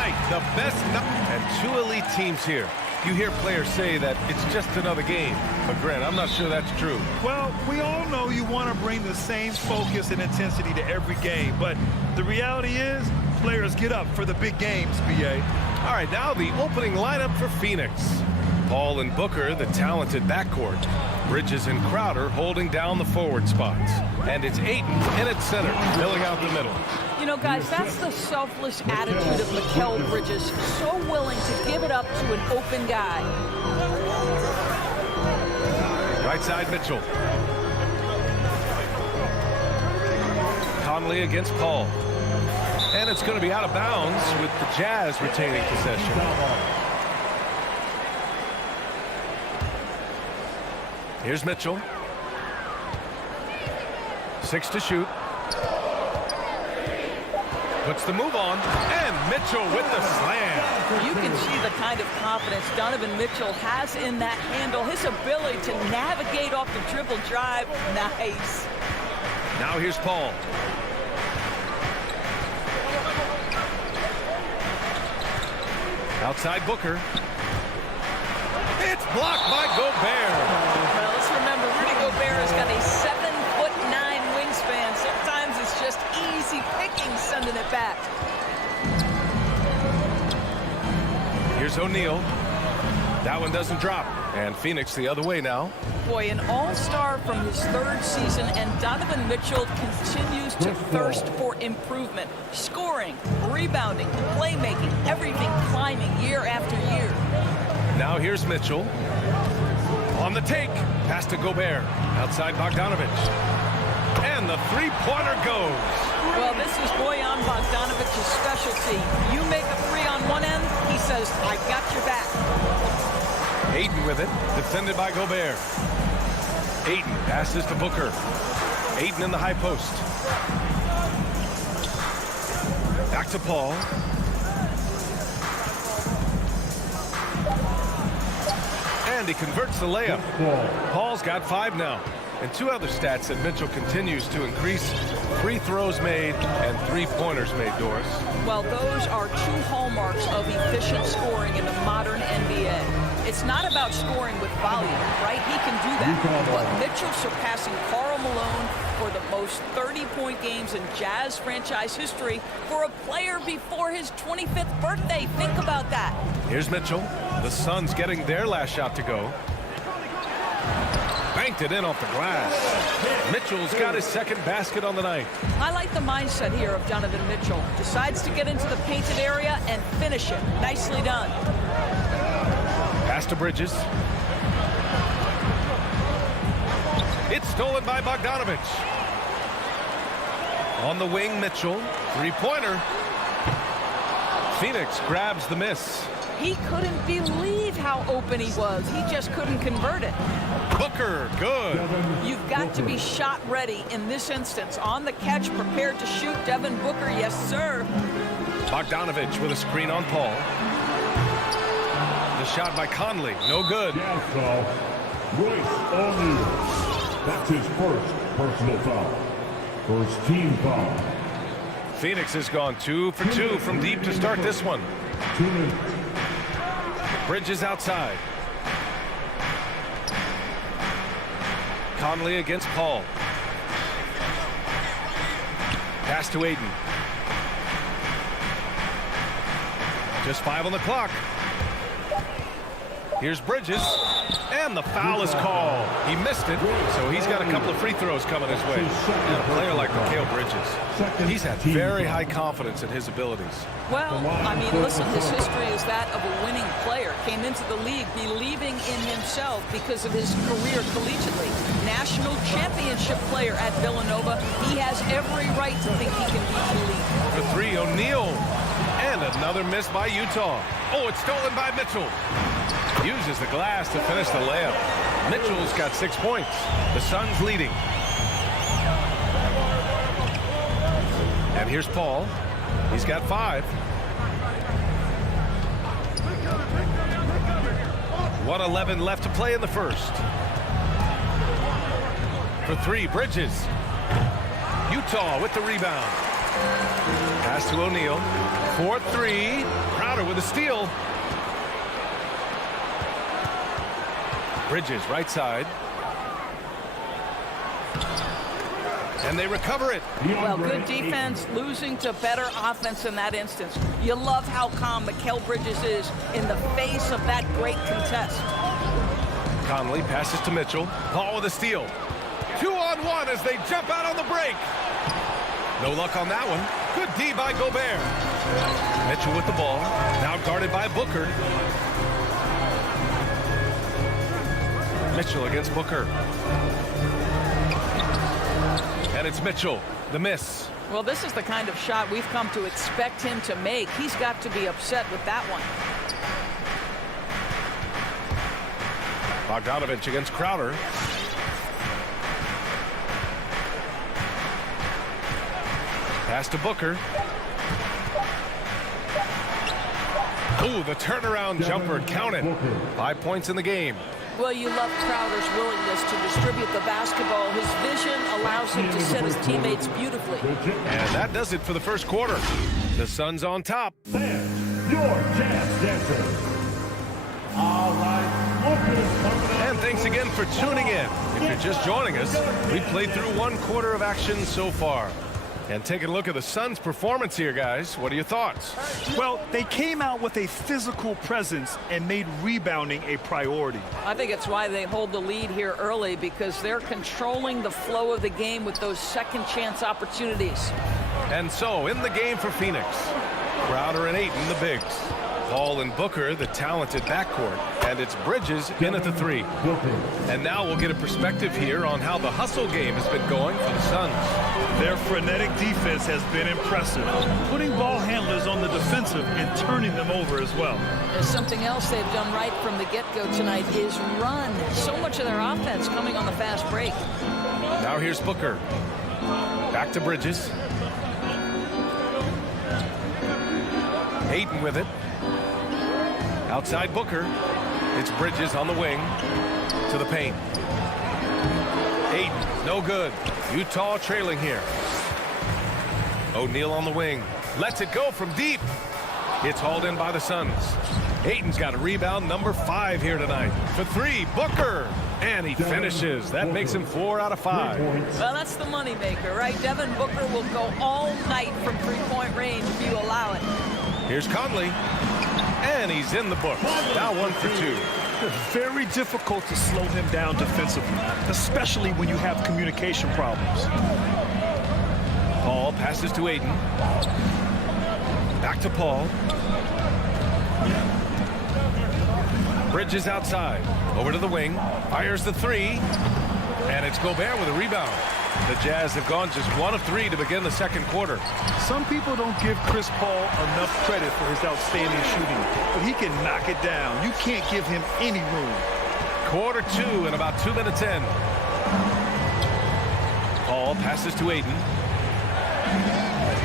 night, the best night. And two elite teams here. You hear players say that it's just another game. But, Grant, I'm not sure that's true. Well, we all know you want to bring the same focus and intensity to every game. But the reality is, players get up for the big games, B.A. All right, now the opening lineup for Phoenix. Paul and Booker, the talented backcourt. Bridges and Crowder holding down the forward spots. And it's Ayton in at center, filling out the middle. You know, guys, that's the selfless attitude of Mikal Bridges. So willing to give it up to an open guy. Right side, Mitchell. Conley against Paul. And it's going to be out of bounds with the Jazz retaining possession. Here's Mitchell. 6 to shoot. Puts the move on, and Mitchell with the slam. You can see the kind of confidence Donovan Mitchell has in that handle. His ability to navigate off the dribble drive, nice. Now here's Paul. Outside Booker. It's blocked by Gobert. Well, let's remember, Rudy Gobert has got a 7'9" wingspan. Sometimes it's just easy picking sending it back. Here's O'Neal. That one doesn't drop. And Phoenix the other way now. Boy, an all-star from his third season, and Donovan Mitchell continues to thirst for improvement. Scoring, rebounding, playmaking, everything climbing year after year. Now here's Mitchell. On the take. Pass to Gobert. Outside Bogdanovich. And the three-pointer goes. Well, this is Bojan Bogdanovich's specialty. You make a three on one end, he says, I got your back. Ayton with it. Defended by Gobert. Ayton passes to Booker. Ayton in the high post. Back to Paul. And he converts the layup. Paul's got 5 now. And 2 other stats that Mitchell continues to increase: free throws made and three-pointers made, Doris. Well, those are 2 hallmarks of efficient scoring in the modern NBA. It's not about scoring with volume, right? He can do that. But Mitchell surpassing Karl Malone for the most 30-point games in Jazz franchise history for a player before his 25th birthday. Think about that. Here's Mitchell. The Suns getting their last shot to go. Banked it in off the glass. Mitchell's got his second basket on the night. I like the mindset here of Donovan Mitchell. Decides to get into the painted area and finish it. Nicely done. Pass to Bridges. It's stolen by Bogdanovich. On the wing, Mitchell. Three-pointer. Phoenix grabs the miss. He couldn't believe how open he was. He just couldn't convert it. Booker, good. You've got to be shot ready in this instance. On the catch, prepared to shoot. Devin Booker, yes, sir. Bogdanovich with a screen on Paul. The shot by Conley, no good. Royce O'Neal. That's his first personal foul. First team foul. Phoenix has gone 2 for 2 from deep to start this one. 2 minutes. Bridges outside. Conley against Paul. Pass to Ayton. Just 5 on the clock. Here's Bridges. And the foul is called. He missed it, so he's got a couple of free throws coming his way. And a player like Mikal Bridges, he's had very high confidence in his abilities. Well, I mean, listen, his history is that of a winning player. Came into the league believing in himself because of his career collegiately. National championship player at Villanova. He has every right to think he can beat the league. For 3, O'Neal. And another miss by Utah. Oh, it's stolen by Mitchell. Uses the glass to finish the layup. Mitchell's got 6 points. The Suns leading. And here's Paul. He's got 5. 1:11 left to play in the first. For 3, Bridges. Utah with the rebound. Pass to O'Neal. 4-3. Crowder with a steal. Bridges, right side. And they recover it. Well, good defense, losing to better offense in that instance. You love how calm Mikal Bridges is in the face of that great contest. Conley passes to Mitchell. Paul with a steal. 2-on-1 as they jump out on the break. No luck on that one. Good D by Gobert. Mitchell with the ball. Now guarded by Booker. Mitchell against Booker. And it's Mitchell, the miss. Well, this is the kind of shot we've come to expect him to make. He's got to be upset with that one. Bogdanovich against Crowder. Pass to Booker. Ooh, the turnaround jumper counted. 5 points in the game. Well, you love Crowder's willingness to distribute the basketball. His vision allows him to set his teammates beautifully. And that does it for the first quarter. The Suns on top. And your Jazz Dancers. All right, Booker's coming up. And thanks again for tuning in. If you're just joining us, we've played through 1 quarter of action so far. And taking a look at the Suns' performance here, guys. What are your thoughts? Well, they came out with a physical presence and made rebounding a priority. I think it's why they hold the lead here early, because they're controlling the flow of the game with those second chance opportunities. And so, in the game for Phoenix, Crowder and Ayton, the bigs. Paul and Booker, the talented backcourt. And it's Bridges in at the 3. And now we'll get a perspective here on how the hustle game has been going for the Suns. Their frenetic defense has been impressive, putting ball handlers on the defensive and turning them over as well. There's something else they've done right from the get-go tonight is run. So much of their offense coming on the fast break. Now here's Booker. Back to Bridges. Ayton with it. Outside Booker. It's Bridges on the wing to the paint. Ayton, no good. Utah trailing here. O'Neal on the wing. Lets it go from deep. It's hauled in by the Suns. Ayton's got a rebound, number 5 here tonight. For 3, Booker. And he finishes. That makes him 4 out of 5. Well, that's the moneymaker, right? Devin Booker will go all night from three-point range if you allow it. Here's Conley. And he's in the books. Now 1 for 2. It's very difficult to slow him down defensively, especially when you have communication problems. Paul passes to Ayton. Back to Paul. Bridges outside. Over to the wing. Fires the 3. And it's Gobert with a rebound. The Jazz have gone just 1 of 3 to begin the second quarter. Some people don't give Chris Paul enough credit for his outstanding shooting, but he can knock it down. You can't give him any room. Quarter 2 and about 2 minutes in. Paul passes to Ayton.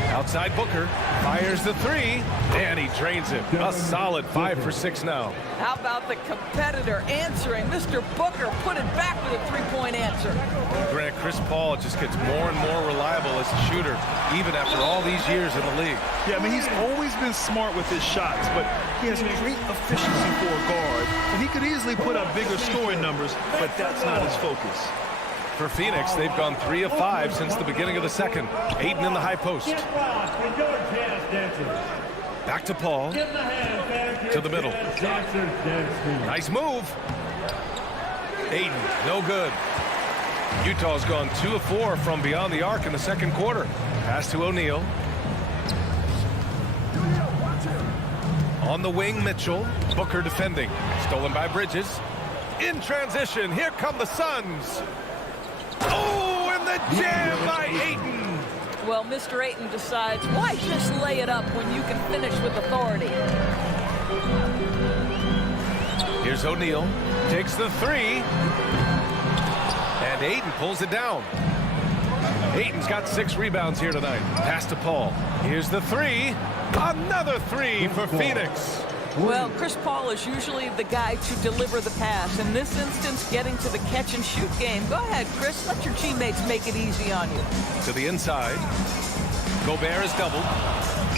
Outside Booker. Fires the 3. And he drains it. A solid 5 for 6 now. How about the competitor answering? Mr. Booker put it back with a three-point answer. Grant, Chris Paul just gets more and more reliable as a shooter, even after all these years in the league. Yeah, I mean, he's always been smart with his shots, but he has great efficiency for a guard, and he could easily put up bigger scoring numbers, but that's not his focus. For Phoenix, they've gone 3 of 5 since the beginning of the second. Ayton in the high post. Back to Paul. To the middle. Nice move. Ayton, no good. Utah's gone 2 of 4 from beyond the arc in the second quarter. Pass to O'Neal. On the wing, Mitchell. Booker defending. Stolen by Bridges. In transition, here come the Suns. Oh, and the jam by Ayton. Well, Mr. Ayton decides, why just lay it up when you can finish with authority? Here's O'Neal. Takes the 3. And Ayton pulls it down. Ayton's got 6 rebounds here tonight. Pass to Paul. Here's the 3. Another 3 for Phoenix. Well, Chris Paul is usually the guy to deliver the pass. In this instance, getting to the catch-and-shoot game. Go ahead, Chris. Let your teammates make it easy on you. To the inside. Gobert is doubled.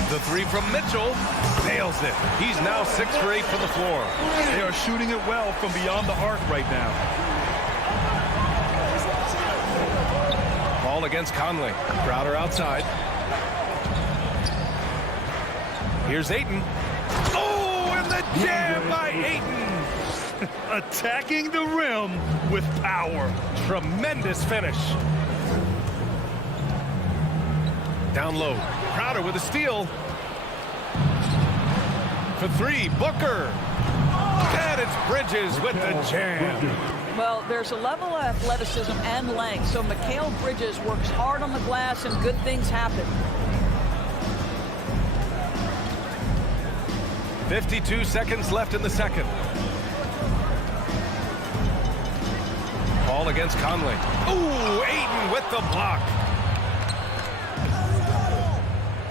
The three from Mitchell nails it. He's now 6 for 8 from the floor. They are shooting it well from beyond the arc right now. Ball against Conley. Crowder outside. Here's Ayton. Oh, and the jam by Ayton. Attacking the rim with power. Tremendous finish. Down low. Crowder with a steal. For three, Booker. And it's Bridges with the jam. Well, there's a level of athleticism and length, so Mikal Bridges works hard on the glass and good things happen. 52 seconds left in the second. Ball against Conley. Ooh, Ayton with the block.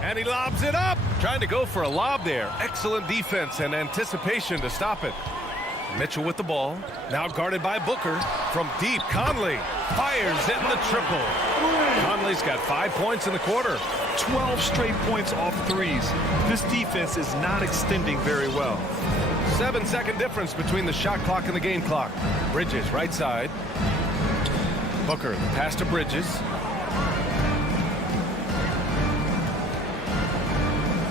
And he lobs it up. Trying to go for a lob there. Excellent defense and anticipation to stop it. Mitchell with the ball. Now guarded by Booker. From deep, Conley fires in the triple. Conley's got 5 points in the quarter. 12 straight points off threes. This defense is not extending very well. 7-second difference between the shot clock and the game clock. Bridges, right side. Booker, pass to Bridges.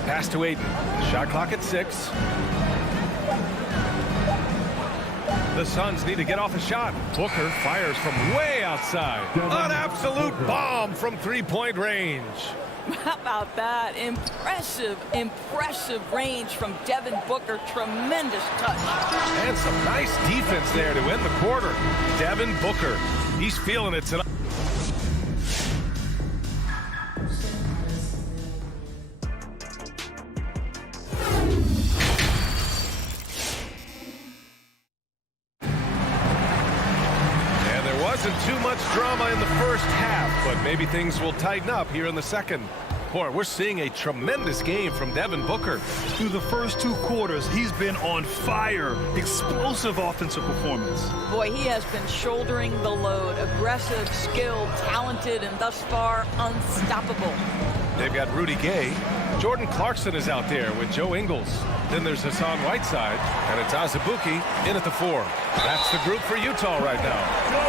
Pass to Ayton. Shot clock at 6. The Suns need to get off a shot. Booker fires from way outside. An absolute bomb from three-point range. How about that? Impressive, impressive range from Devin Booker. Tremendous touch. And some nice defense there to end the quarter. Devin Booker, he's feeling it tonight. Too much drama in the first half, but maybe things will tighten up here in the second. Boy, we're seeing a tremendous game from Devin Booker. Through the first 2 quarters, he's been on fire. Explosive offensive performance. Boy, he has been shouldering the load. Aggressive, skilled, talented, and thus far unstoppable. They've got Rudy Gay. Jordan Clarkson is out there with Joe Ingles. Then there's Hassan Whiteside, and it's Azubuike in at the 4. That's the group for Utah right now.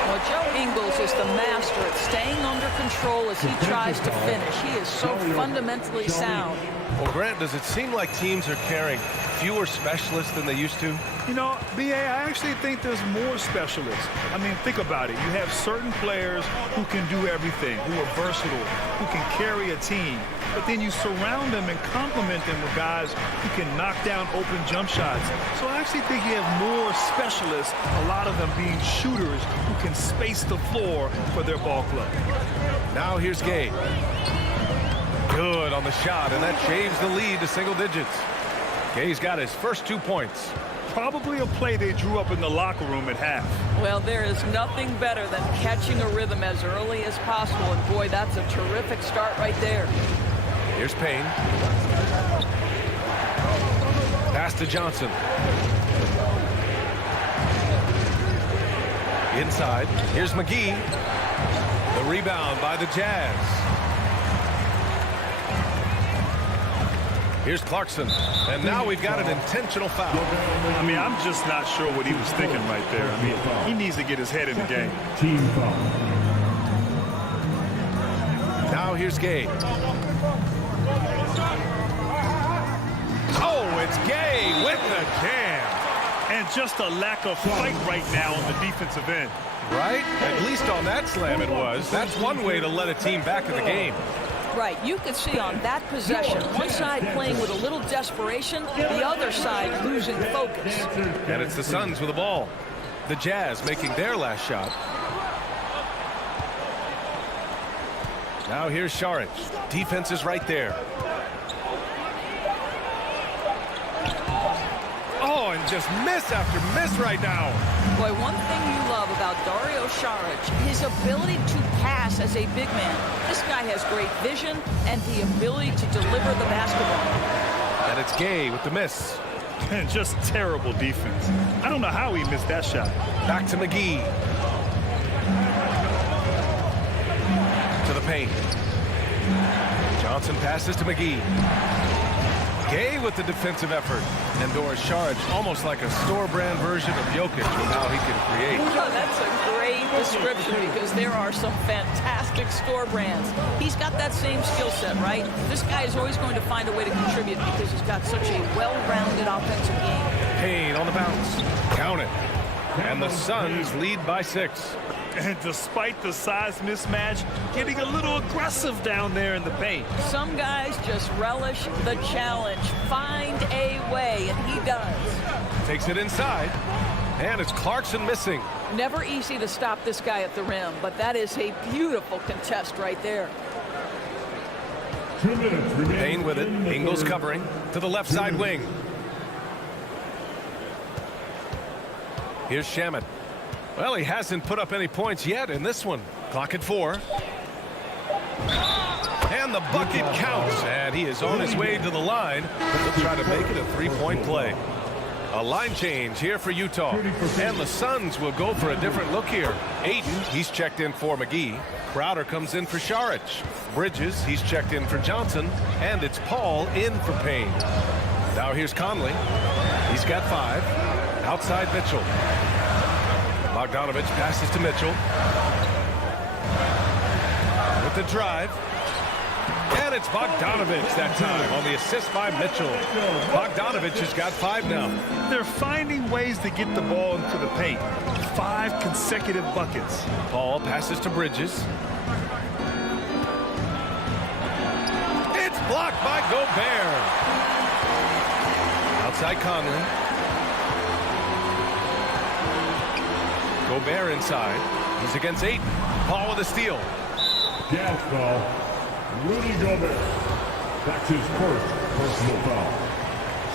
Well, Joe Ingles is the master at staying under control as he tries to finish. He is so fundamentally sound. Well, Grant, does it seem like teams are carrying fewer specialists than they used to? You know, B.A., I actually think there's more specialists. I mean, think about it. You have certain players who can do everything, who are versatile, who can carry a team. But then you surround them and complement them with guys who can knock down open jump shots. So I actually think you have more specialists, a lot of them being shooters who can space the floor for their ball club. Now here's Gay. Good on the shot, and that shaves the lead to single digits. Gay's got his first 2 points. Probably a play they drew up in the locker room at half. Well, there is nothing better than catching a rhythm as early as possible. And boy, that's a terrific start right there. Here's Payne. Pass to Johnson. Inside. Here's McGee. The rebound by the Jazz. Here's Clarkson. And now we've got an intentional foul. I mean, I'm just not sure what he was thinking right there. I mean, he needs to get his head in the game. Team foul. Now here's Gay. Oh, it's Gay with the jam. And just a lack of fight right now on the defensive end. Right? At least on that slam it was. That's one way to let a team back in the game. Right, you could see on that possession, one side playing with a little desperation, the other side losing focus. And it's the Suns with the ball. The Jazz making their last shot. Now here's Šarić. Defense is right there. Oh, and just miss after miss right now. Boy, one thing you love about Dario Šarić, his ability to pass as a big man. This guy has great vision and the ability to deliver the basketball. And it's Gay with the miss. And just terrible defense. I don't know how he missed that shot. Back to McGee. To the paint. Johnson passes to McGee. Gay with the defensive effort. And Doris Saric, almost like a store-brand version of Jokic with how he can create. Oh, that's a great description because there are some fantastic store brands. He's got that same skill set, right? This guy is always going to find a way to contribute because he's got such a well-rounded offensive game. Payne on the bounce. Count it. And the Suns lead by 6. And despite the size mismatch, getting a little aggressive down there in the paint. Some guys just relish the challenge. Find a way, and he does. Takes it inside. And it's Clarkson missing. Never easy to stop this guy at the rim, but that is a beautiful contest right there. 2 minutes remaining. Payne with it. Ingles covering to the left side wing. Here's Shamet. Well, he hasn't put up any points yet in this one. Clock at 4. And the bucket counts. And he is on his way to the line. He'll try to make it a 3-point play. A line change here for Utah. And the Suns will go for a different look here. Ayton, he's checked in for McGee. Crowder comes in for Saric. Bridges, he's checked in for Johnson. And it's Paul in for Payne. Now here's Conley. He's got 5. Outside Mitchell. Bogdanovich passes to Mitchell. With the drive. And it's Bogdanovich that time on the assist by Mitchell. Bogdanovich has got 5 now. They're finding ways to get the ball into the paint. 5 consecutive buckets. Paul passes to Bridges. It's blocked by Gobert. Outside Conley. Gobert inside. He's against Ayton. Paul with a steal. Gas foul. Rudy Gobert. That's his first personal foul.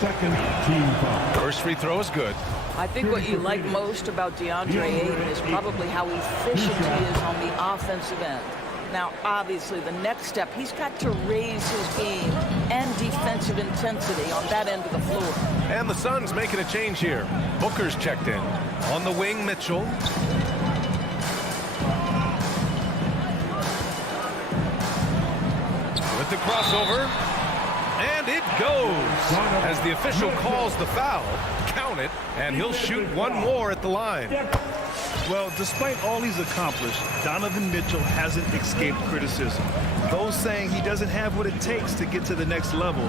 Second team foul. First free throw is good. I think what you like most about DeAndre Ayton is probably how efficient he is on the offensive end. Now, obviously, the next step, he's got to raise his game and defensive intensity on that end of the floor. And the Suns making a change here. Booker's checked in. On the wing, Mitchell. With the crossover. And it goes. As the official calls the foul, count it, and he'll shoot one more at the line. Well, despite all he's accomplished, Donovan Mitchell hasn't escaped criticism. Those saying he doesn't have what it takes to get to the next level.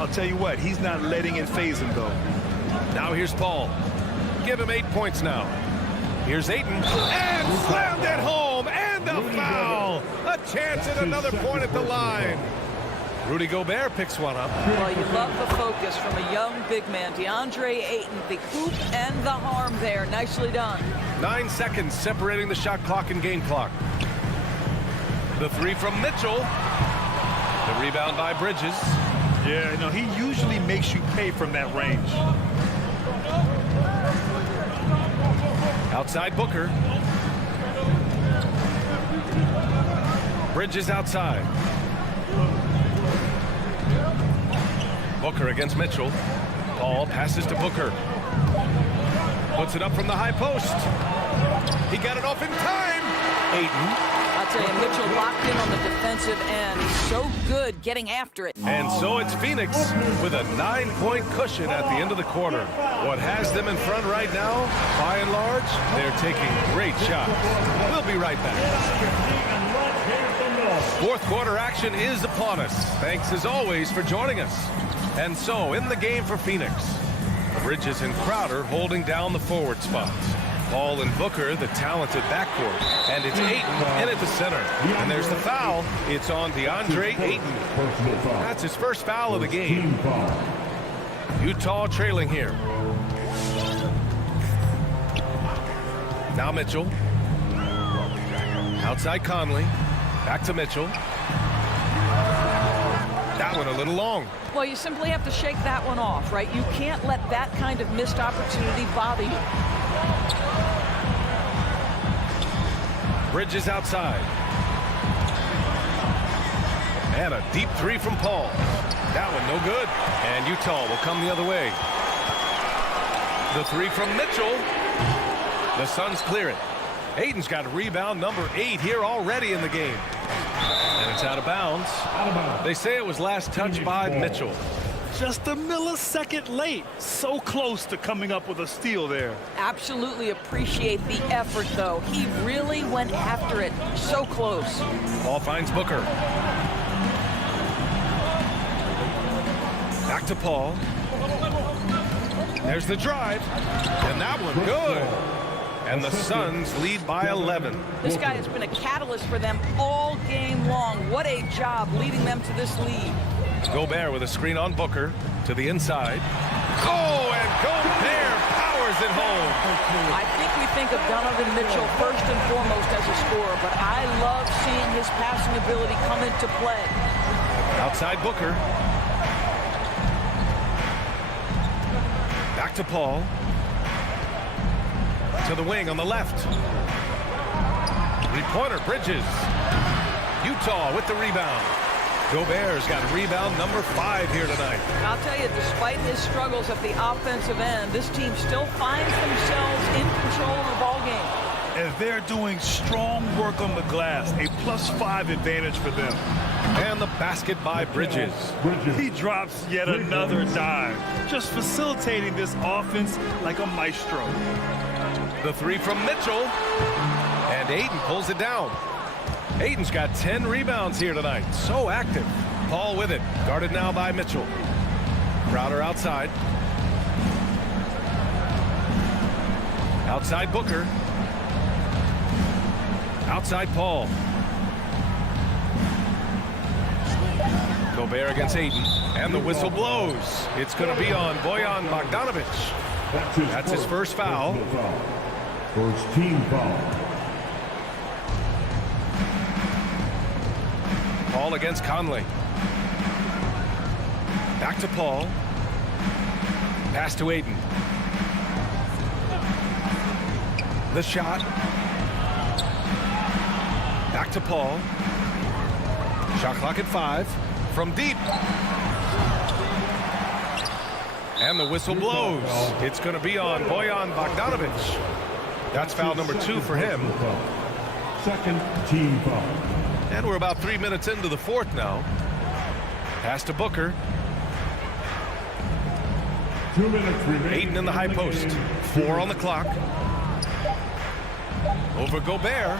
I'll tell you what, he's not letting it faze him, though. Now here's Paul. Give him 8 points now. Here's Ayton. And slammed it home. And a foul. A chance at another point at the line. Rudy Gobert picks one up. Well, you love the focus from a young big man. DeAndre Ayton, the hoop and the harm there. Nicely done. 9 seconds separating the shot clock and game clock. The 3 from Mitchell. The rebound by Bridges. Yeah, no, he usually makes you pay from that range. Outside Booker. Bridges outside. Booker against Mitchell. Paul passes to Booker. Puts it up from the high post. He got it off in time. Ayton. I'll tell you, Mitchell locked in on the defensive end. He's so good getting after it. And so it's Phoenix with a 9-point cushion at the end of the quarter. What has them in front right now, by and large, they're taking great shots. We'll be right back. Fourth quarter action is upon us. Thanks as always for joining us. And so in the game for Phoenix, Bridges and Crowder holding down the forward spots. Paul and Booker, the talented backcourt. And it's Ayton in at the center. And there's the foul. It's on DeAndre Ayton. That's his first foul of the game. Utah trailing here. Now Mitchell. Outside Conley. Back to Mitchell. That one a little long. Well, you simply have to shake that one off, right? You can't let that kind of missed opportunity bother you. Bridges outside. And a deep 3 from Paul. That one no good. And Utah will come the other way. The 3 from Mitchell. The Suns clear it. Ayton's got rebound number 8 here already in the game. And it's out of bounds. They say it was last touched by Mitchell. Just a millisecond late. So close to coming up with a steal there. Absolutely appreciate the effort, though. He really went after it. So close. Ball finds Booker. Back to Paul. There's the drive. And that one good. And the Suns lead by 11. This guy has been a catalyst for them all game long. What a job leading them to this lead. Gobert with a screen on Booker to the inside. Oh, and Gobert powers it home. I think we think of Donovan Mitchell first and foremost as a scorer, but I love seeing his passing ability come into play. Outside Booker. Back to Paul. To the wing on the left. Three-pointer, Bridges. Utah with the rebound. Gobert's got rebound number 5 here tonight. I'll tell you, despite his struggles at the offensive end, this team still finds themselves in control of the ball game. And they're doing strong work on the glass. A +5 advantage for them. And the basket by Bridges. He drops yet another dime. Just facilitating this offense like a maestro. The three from Mitchell. And Ayton pulls it down. Ayton's got 10 rebounds here tonight. So active. Paul with it. Guarded now by Mitchell. Crowder outside. Outside Booker. Outside Paul. Gobert against Ayton. And the whistle blows. It's going to be on Bojan Bogdanovic. That's his first foul. First team foul. Paul against Conley. Back to Paul. Pass to Ayton. The shot. Back to Paul. Shot clock at 5. From deep. And the whistle blows. It's going to be on Bojan Bogdanovic. That's foul number 2 for him. Second team foul. And we're about 3 minutes into the fourth now. Pass to Booker. 2 minutes remaining. Ayton in the high post. 4 on the clock. Over Gobert.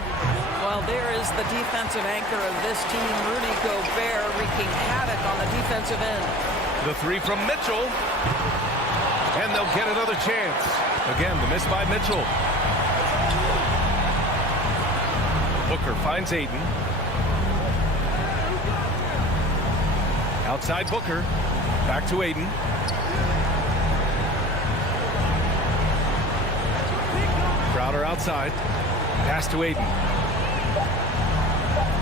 Well, there is the defensive anchor of this team, Rudy Gobert, wreaking havoc on the defensive end. The three from Mitchell. And they'll get another chance. Again, the miss by Mitchell. Booker finds Ayton. Outside Booker. Back to Ayton. Crowder outside. Pass to Ayton.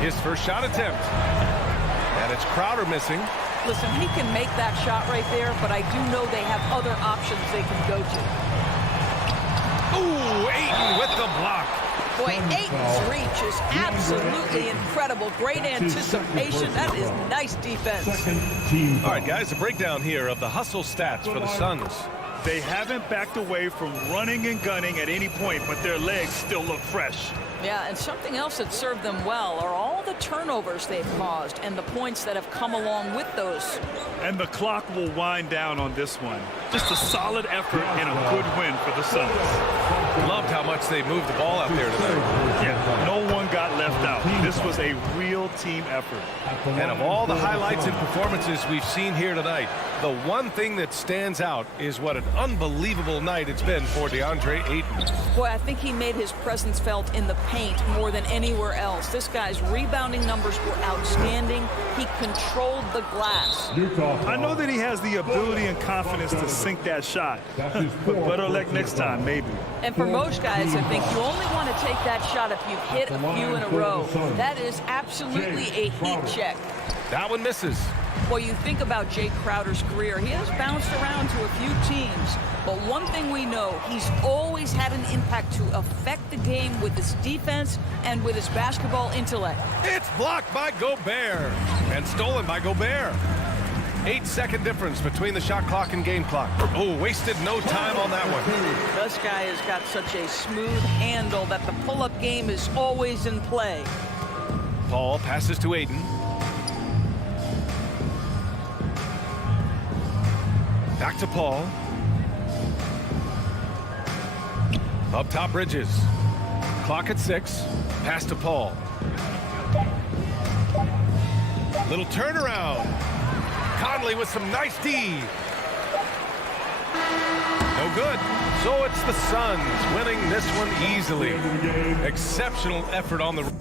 His first shot attempt. And it's Crowder missing. Listen, he can make that shot right there, but I do know they have other options they can go to. Ooh, Ayton with the block. Boy, Ayton's reach is absolutely incredible. Great anticipation. That is nice defense. Second team foul. All right, guys, a breakdown here of the hustle stats for the Suns. They haven't backed away from running and gunning at any point, but their legs still look fresh. Yeah, and something else that served them well are all the turnovers they've caused and the points that have come along with those. And the clock will wind down on this one. Just a solid effort and a good win for the Suns. Loved how much they moved the ball out there tonight. Yeah, no one got left out. This was a real team effort. And of all the highlights and performances we've seen here tonight, the one thing that stands out is what an unbelievable night it's been for DeAndre Ayton. Boy, I think he made his presence felt in the paint more than anywhere else. This guy's rebounding numbers were outstanding. He controlled the glass. I know that he has the ability and confidence to sink that shot. But better luck next time, maybe. And for most guys, I think you only want to take that shot if you've hit a few in a row. That is absolutely a heat check. That one misses. Well, you think about Jay Crowder's career. He has bounced around to a few teams. But one thing we know, he's always had an impact to affect the game with his defense and with his basketball intellect. It's blocked by Gobert and stolen by Gobert. 8-second difference between the shot clock and game clock. Oh, wasted no time on that one. This guy has got such a smooth handle that the pull-up game is always in play. Paul passes to Aiden. Back to Paul. Up top, Bridges. Clock at 6. Pass to Paul. Little turnaround. Conley with some nice D. No good. So it's the Suns winning this one easily. Exceptional effort on the...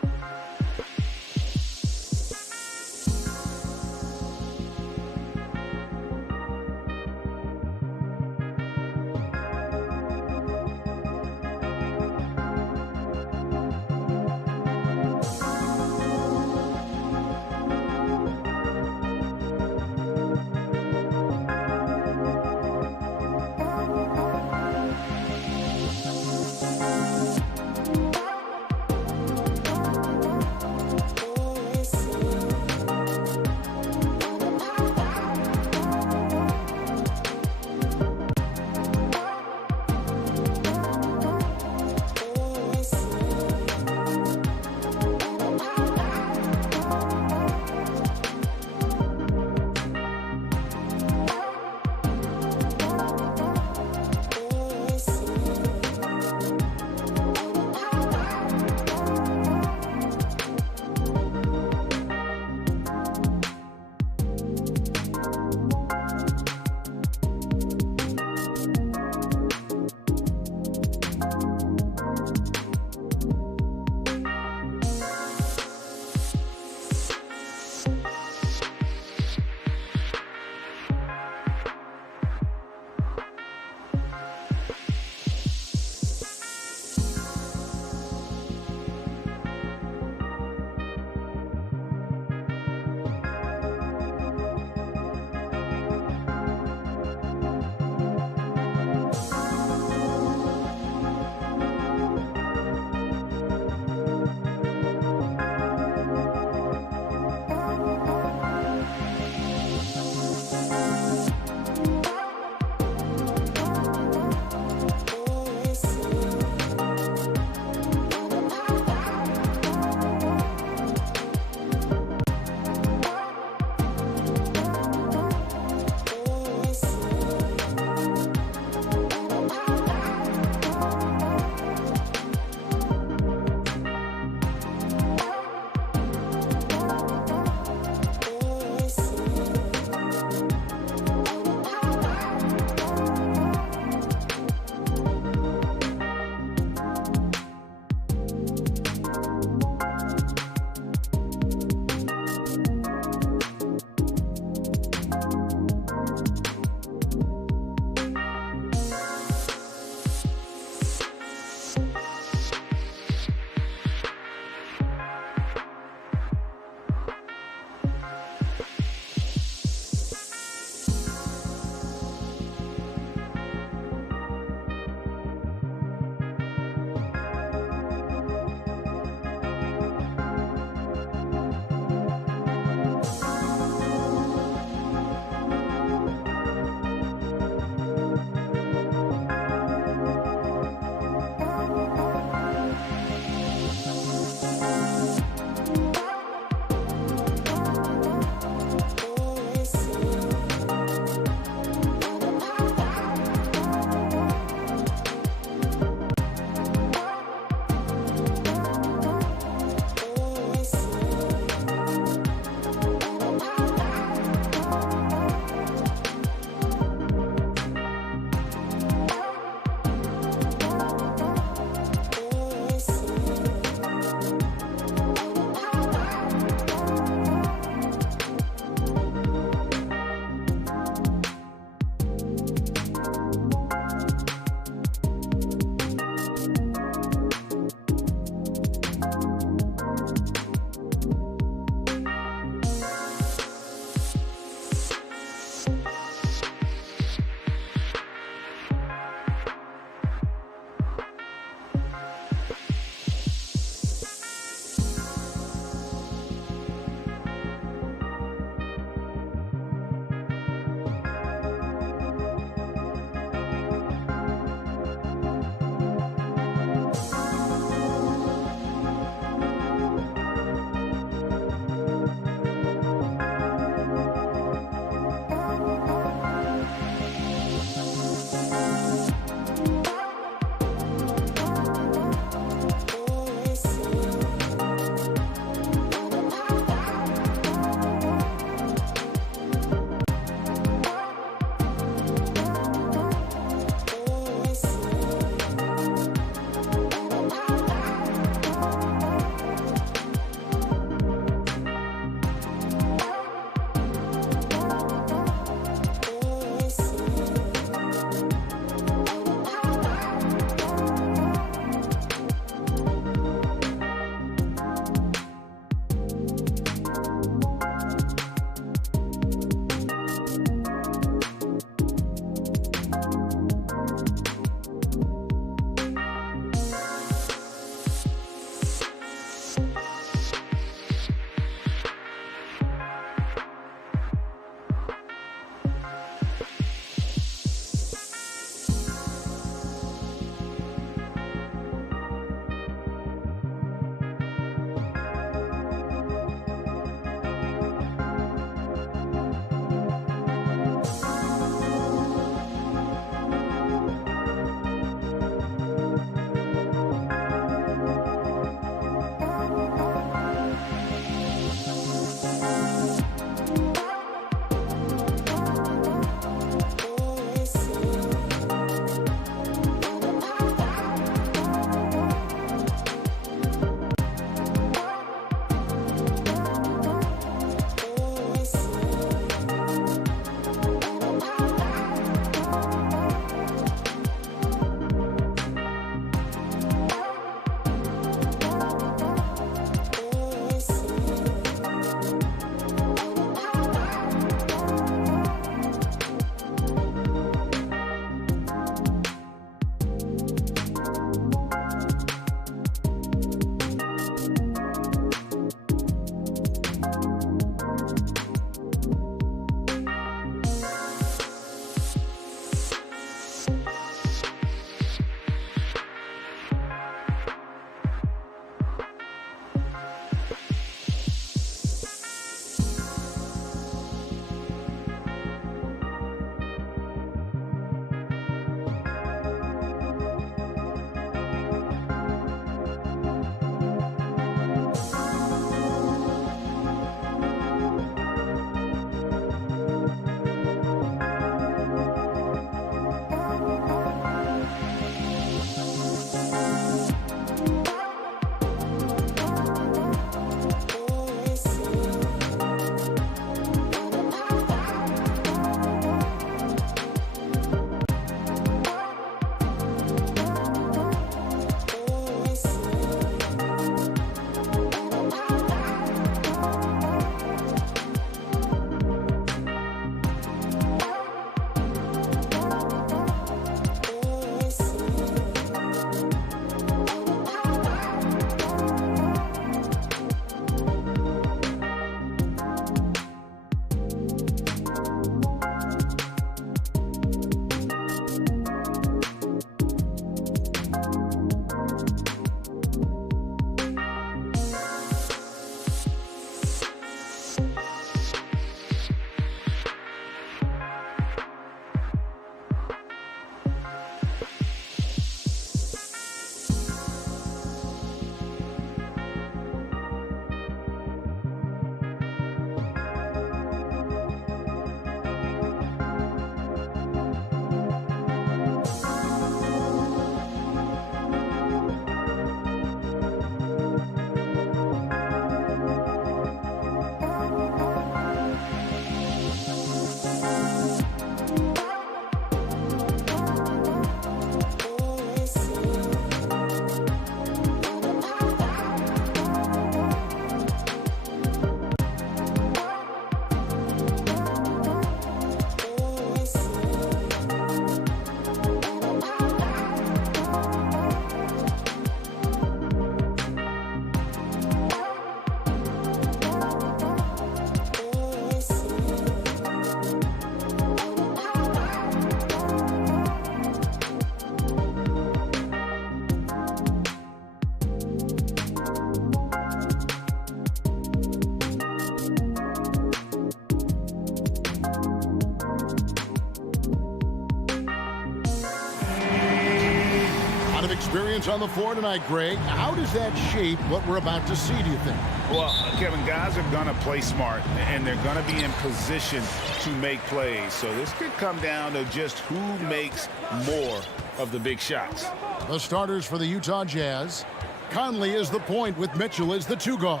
experience on the floor tonight, Greg. How does that shape what we're about to see, do you think? Well, Kevin, guys are going to play smart, and they're going to be in position to make plays. So this could come down to just who makes more of the big shots. The starters for the Utah Jazz. Conley is the point with Mitchell as the 2 guard.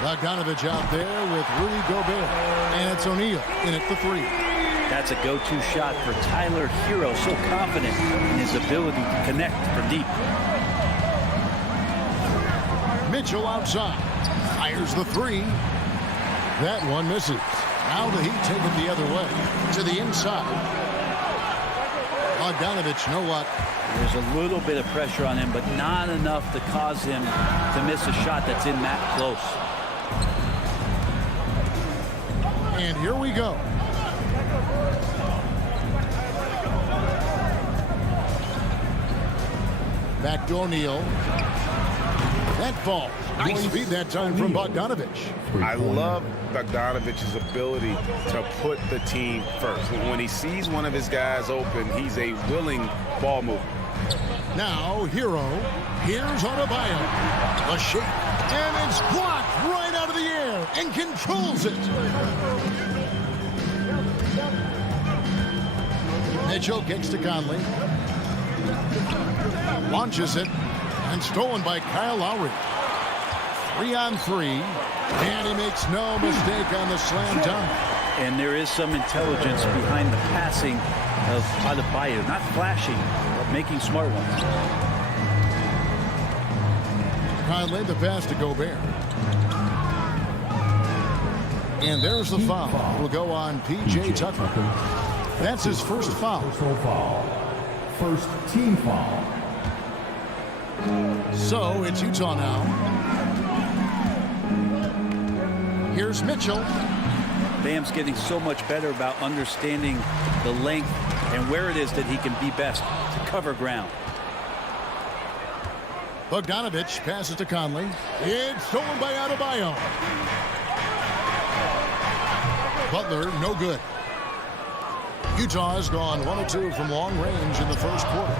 Bogdanovich out there with Rudy Gobert. And it's O'Neal in at the 3. That's a go-to shot for Tyler Hero. So confident in his ability to connect from deep. Mitchell outside. Fires the 3. That one misses. Now the Heat take it the other way. To the inside. Bogdanovich, you know what? There's a little bit of pressure on him, but not enough to cause him to miss a shot that's in that close. And here we go. Back to O'Neal. That ball. Nice feed that time from Bogdanovich. I love Bogdanovich's ability to put the team first. When he sees one of his guys open, he's a willing ball mover. Now, Hero. Here's Adebayo. A shake. And it's blocked right out of the air and controls it. Mitchell kicks to Conley. Launches it. And stolen by Kyle Lowry. 3-on-3. And he makes no mistake on the slam dunk. And there is some intelligence behind the passing of Adebayo. Not flashing, but making smart ones. Conley, the pass to Gobert. And there's the foul. It'll go on P.J. Tucker. That's his first foul. First team foul. So it's Utah now. Here's Mitchell. Bam's getting so much better about understanding the length and where it is that he can be best to cover ground. Bogdanovich passes to Conley. It's stolen by Adebayo. Butler, no good. Utah has gone 1 of 2 from long range in the first quarter.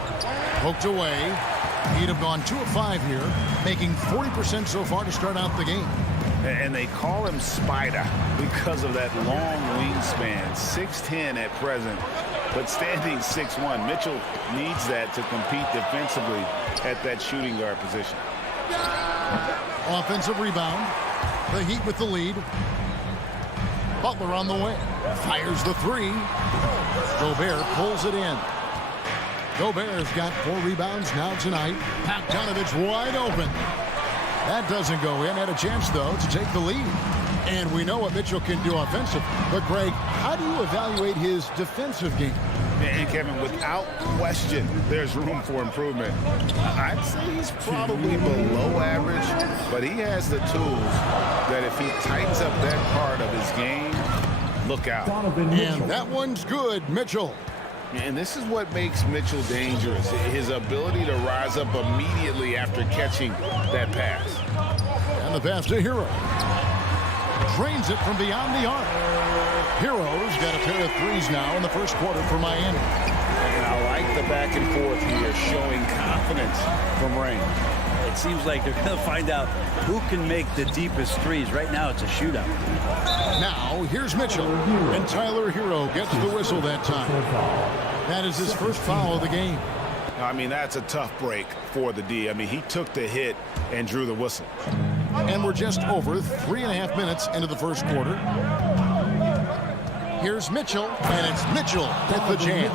Poked away. He'd have gone 2 of 5 here, making 40% so far to start out the game. And they call him Spider because of that long wingspan, 6'10" at present, but standing 6'1". Mitchell needs that to compete defensively at that shooting guard position. Offensive rebound. The Heat with the lead. Butler on the way. Fires the 3. Gobert pulls it in. Gobert's got 4 rebounds now tonight. Bogdanovich wide open. That doesn't go in. Had a chance, though, to take the lead. And we know what Mitchell can do offensively. But, Greg, how do you evaluate his defensive game? And, Kevin, without question, there's room for improvement. I'd say he's probably below average, but he has the tools that if he tightens up that part of his game, look out. And that one's good, Mitchell. And this is what makes Mitchell dangerous, his ability to rise up immediately after catching that pass. And the pass to Hero. Drains it from beyond the arc. Hero's got a pair of 3s now in the first quarter for Miami. And I like the back and forth here, showing confidence from range. It seems like they're going to find out who can make the deepest 3s. Right now, it's a shootout. Now, here's Mitchell. And Tyler Hero gets the whistle that time. That is his first foul of the game. I mean, that's a tough break for the D. I mean, he took the hit and drew the whistle. And we're just over 3.5 minutes into the first quarter. Here's Mitchell, and it's Mitchell with the jam.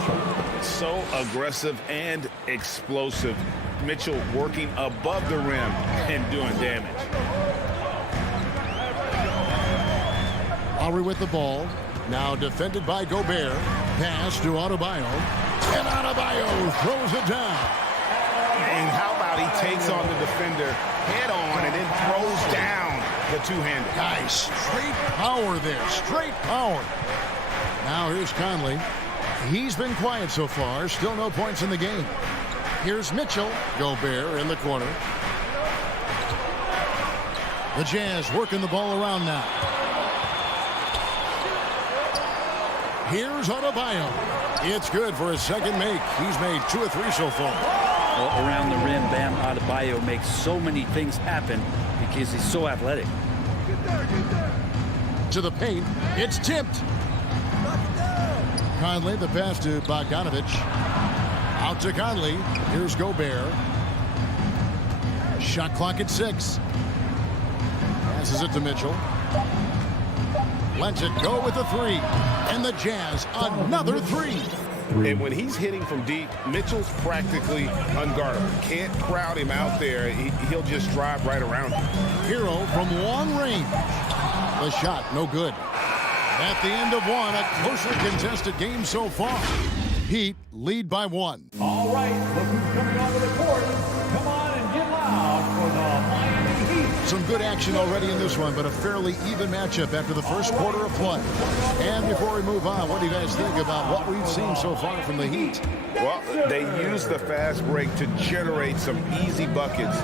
So aggressive and explosive. Mitchell working above the rim and doing damage. Lowry with the ball. Now defended by Gobert. Pass to Adebayo. And Adebayo throws it down. And how about he takes on the defender head on and then throws down the two-hander. Nice. Straight power there. Straight power. Now here's Conley. He's been quiet so far. Still no points in the game. Here's Mitchell. Gobert in the corner. The Jazz working the ball around now. Here's Adebayo. It's good for his second make. He's made 2 of 3 so far. around the rim. Bam Adebayo makes so many things happen because he's so athletic. To the paint, it's tipped. Conley, the pass to Bogdanovich. Out to Conley. Here's Gobert. Shot clock at 6. Passes it to Mitchell. Lets it go with a 3. And the Jazz, another 3. And when he's hitting from deep, Mitchell's practically unguardable. Can't crowd him out there. He'll just drive right around you. Hero from long range. The shot, no good. At the end of one, a closely contested game so far. Heat lead by 1. All right, look who's coming onto the court. Come on and get loud for the Miami Heat. Some good action already in this one, but a fairly even matchup after the first quarter of play. And before we move on, what do you guys think about what we've seen so far from the Heat? Well, they used the fast break to generate some easy buckets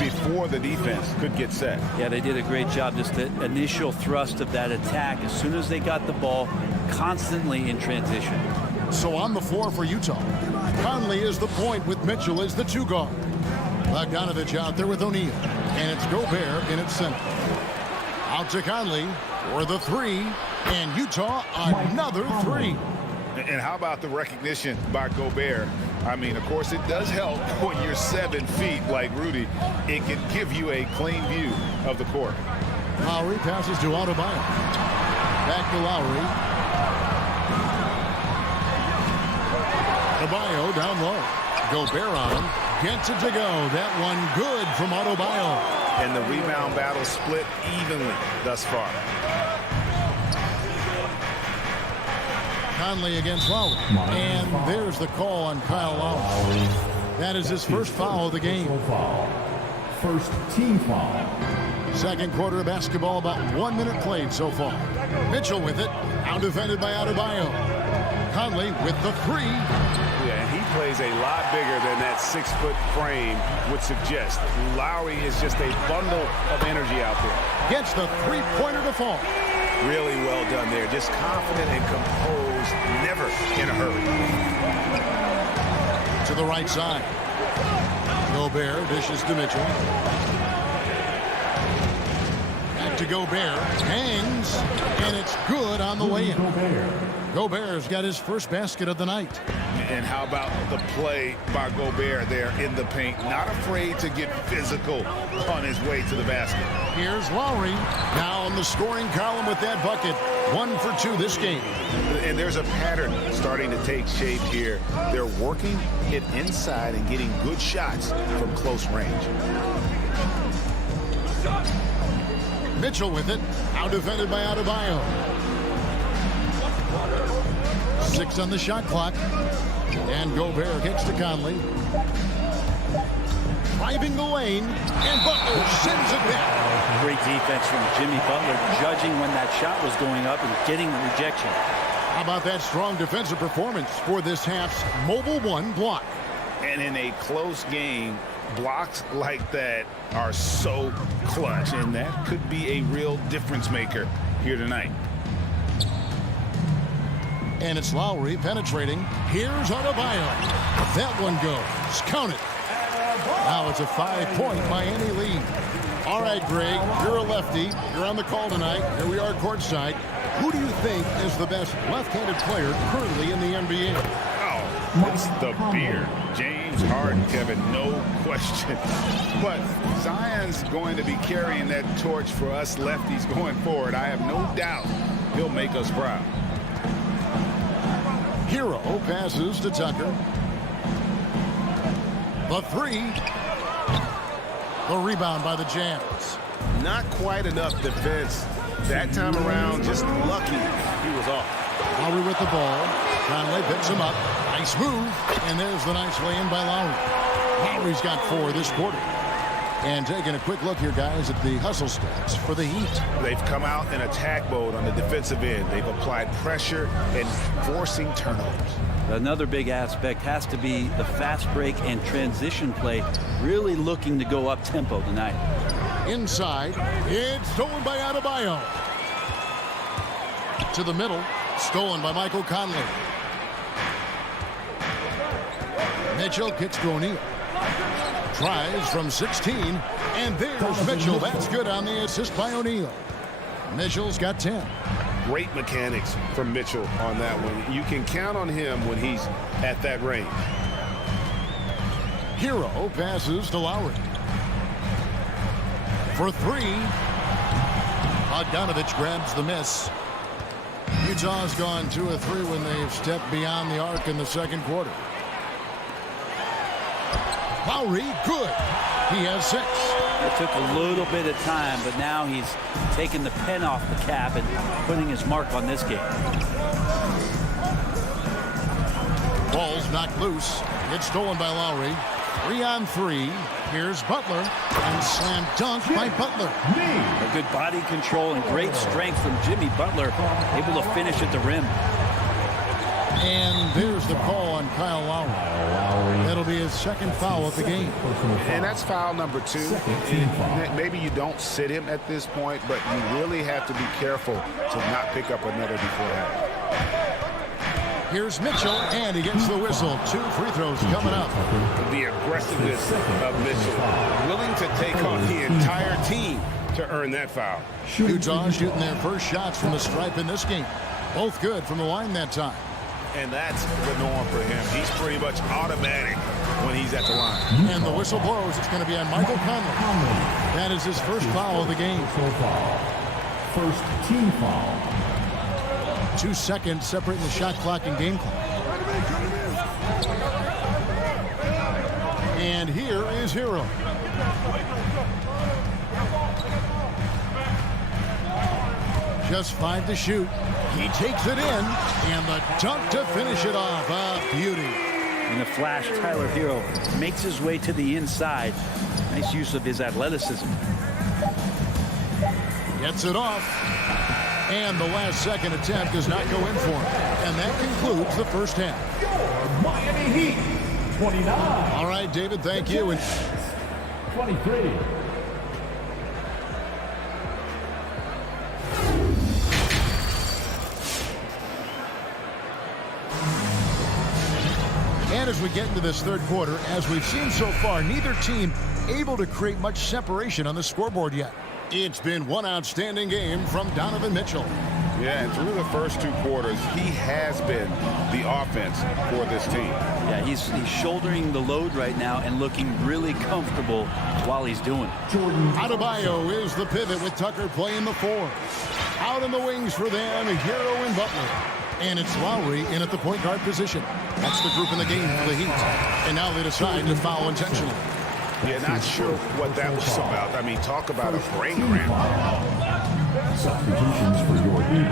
before the defense could get set. Yeah, they did a great job. Just the initial thrust of that attack, as soon as they got the ball, constantly in transition. So on the floor for Utah, Conley is the point with Mitchell as the 2 guard. Bogdanovich out there with O'Neal, and it's Gobert in its center. Out to Conley for the 3, and Utah another 3. And how about the recognition by Gobert? I mean, of course, it does help when you're 7 feet like Rudy. It can give you a clean view of the court. Lowry passes to Adebayo. Back to Lowry. Adebayo down low. Gobert on him. Gets it to go. That one good from Adebayo. And the rebound battle split evenly thus far. Conley against Lowry. And there's the call on Kyle Lowry. That is his first foul of the game. First team foul. Second quarter of basketball, about 1 minute played so far. Mitchell with it. Out defended by Adebayo. Conley with the 3. Yeah, and he plays a lot bigger than that 6-foot frame would suggest. Lowry is just a bundle of energy out there. Gets the 3-pointer to fall. Really well done there. Just confident and composed, never in a hurry. To the right side. Gobert dishes to Mitchell. Back to Gobert. Hangs. And it's good on the way in. Gobert's got his first basket of the night. And how about the play by Gobert there in the paint? Not afraid to get physical on his way to the basket. Here's Lowry. Now on the scoring column with that bucket. 1 for 2 this game. And there's a pattern starting to take shape here. They're working it inside and getting good shots from close range. Mitchell with it. Out defended by Adebayo. 6 on the shot clock. And Gobert kicks to Conley. Driving the lane. And Butler sends it back. Great defense from Jimmy Butler, judging when that shot was going up and getting the rejection. How about that strong defensive performance for this half's Mobile 1 block? And in a close game, blocks like that are so clutch. And that could be a real difference maker here tonight. And it's Lowry penetrating. Here's Adebayo. That one goes. Count it. Now it's a 5-point Miami lead. All right, Greg, you're a lefty. You're on the call tonight. Here we are courtside. Who do you think is the best left-handed player currently in the NBA? Oh, it's the beard. James Harden, Kevin, no question. But Zion's going to be carrying that torch for us lefties going forward. I have no doubt he'll make us proud. Hero passes to Tucker. The 3. The rebound by the Jazz. Not quite enough defense. That time around, just lucky he was off. Lowry with the ball. Conley picks him up. Nice move. And there's the nice lay-in by Lowry. Lowry's got 4 this quarter. And taking a quick look here, guys, at the hustle stats for the Heat. They've come out in attack mode on the defensive end. They've applied pressure and forcing turnovers. Another big aspect has to be the fast break and transition play, really looking to go up tempo tonight. Inside, it's stolen by Adebayo. To the middle, stolen by Michael Conley. Mitchell kicks to O'Neal. Tries from 16, and there's Mitchell. That's good on the assist by O'Neal. Mitchell's got 10. Great mechanics from Mitchell on that one. You can count on him when he's at that range. Hero passes to Lowry. For 3. Bogdanovich grabs the miss. Utah's gone 2 of 3 when they've stepped beyond the arc in the second quarter. Lowry, good. He has 6. It took a little bit of time, but now he's taking the pen off the cap and putting his mark on this game. Ball's knocked loose. It's stolen by Lowry. 3 on 3. Here's Butler. And slam dunk by Butler. A good body control and great strength from Jimmy Butler, able to finish at the rim. And there's the call on Kyle Lowry. That'll be his second foul of the game. And that's foul number 2. Maybe you don't sit him at this point, but you really have to be careful to not pick up another before that. Here's Mitchell, and he gets the whistle. 2 free throws coming up. The aggressiveness of Mitchell, willing to take on the entire team to earn that foul. Utah shooting their first shots from the stripe in this game. Both good from the line that time. And that's the norm for him. He's pretty much automatic when he's at the line. And the whistle blows. It's going to be on Michael Conley. That is his first foul of the game. First team foul. 2 seconds separating the shot clock and game clock. And here is Hero. Just 5 to shoot. He takes it in, and the dunk to finish it off. A beauty. In the flash, Tyler Hero makes his way to the inside. Nice use of his athleticism. Gets it off. And the last second attempt does not go in for him. And that concludes the first half. Miami Heat, 29. All right, David, thank you. And 23. And as we get into this third quarter, as we've seen so far, neither team able to create much separation on the scoreboard yet. It's been one outstanding game from Donovan Mitchell. Yeah, and through the first 2 quarters, he has been the offense for this team. Yeah, he's shouldering the load right now and looking really comfortable while he's doing it. Adebayo is the pivot with Tucker playing the 4. Out in the wings for them, Hero and Butler. And it's Lowry in at the point guard position. That's the group in the game for the Heat. And now they decide to foul intentionally. Yeah, not sure what that was about. I mean, talk about a brain cramp. Substitutions for your team.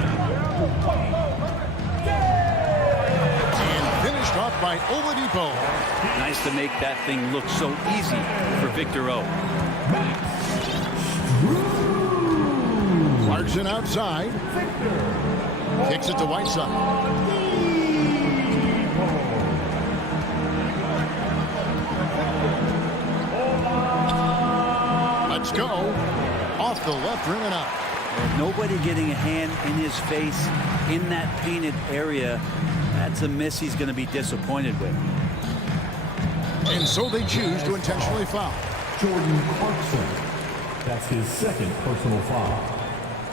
And finished off by Oladipo. Nice to make that thing look so easy for Victor O. Clarkson outside. Kicks it to Whiteside. Let's go. Off the left rim and out. Nobody getting a hand in his face in that painted area. That's a miss he's going to be disappointed with. And so they choose to intentionally foul. Jordan Clarkson. That's his second personal foul.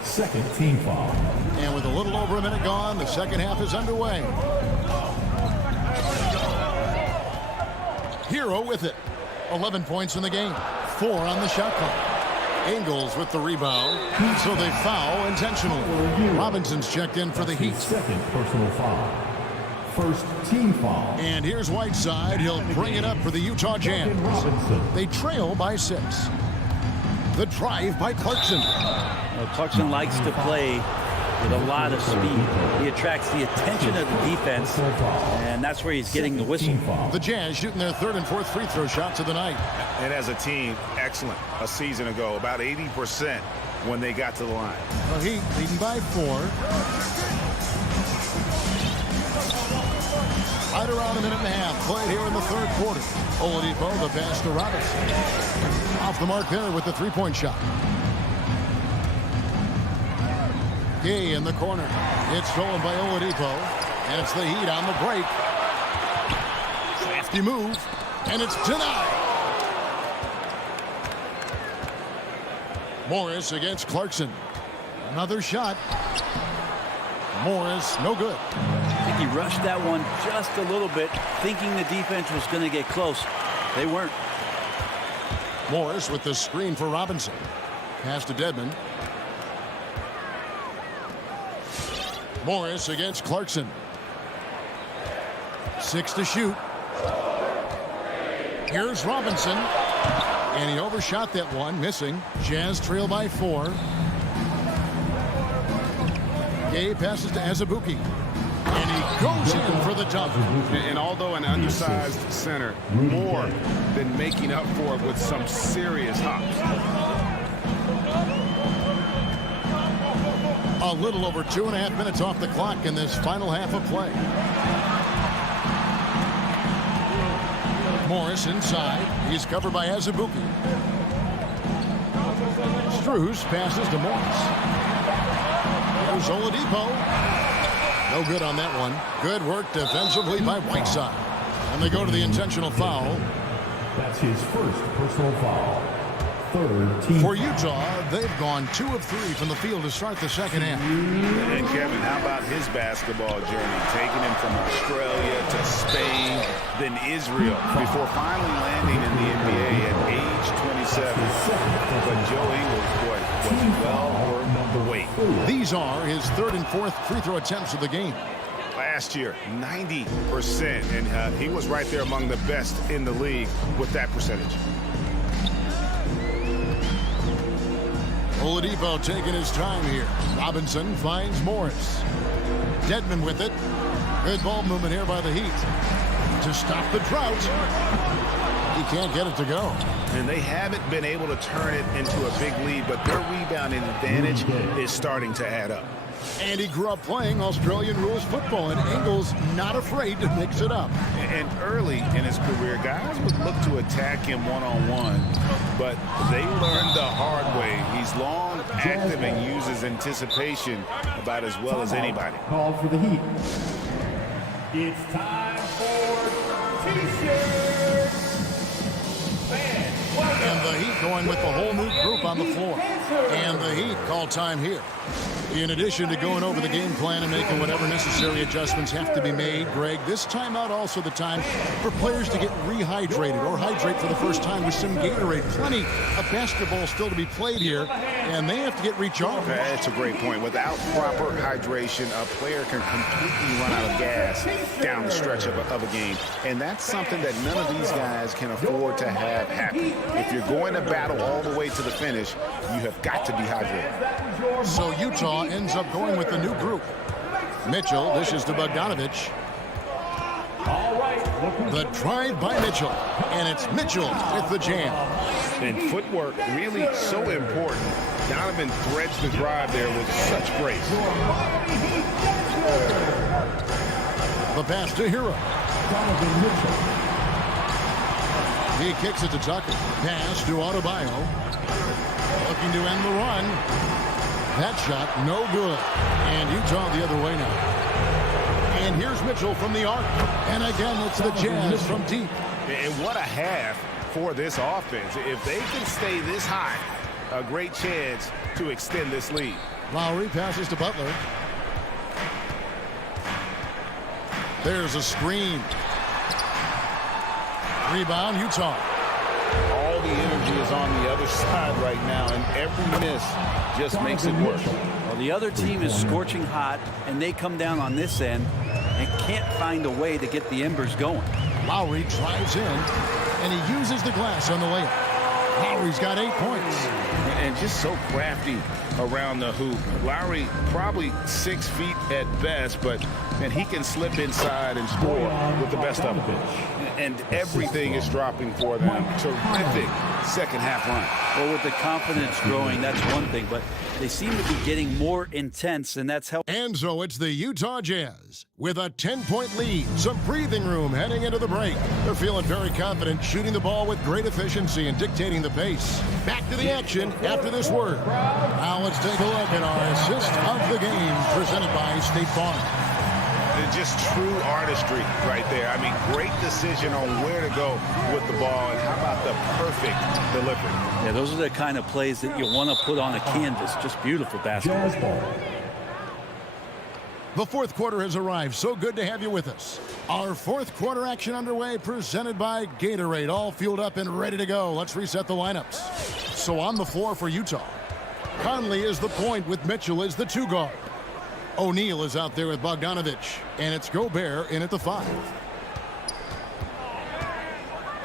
Second team foul. And with a little over a minute gone, the second half is underway. Hero with it. 11 points in the game. 4 on the shot clock. Ingles with the rebound. So they foul intentionally. Robinson's checked in for the Heat. Second personal foul. First team foul. And here's Whiteside. He'll bring it up for the Utah Jazz. They trail by 6. The drive by Clarkson. Clarkson likes to play with a lot of speed. He attracts the attention of the defense, and that's where he's getting the whistle. The Jazz shooting their 3rd and 4th free throw shots of the night. And as a team, excellent. A season ago, about 80% when they got to the line. The Heat leading by 4. Right around a minute and a half played here in the third quarter. Oladipo, the pass to Robinson. Off the mark there with the 3-point shot. Gay in the corner. It's stolen by Oladipo. And it's the Heat on the break. Crafty move. And it's denied. Morris against Clarkson. Another shot. Morris, no good. I think he rushed that one just a little bit, thinking the defense was going to get close. They weren't. Morris with the screen for Robinson. Pass to Dedmon. Morris against Clarkson. 6 to shoot. Here's Robinson. And he overshot that one, missing. Jazz trail by 4. Gay passes to Azubuike. And he goes in for the dunk. And although an undersized center, more than making up for it with some serious hops. A little over 2.5 minutes off the clock in this final half of play. Morris inside. He's covered by Azubuike. Strus passes to Morris. Here's Oladipo. No good on that one. Good work defensively by Whiteside. And they go to the intentional foul. That's his first personal foul. Third team. For Utah, they've gone 2 of 3 from the field to start the second half. And Kevin, how about his basketball journey? Taking him from Australia to Spain, then Israel, before finally landing in the NBA at age 27. But Joe Ingles, boy, was well worth the wait. These are his 3rd and 4th free throw attempts of the game. Last year, 90%, and he was right there among the best in the league with that percentage. Oladipo taking his time here. Robinson finds Morris. Dedmon with it. Good ball movement here by the Heat. To stop the drought. He can't get it to go. And they haven't been able to turn it into a big lead, but their rebounding advantage is starting to add up. And he grew up playing Australian rules football, and Ingles not afraid to mix it up. And early in his career, guys would look to attack him one-on-one, but they learned the hard way. He's long, active, and uses anticipation about as well as anybody. Called for the Heat. It's time for T-shirts. And the Heat going with the whole new group on the floor. And the Heat call time here. In addition to going over the game plan and making whatever necessary adjustments have to be made, Greg, this timeout also the time for players to get rehydrated or hydrate for the first time with some Gatorade. Plenty of basketball still to be played here, and they have to get recharged. That's a great point. Without proper hydration, a player can completely run out of gas down the stretch of a game. And that's something that none of these guys can afford to have happen. If you're going to battle all the way to the finish, you have got to be hydrated. So Utah ends up going with the new group. Mitchell dishes to Bogdanovich. The drive by Mitchell. And it's Mitchell with the jam. And footwork really so important. Donovan threads the drive there with such grace. The pass to Hero. He kicks it to Tucker. Pass to Adebayo. Looking to end the run. That shot, no good. And Utah the other way now. And here's Mitchell from the arc. And again, it's the Jazz from deep. And what a half for this offense. If they can stay this high, a great chance to extend this lead. Lowry passes to Butler. There's a screen. Rebound, Utah. All the energy is on the other side right now, and every miss just makes it worse. Well, the other team is scorching hot, and they come down on this end and can't find a way to get the embers going. Lowry drives in, and he uses the glass on the layup. Lowry's got 8 points. And just so crafty around the hoop. Lowry probably 6 feet at best, but man, he can slip inside and score with the best of them. And everything is dropping for them. Terrific second half run. Well, with the confidence growing, that's one thing, but they seem to be getting more intense, and that's helping. And so it's the Utah Jazz with a 10-point lead. Some breathing room heading into the break. They're feeling very confident, shooting the ball with great efficiency and dictating the pace. Back to the action after this word. Now let's take a look at our assist of the game presented by State Farm. Just true artistry right there. I mean, great decision on where to go with the ball, and how about the perfect delivery. Yeah, those are the kind of plays that you want to put on a canvas. Just beautiful basketball. Jazz ball. The fourth quarter has arrived. So good to have you with us. Our fourth quarter action underway, presented by Gatorade. All fueled up and ready to go. Let's reset the lineups. So on the floor for Utah, Conley is the point with Mitchell as the 2 guard. O'Neal is out there with Bogdanovich, and it's Gobert in at the 5.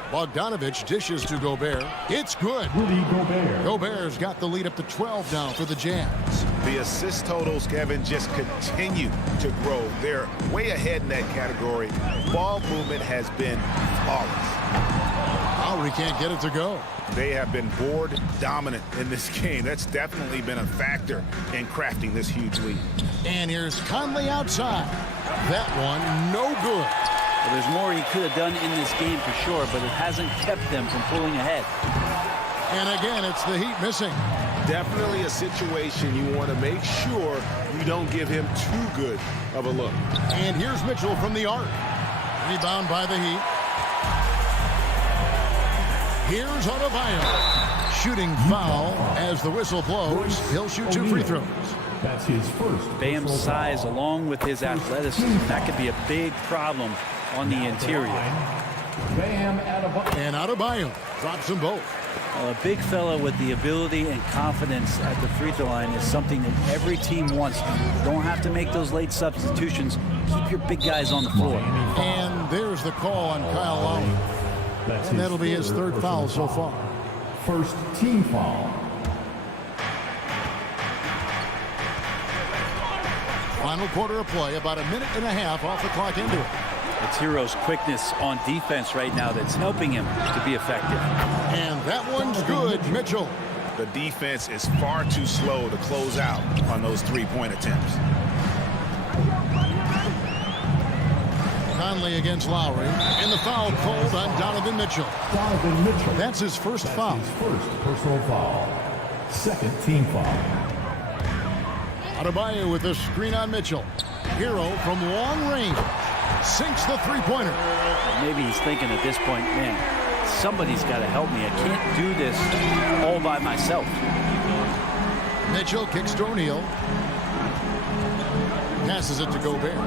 Bogdanovich dishes to Gobert. It's good. Rudy Gobert. Gobert's got the lead up to 12 now for the Jazz. The assist totals, Kevin, just continue to grow. They're way ahead in that category. Ball movement has been flawless. Lowry can't get it to go. They have been board dominant in this game. That's definitely been a factor in crafting this huge lead. And here's Conley outside. That one, no good. Well, there's more he could have done in this game for sure, but it hasn't kept them from pulling ahead. And again, it's the Heat missing. Definitely a situation you want to make sure you don't give him too good of a look. And here's Mitchell from the arc. Rebound by the Heat. Here's Adebayo. Shooting foul as the whistle blows. He'll shoot 2 free throws. That's his first. Bam's size along with his athleticism, that could be a big problem on the interior. Bam Adebayo. And Adebayo drops them both. Well, a big fella with the ability and confidence at the free throw line is something that every team wants. You don't have to make those late substitutions. Keep your big guys on the floor. And there's the call on Kyle Lowry. And that'll be his 3rd foul so far. First team foul. Final quarter of play, about a minute and a half off the clock into it. It's Hero's quickness on defense right now that's helping him to be effective. And that one's good, Mitchell. The defense is far too slow to close out on those 3-point attempts. Conley against Lowry. And the foul called on Donovan Mitchell. Donovan Mitchell. That's his first foul. His first personal foul. Second team foul. Adebayo with a screen on Mitchell. Hero from long range. Sinks the 3-pointer. Maybe he's thinking at this point, man, somebody's got to help me. I can't do this all by myself. Mitchell kicks to O'Neal. Passes it to Gobert.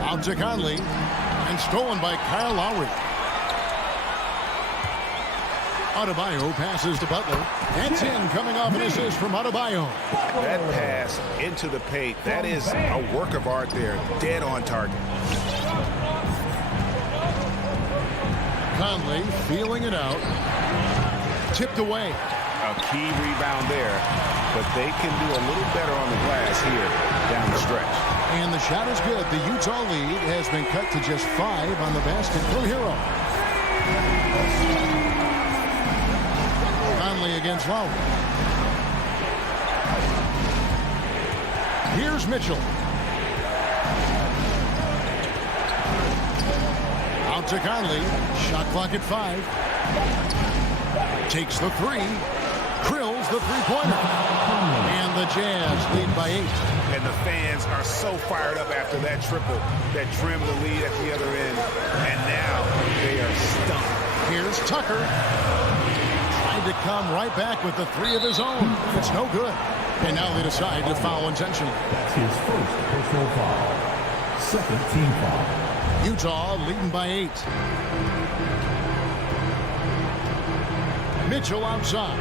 Out to Conley. And stolen by Kyle Lowry. Adebayo passes to Butler. That's in, coming off an assist from Adebayo. That pass into the paint, that is a work of art there. Dead on target. Conley feeling it out. Tipped away. A key rebound there, but they can do a little better on the glass here down the stretch. And the shot is good. The Utah lead has been cut to just 5 on the basket from Hero. Conley against Lowry. Here's Mitchell. Out to Conley. Shot clock at 5. Takes the 3. Krills the 3-pointer. And the Jazz lead by 8. And the fans are so fired up after that triple that trimmed the lead at the other end. And now they are stunned. Here's Tucker. Trying to come right back with the 3 of his own. It's no good. And now they decide to foul intentionally. That's his first personal foul. Second team foul. Utah leading by 8. Mitchell outside.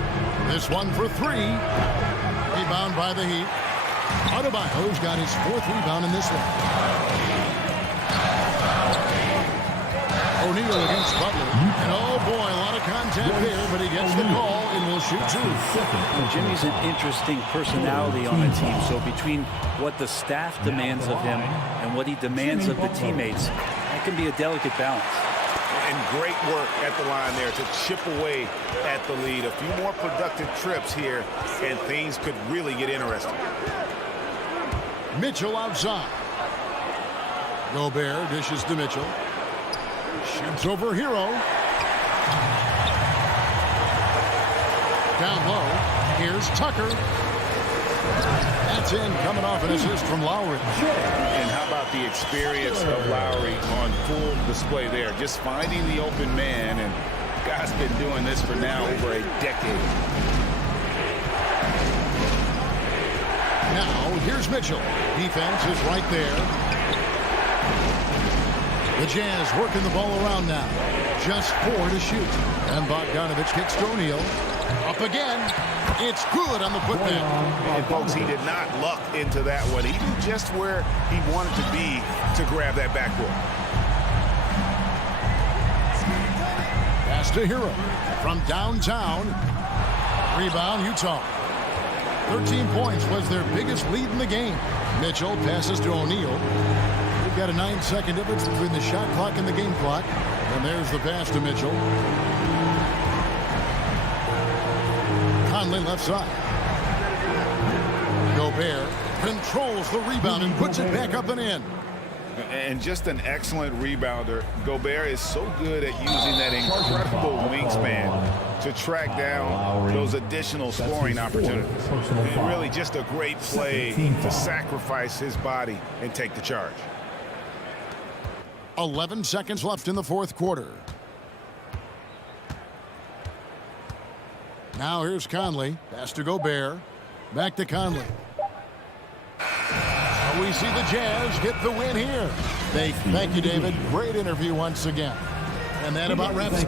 This one for 3. Rebound by the Heat. Adebayo's got his 4th rebound in this one. O'Neal against Butler. And oh boy, a lot of contact there, but he gets the call and will shoot 2. Well, Jimmy's an interesting personality on the team, so between what the staff demands of him and what he demands of the teammates, that can be a delicate balance. And great work at the line there to chip away at the lead. A few more productive trips here, and things could really get interesting. Mitchell outside. Gobert dishes to Mitchell. Shoots over Hero. Down low. Here's Tucker. That's in, coming off an assist from Lowry. And how about the experience of Lowry on full display there? Just finding the open man and Guy's been doing this for now over a decade. Now, here's Mitchell. Defense is right there. The Jazz working the ball around now. Just 4 to shoot. And Bogdanovich kicks to O'Neal. Up again. It's good on the putback. And folks, he did not luck into that one. He knew just where he wanted to be to grab that backboard. Pass to Hero from downtown. Rebound, Utah. 13 points was their biggest lead in the game. Mitchell passes to O'Neal. We've got a 9-second difference between the shot clock and the game clock. And there's the pass to Mitchell. Conley left side. Gobert controls the rebound and puts it back up and in. And just an excellent rebounder. Gobert is so good at using that incredible wingspan to track down those additional scoring opportunities. And really just a great play to sacrifice his body and take the charge. 11 seconds left in the fourth quarter. Now here's Conley. Pass to Gobert. Back to Conley. We see the Jazz get the win here. Thank you, David. Great interview once again. And that about wraps it.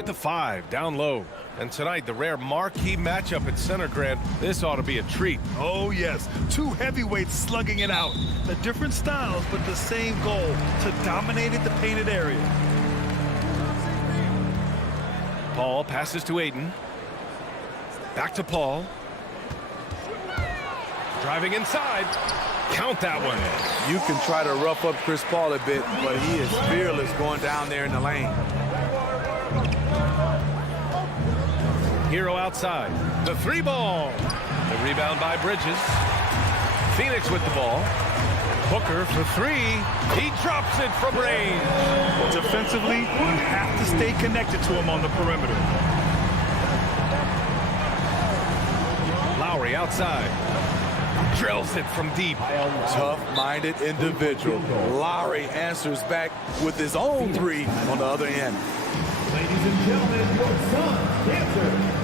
at the 5, down low. And tonight, the rare marquee matchup at center, Grant. This ought to be a treat. Oh, yes. Two heavyweights slugging it out. The different styles, but the same goal, to dominate at the painted area. Paul passes to Aiden. Back to Paul. Driving inside. Count that one. You can try to rough up Chris Paul a bit, but he is fearless going down there in the lane. Hero outside. The 3 ball. The rebound by Bridges. Phoenix with the ball. Booker for 3. He drops it from range. Defensively, you have to stay connected to him on the perimeter. Lowry outside. Drills it from deep. Tough-minded individual. Lowry answers back with his own 3 on the other end. Ladies and gentlemen, your Suns dancer.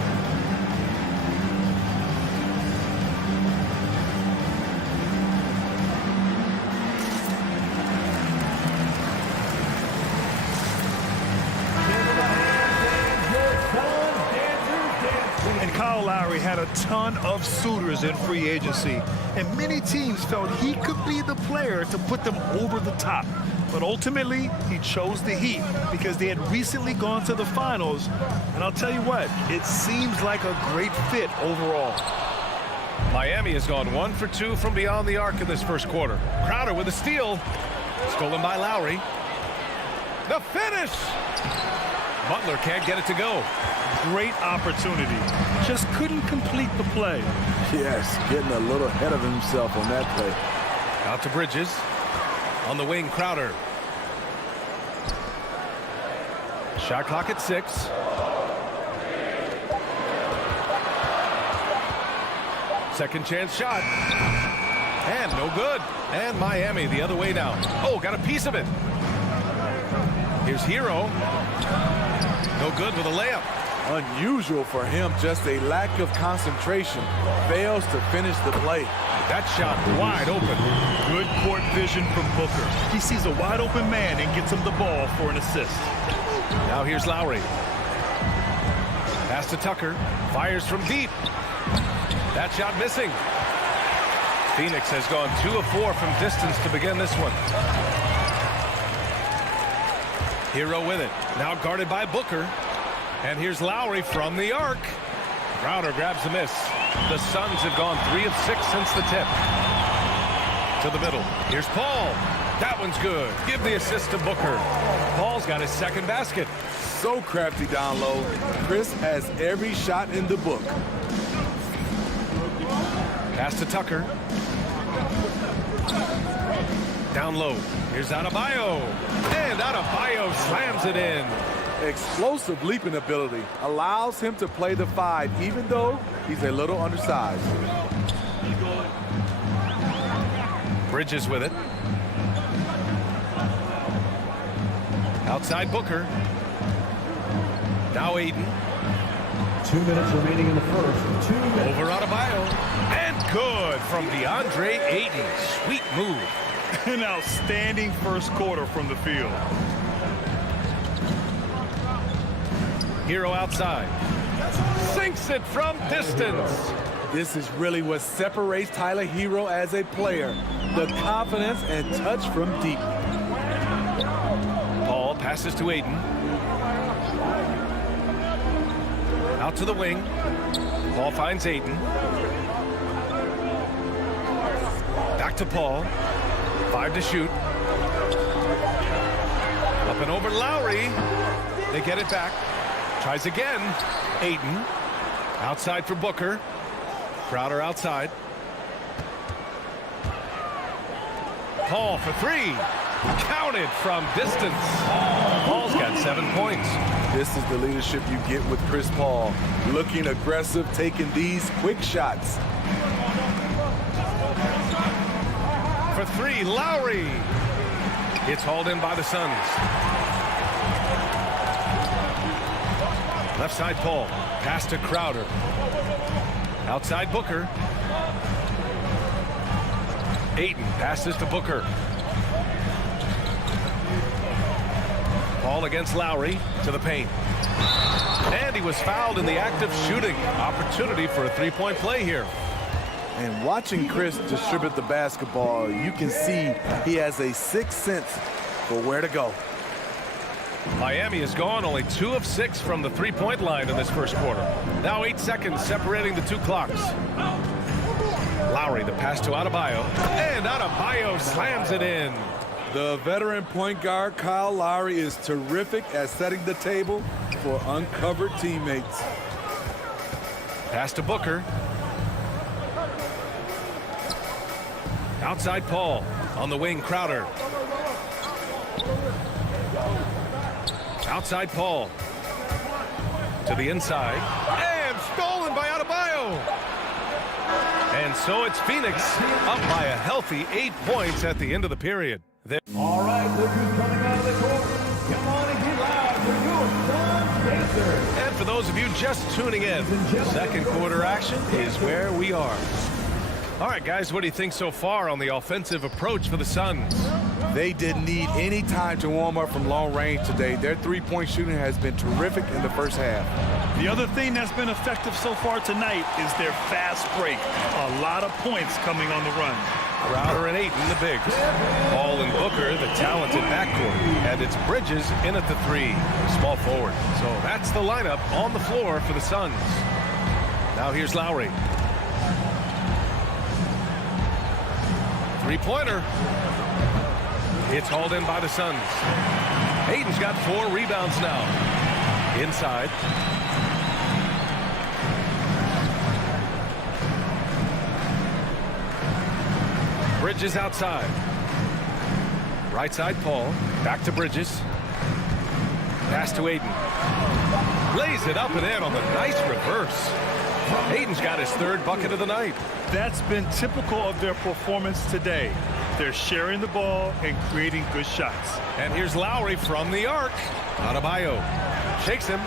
And Kyle Lowry had a ton of suitors in free agency, and many teams felt he could be the player to put them over the top. But ultimately, he chose the Heat because they had recently gone to the finals. And I'll tell you what, it seems like a great fit overall. Miami has gone 1 for 2 from beyond the arc in this first quarter. Crowder with a steal. Stolen by Lowry. The finish! Butler can't get it to go. Great opportunity. Just couldn't complete the play. Yes, getting a little ahead of himself on that play. Out to Bridges. On the wing, Crowder. Shot clock at 6. Second chance shot. And no good. And Miami the other way now. Oh, got a piece of it. Here's Hero. No good with a layup. Unusual for him, just a lack of concentration. Fails to finish the play. That shot wide open. Good court vision from Booker. He sees a wide open man and gets him the ball for an assist. Now here's Lowry. Pass to Tucker. Fires from deep. That shot missing. Phoenix has gone 2 of 4 from distance to begin this one. Hero with it. Now guarded by Booker. And here's Lowry from the arc. Crowder grabs the miss. The Suns have gone 3 of 6 since the tip. To the middle. Here's Paul. That one's good. Give the assist to Booker. Paul's got his second basket. So crafty down low. Chris has every shot in the book. Pass to Tucker. Down low. Here's Adebayo. And Adebayo slams it in. Explosive leaping ability allows him to play the 5, even though he's a little undersized. Bridges with it. Outside Booker. Now Aiden. 2 minutes remaining in the first. 2 minutes. Over Adebayo. And good from DeAndre Aiden. Sweet move. An outstanding first quarter from the field. Hero outside. Sinks it from distance. This is really what separates Tyler Hero as a player. The confidence and touch from deep. Paul passes to Aiden. Out to the wing. Paul finds Aiden. Back to Paul. 5 to shoot. Up and over Lowry. They get it back. Tries again. Aiden. Outside for Booker. Crowder outside. Paul for 3. Counted from distance. Paul's got 7 points. This is the leadership you get with Chris Paul. Looking aggressive, taking these quick shots. For 3, Lowry. It's hauled in by the Suns. Left side Paul. Pass to Crowder. Outside Booker. Aiden passes to Booker. Ball against Lowry to the paint. And he was fouled in the act of shooting. Opportunity for a three-point play here. And watching Chris distribute the basketball, you can see he has a sixth sense for where to go. Miami has gone only 2 of 6 from the three-point line in this first quarter. Now 8 seconds separating the two clocks. Lowry, the pass to Adebayo. And Adebayo slams it in. The veteran point guard Kyle Lowry is terrific at setting the table for uncovered teammates. Pass to Booker. Outside Paul. On the wing, Crowder. Outside Paul. To the inside. And stolen by Adebayo. And so it's Phoenix up by a healthy 8 points at the end of the period. All right, look who's coming out of the court. Come on and get loud for your Sun Pacers. And for those of you just tuning in, second quarter action is where we are. All right, guys, what do you think so far on the offensive approach for the Suns? They didn't need any time to warm up from long range today. Their three-point shooting has been terrific in the first half. The other thing that's been effective so far tonight is their fast break. A lot of points coming on the run. Crowder and Ayton, the bigs. Paul and Booker, the talented backcourt. And it's Bridges in at the 3, small forward. So that's the lineup on the floor for the Suns. Now here's Lowry. Three-pointer. It's hauled in by the Suns. Ayton's got 4 rebounds now. Inside. Bridges outside. Right side, Paul. Back to Bridges. Pass to Ayton. Lays it up and in on the nice reverse. Ayton's got his 3rd bucket of the night. That's been typical of their performance today. They're sharing the ball and creating good shots. And here's Lowry from the arc. Adebayo shakes him.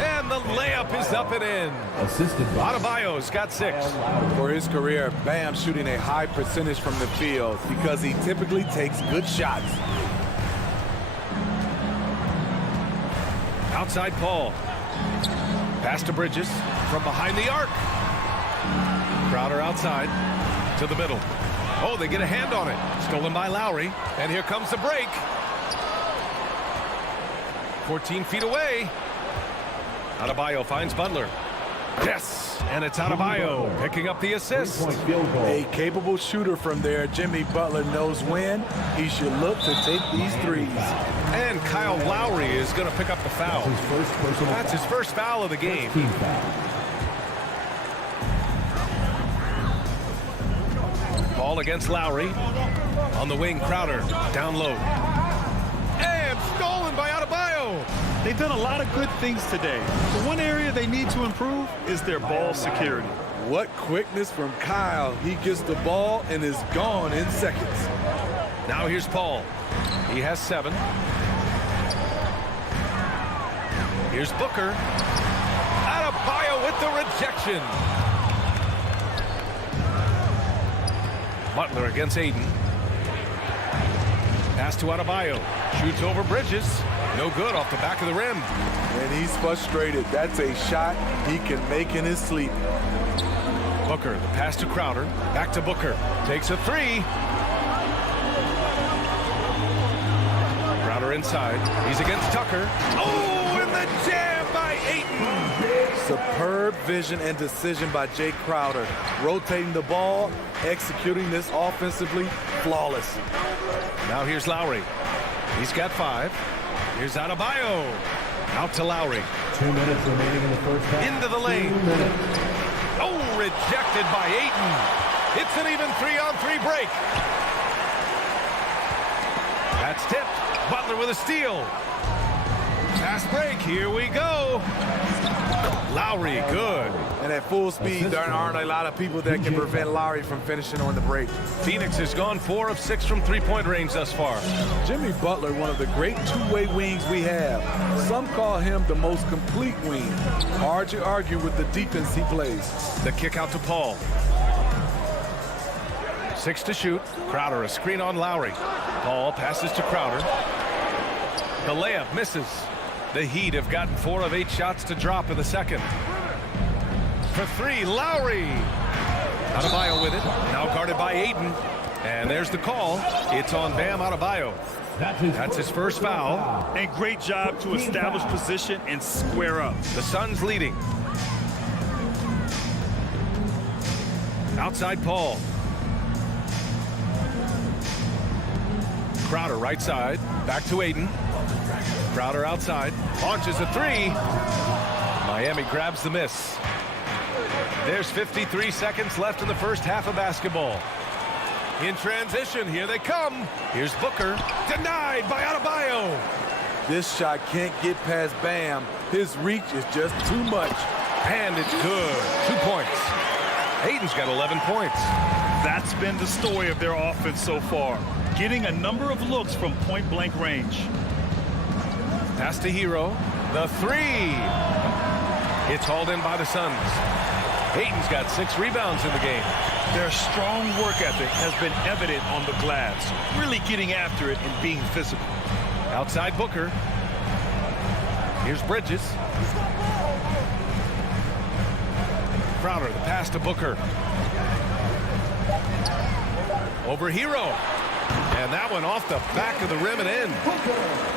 And the layup is up and in. Adebayo's got 6. For his career, Bam shooting a high percentage from the field because he typically takes good shots. Outside Paul. Pass to Bridges from behind the arc. Crowder outside to the middle. Oh, they get a hand on it. Stolen by Lowry. And here comes the break. 14 feet away. Adebayo finds Butler. Yes, and it's Adebayo picking up the assist. A capable shooter from there. Jimmy Butler knows when he should look to take these threes. And Kyle Lowry is going to pick up the foul. That's his first foul of the game. Ball against Lowry. On the wing, Crowder down low. And stolen by Adebayo. They've done a lot of good things today. The one area they need to improve is their ball security. What quickness from Kyle. He gets the ball and is gone in seconds. Now here's Paul. He has 7. Here's Booker. Adebayo with the rejection. Butler against Ayton. Pass to Adebayo. Shoots over Bridges. No good off the back of the rim. And he's frustrated. That's a shot he can make in his sleep. Booker, the pass to Crowder. Back to Booker. Takes a 3. Crowder inside. He's against Tucker. Oh, and the jam by Ayton. Superb vision and decision by Jay Crowder. Rotating the ball, executing this offensively, flawless. Now here's Lowry. He's got 5. Here's Adebayo. Out to Lowry. 2 minutes remaining in the first half. Into the lane. 2 minutes. Oh, rejected by Ayton. It's an even 3-on-3 break. That's tipped. Butler with a steal. Fast break. Here we go. Lowry, good. And at full speed, there aren't a lot of people that can prevent Lowry from finishing on the break. Phoenix has gone 4 of 6 from three-point range thus far. Jimmy Butler, one of the great two-way wings we have. Some call him the most complete wing. Hard to argue with the defense he plays. The kick out to Paul. 6 to shoot. Crowder, a screen on Lowry. Paul passes to Crowder. The layup misses. The Heat have gotten 4 of 8 shots to drop in the second. For 3, Lowry. Adebayo with it. Now guarded by Ayton. And there's the call. It's on Bam Adebayo. That's his first foul. And great job to establish position and square up. The Suns leading. Outside Paul. Crowder right side. Back to Ayton. Crowder outside. Launches a 3. Miami grabs the miss. There's 53 seconds left in the first half of basketball. In transition, here they come. Here's Booker. Denied by Adebayo. This shot can't get past Bam. His reach is just too much. And it's good. 2 points. Ayton's got 11 points. That's been the story of their offense so far. Getting a number of looks from point-blank range. Pass to Hero. The 3. It's hauled in by the Suns. Ayton's got 6 rebounds in the game. Their strong work ethic has been evident on the glass, really getting after it and being physical. Outside Booker. Here's Bridges. Crowder, the pass to Booker. Over Hero. And that one off the back of the rim and in.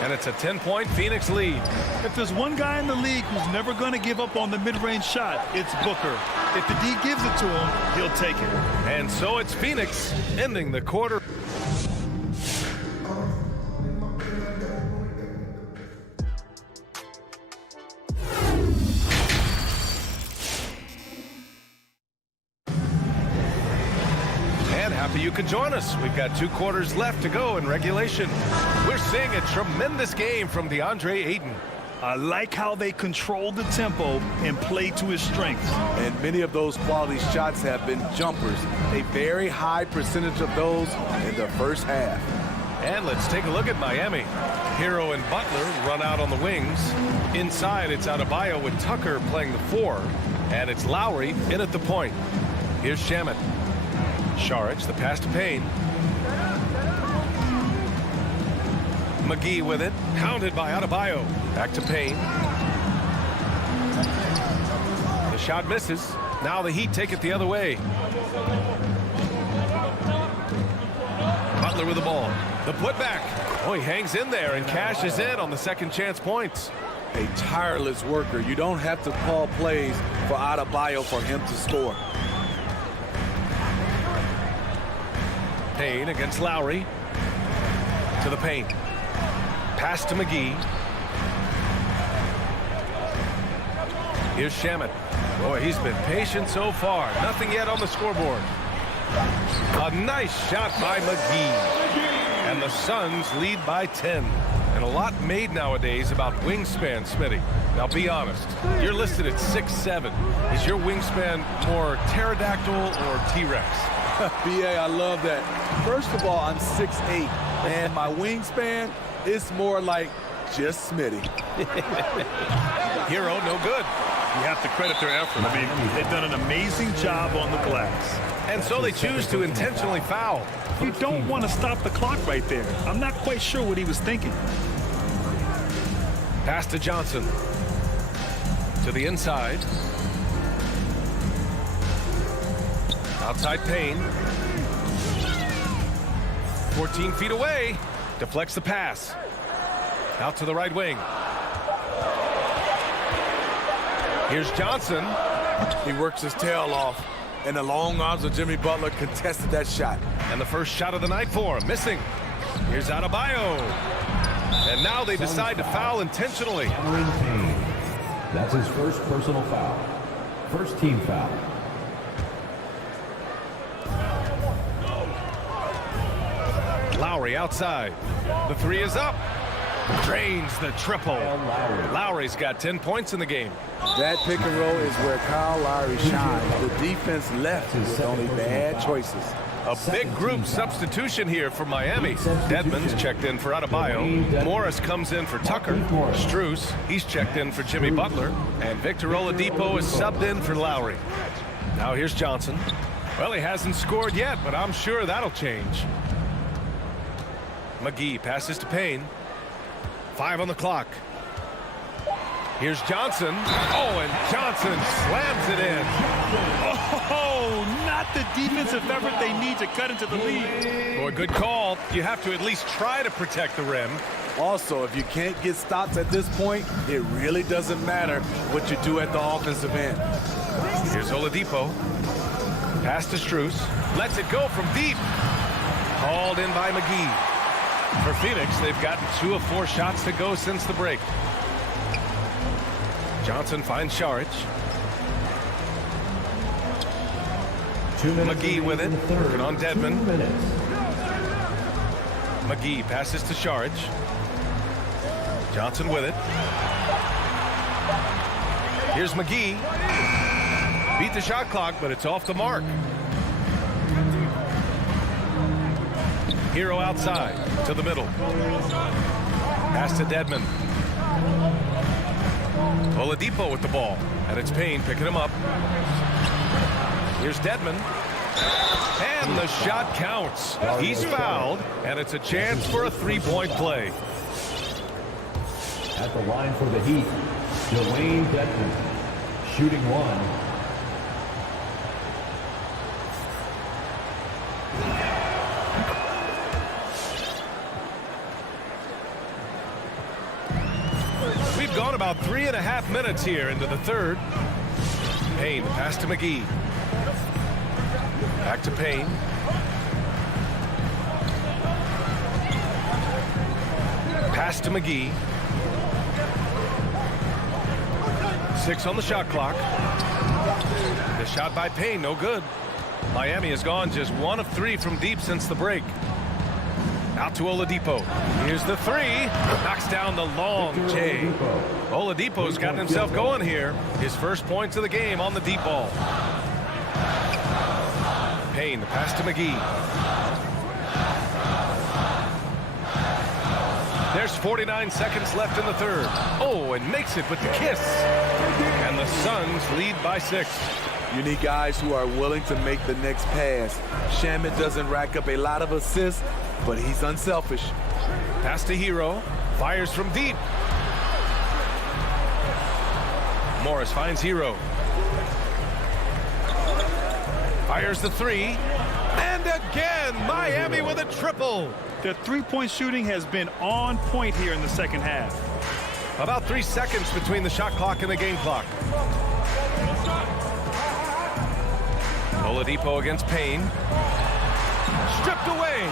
And it's a 10-point Phoenix lead. If there's one guy in the league who's never going to give up on the mid-range shot, it's Booker. If the D gives it to him, he'll take it. And so it's Phoenix ending the quarter. Happy you could join us. We've got 2 quarters left to go in regulation. We're seeing a tremendous game from DeAndre Ayton. I like how they control the tempo and play to his strengths. And many of those quality shots have been jumpers. A very high percentage of those in the first half. And let's take a look at Miami. Hero and Butler run out on the wings. Inside, it's Adebayo with Tucker playing the 4. And it's Lowry in at the point. Here's Shamet. Saric, the pass to Payne. McGee with it. Pounded by Adebayo. Back to Payne. The shot misses. Now the Heat take it the other way. Butler with the ball. The putback. Oh, he hangs in there and cashes in on the second chance points. A tireless worker. You don't have to call plays for Adebayo for him to score. Payne against Lowry. To the paint. Pass to McGee. Here's Shamet. Boy, he's been patient so far. Nothing yet on the scoreboard. A nice shot by McGee. And the Suns lead by 10. And a lot made nowadays about wingspan, Smitty. Now be honest. You're listed at 6'7". Is your wingspan more pterodactyl or T-Rex? BA, I love that. First of all, I'm 6'8", and my wingspan is more like just Smitty. Hero, no good. You have to credit their effort. I mean, they've done an amazing job on the glass. And so they choose to intentionally foul. You don't want to stop the clock right there. I'm not quite sure what he was thinking. Pass to Johnson. To the inside. Outside Payne. 14 feet away. Deflects the pass. Out to the right wing. Here's Johnson. He works his tail off, and the long arms of Jimmy Butler contested that shot. And the first shot of the night for him. Missing. Here's Adebayo. And now they decide to foul intentionally. That's his first personal foul. First team foul. Lowry outside. The 3 is up. Drains the triple. Lowry's got 10 points in the game. That pick and roll is where Kyle Lowry shines. The defense left with only bad choices. A big group substitution here for Miami. Dedmon's checked in for Adebayo. Morris comes in for Tucker. Strus, he's checked in for Jimmy Butler. And Victor Oladipo is subbed in for Lowry. Now here's Johnson. Well, he hasn't scored yet, but I'm sure that'll change. McGee passes to Payne. 5 on the clock. Here's Johnson. Oh, and Johnson slams it in. Oh, not the defensive effort they need to cut into the lead. Boy, good call. You have to at least try to protect the rim. Also, if you can't get stops at this point, it really doesn't matter what you do at the offensive end. Here's Oladipo. Pass to Strus. Lets it go from deep. Called in by McGee. For Phoenix, they've gotten 2 of 4 shots to go since the break. Johnson finds Šarić. McGee with it. Working on Dedmon. McGee passes to Šarić. Johnson with it. Here's McGee. Beat the shot clock, but it's off the mark. Hero outside to the middle. Pass to Dedmon. Oladipo with the ball, and it's Payne picking him up. Here's Dedmon. And the shot counts. He's fouled, and it's a chance for a 3-point play. At the line for the Heat, Dwayne Dedmon, shooting 1. We've gone about 3.5 minutes here into the third. Payne, pass to McGee. Back to Payne. Pass to McGee. 6 on the shot clock. The shot by Payne, no good. Miami has gone just 1 of 3 from deep since the break. Out to Oladipo. Here's the 3. Knocks down the long J. Oladipo's gotten himself going here. His first points of the game on the deep ball. Payne, the pass to McGee. There's 49 seconds left in the third. Oh, and makes it with the kiss. And the Suns lead by 6. You need guys who are willing to make the next pass. Shamet doesn't rack up a lot of assists, but he's unselfish. Pass to Hero. Fires from deep. Morris finds Hero. Fires the 3. And again, Miami with a triple. Their three-point shooting has been on point here in the second half. About 3 seconds between the shot clock and the game clock. Oladipo against Payne. Stripped away.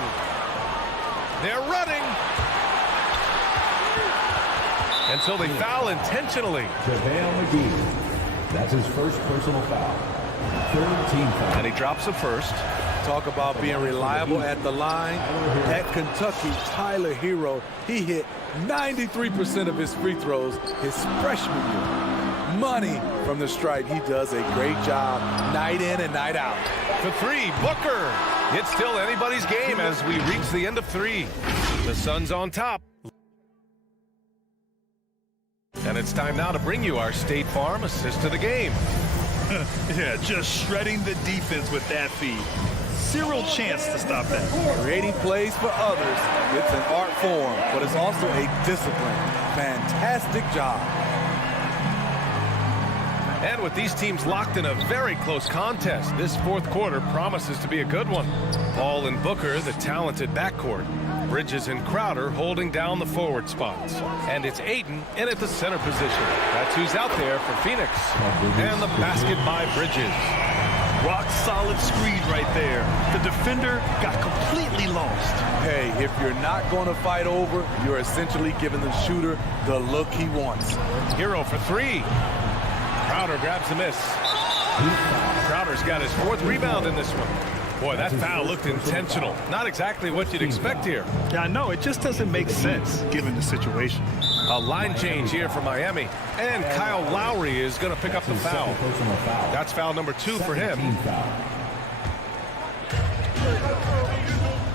They're running. Until they foul intentionally. JaVale McGee. That's his first personal foul. Third team foul. And he drops the first. Talk about being reliable at the line. At Kentucky, Tyler Hero, he hit 93% of his free throws his freshman year. Money from the stripe. He does a great job night in and night out. The 3, Booker. It's still anybody's game as we reach the end of 3. The Suns on top. And it's time now to bring you our State Farm assist of the game. Yeah, just shredding the defense with that feed. Zero chance to stop that. Creating plays for others, it's an art form, but it's also a discipline. Fantastic job. And with these teams locked in a very close contest, this fourth quarter promises to be a good one. Paul and Booker, the talented backcourt. Bridges and Crowder holding down the forward spots. And it's Ayton in at the center position. That's who's out there for Phoenix. And the basket by Bridges. Rock solid screen right there. The defender got completely lost. Hey, if you're not going to fight over, you're essentially giving the shooter the look he wants. Hero for 3. Crowder grabs the miss. Crowder's got his 4th rebound in this one. Boy, that foul looked intentional. Not exactly what you'd expect here. Yeah, I know. It just doesn't make sense given the situation. A line change here for Miami. And Kyle Lowry is going to pick up the foul. That's foul number 2 for him.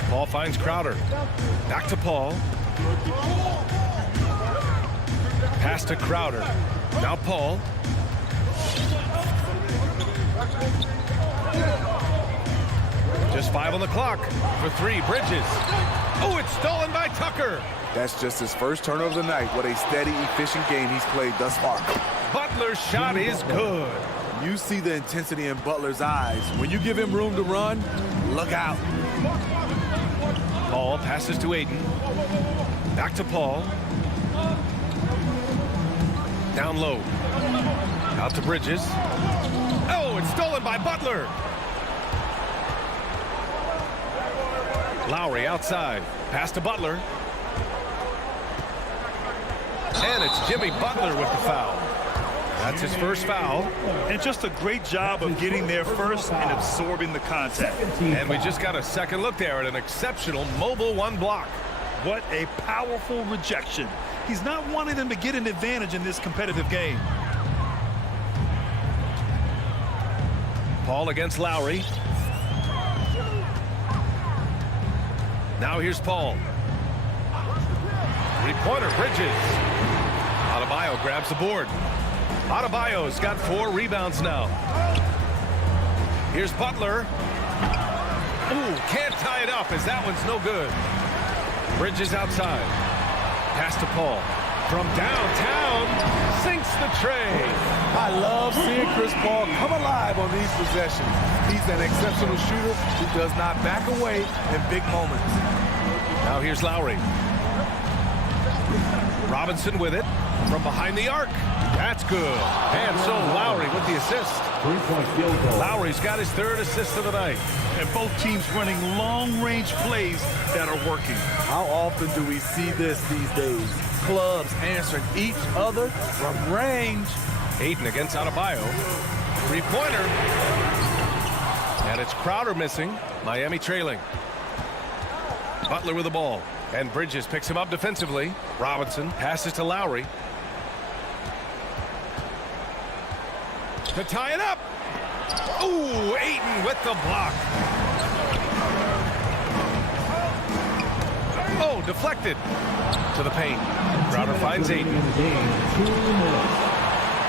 Paul finds Crowder. Back to Paul. Pass to Crowder. Now Paul. Just 5 on the clock. For 3, Bridges. Oh, it's stolen by Tucker. That's just his first turnover of the night. What a steady, efficient game he's played thus far. Butler's shot is good. You see the intensity in Butler's eyes. When you give him room to run, look out. Paul passes to Aiden. Back to Paul. Down low. Out to Bridges. Oh, it's stolen by Butler. Lowry outside. Pass to Butler. And it's Jimmy Butler with the foul. That's his first foul. And just a great job of getting there first and absorbing the contact. And we just got a second look there at an exceptional mobile 1 block. What a powerful rejection. He's not wanting them to get an advantage in this competitive game. Paul against Lowry. Now here's Paul. 3-pointer, Bridges. Adebayo grabs the board. Adebayo's got 4 rebounds now. Here's Butler. Ooh, can't tie it up as that one's no good. Bridges outside. Pass to Paul. From downtown, sinks the tray. I love seeing Chris Paul come alive on these possessions. He's an exceptional shooter who does not back away in big moments. Now here's Lowry. Robinson with it from behind the arc. That's good. And so Lowry with the assist. 3-point field goal. Lowry's got his 3rd assist of the night. And both teams running long-range plays that are working. How often do we see this these days? Clubs answering each other from range. Aiden against Adebayo. 3-pointer. And it's Crowder missing. Miami trailing. Butler with the ball. And Bridges picks him up defensively. Robinson passes to Lowry. To tie it up. Ooh, Ayton with the block. Oh, deflected. To the paint. Crowder finds Ayton.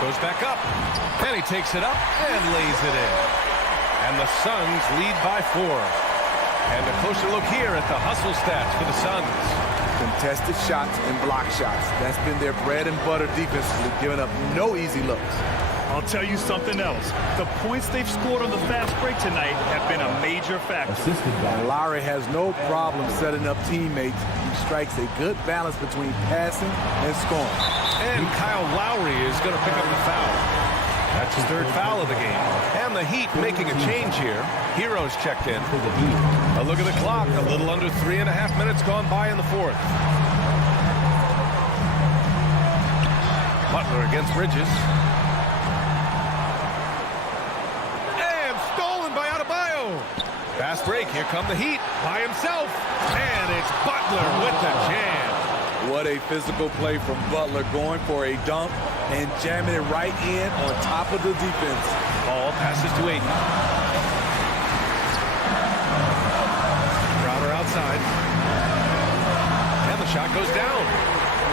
Goes back up. And he takes it up and lays it in. And the Suns lead by 4. And a closer look here at the hustle stats for the Suns. Contested shots and block shots. That's been their bread and butter defensively, giving up no easy looks. I'll tell you something else. The points they've scored on the fast break tonight have been a major factor. Assisted by Lowry has no problem setting up teammates. He strikes a good balance between passing and scoring. And Kyle Lowry is going to pick up the foul. That's his 3rd foul of the game. And the Heat making a change here. Heroes checked in. A look at the clock. A little under 3.5 minutes gone by in the 4th. Butler against Bridges. And stolen by Adebayo. Fast break. Here come the Heat by himself. And it's Butler with the jam. What a physical play from Butler, going for a dunk and jamming it right in on top of the defense. Ball passes to Aiden. Crowder outside. And the shot goes down.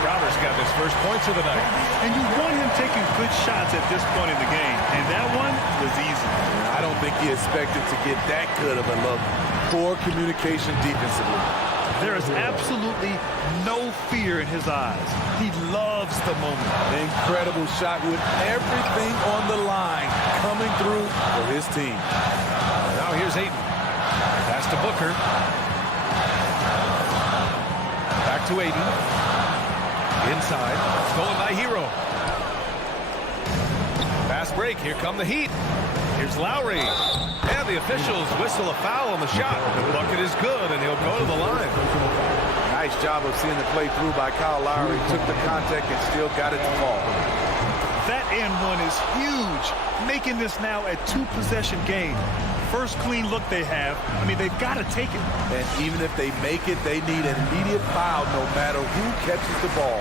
Crowder's got his first points of the night. And you want him taking good shots at this point in the game. And that one was easy. I don't think he expected to get that good of a look. Poor communication defensively. There is absolutely no fear in his eyes. He loves the moment. Incredible shot with everything on the line coming through for his team. Now here's Aiden. Pass to Booker. Back to Aiden. Inside. Stolen by Hero. Fast break. Here come the Heat. Here's Lowry. And the officials whistle a foul on the shot. The bucket is good, and he'll go to the line. Nice job of seeing the play through by Kyle Lowry. Took the contact and still got it to fall. That end one is huge, making this now a 2-possession game. First clean look they have. I mean, they've got to take it. And even if they make it, they need an immediate foul no matter who catches the ball.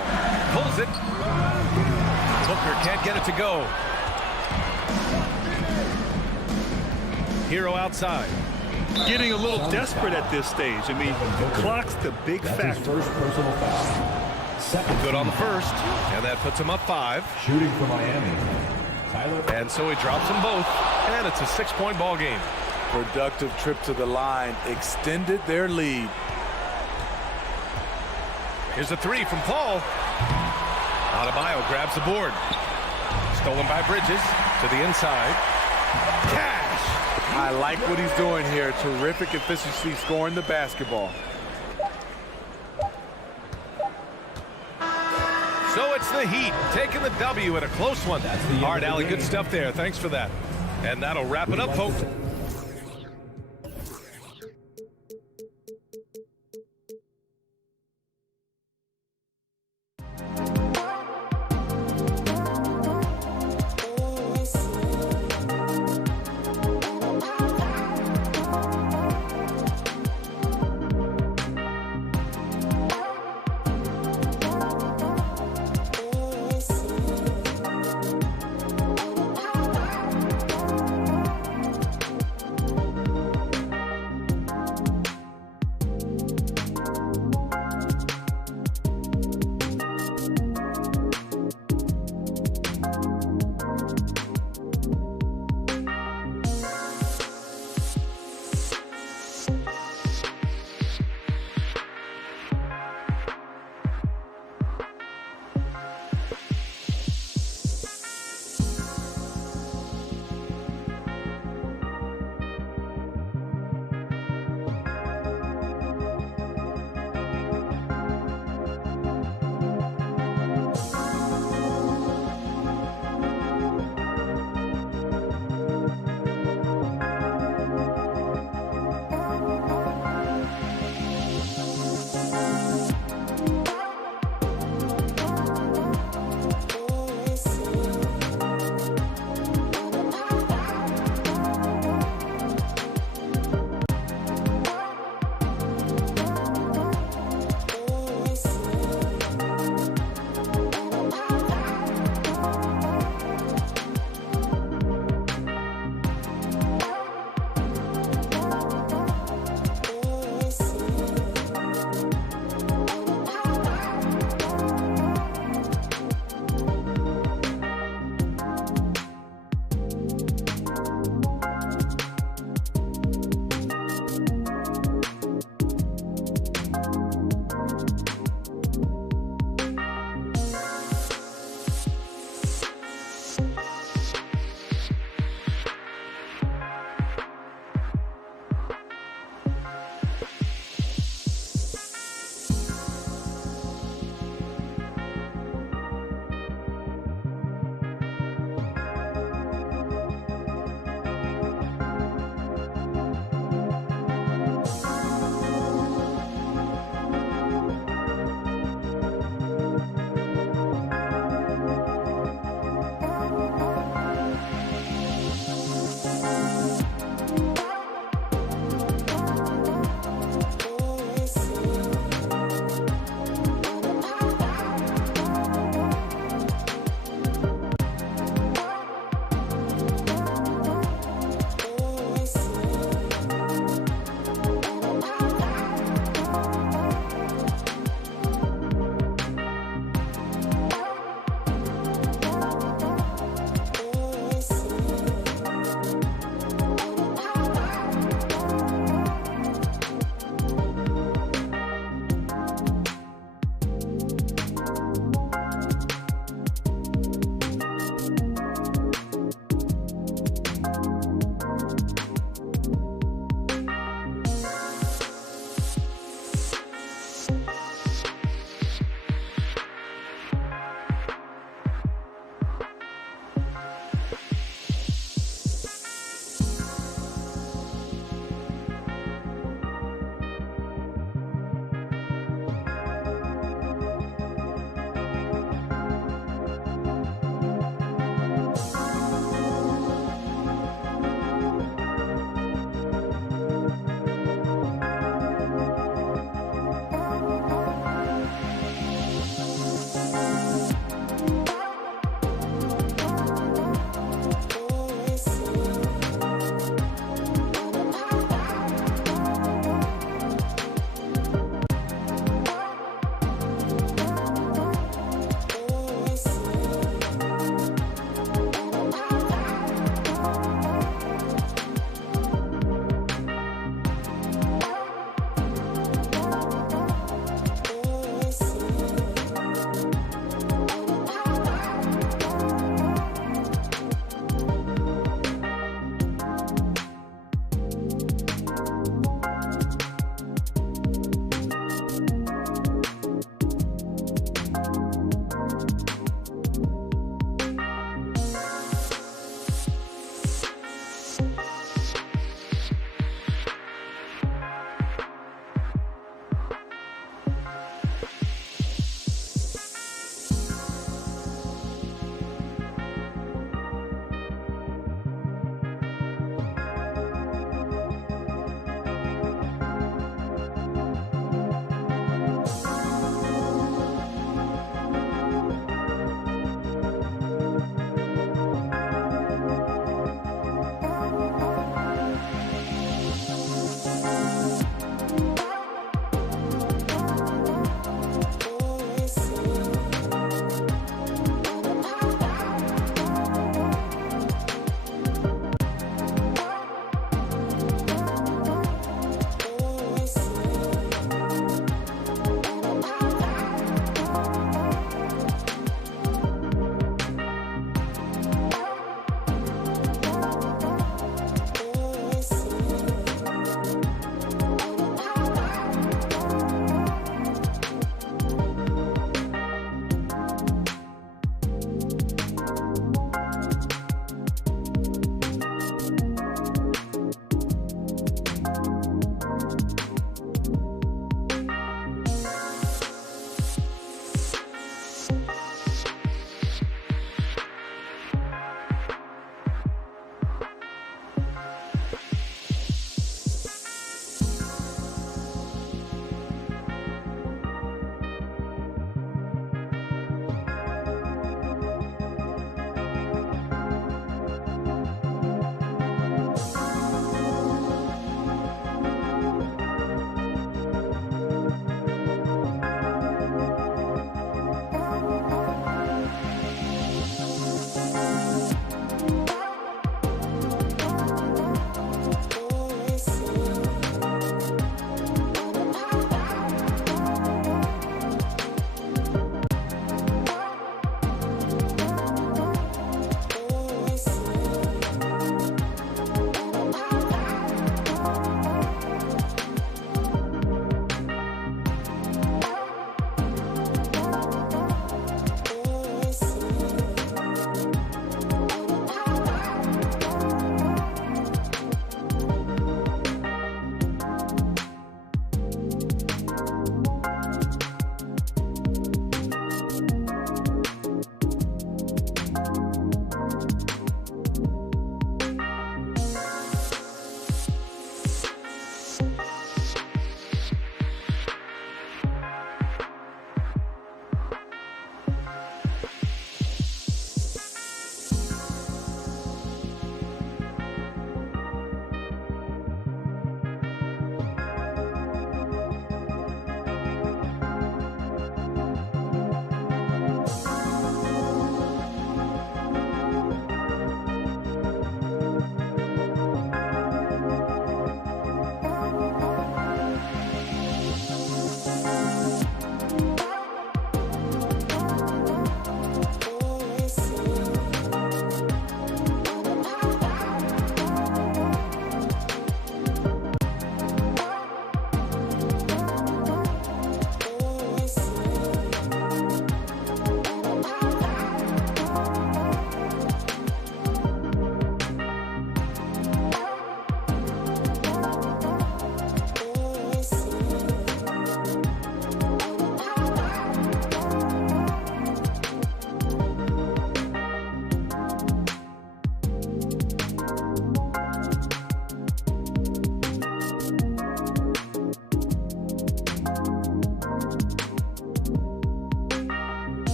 Pulls it. Booker can't get it to go. Hero outside. Getting a little desperate at this stage. I mean, the clock's the big factor. first personal foul. Good on the first, and that puts him up 5. Shooting for Miami. Tyler. And so he drops them both, and it's a 6-point ball game. productive trip to the line extended their lead. Here's a three from Paul. Adebayo grabs the board. Stolen by Bridges to the inside. Cash! I like what he's doing here. Terrific efficiency scoring the basketball. So it's the Heat taking the W at a close one. All right, Allie, good stuff there. Thanks for that. And that'll wrap it up, folks.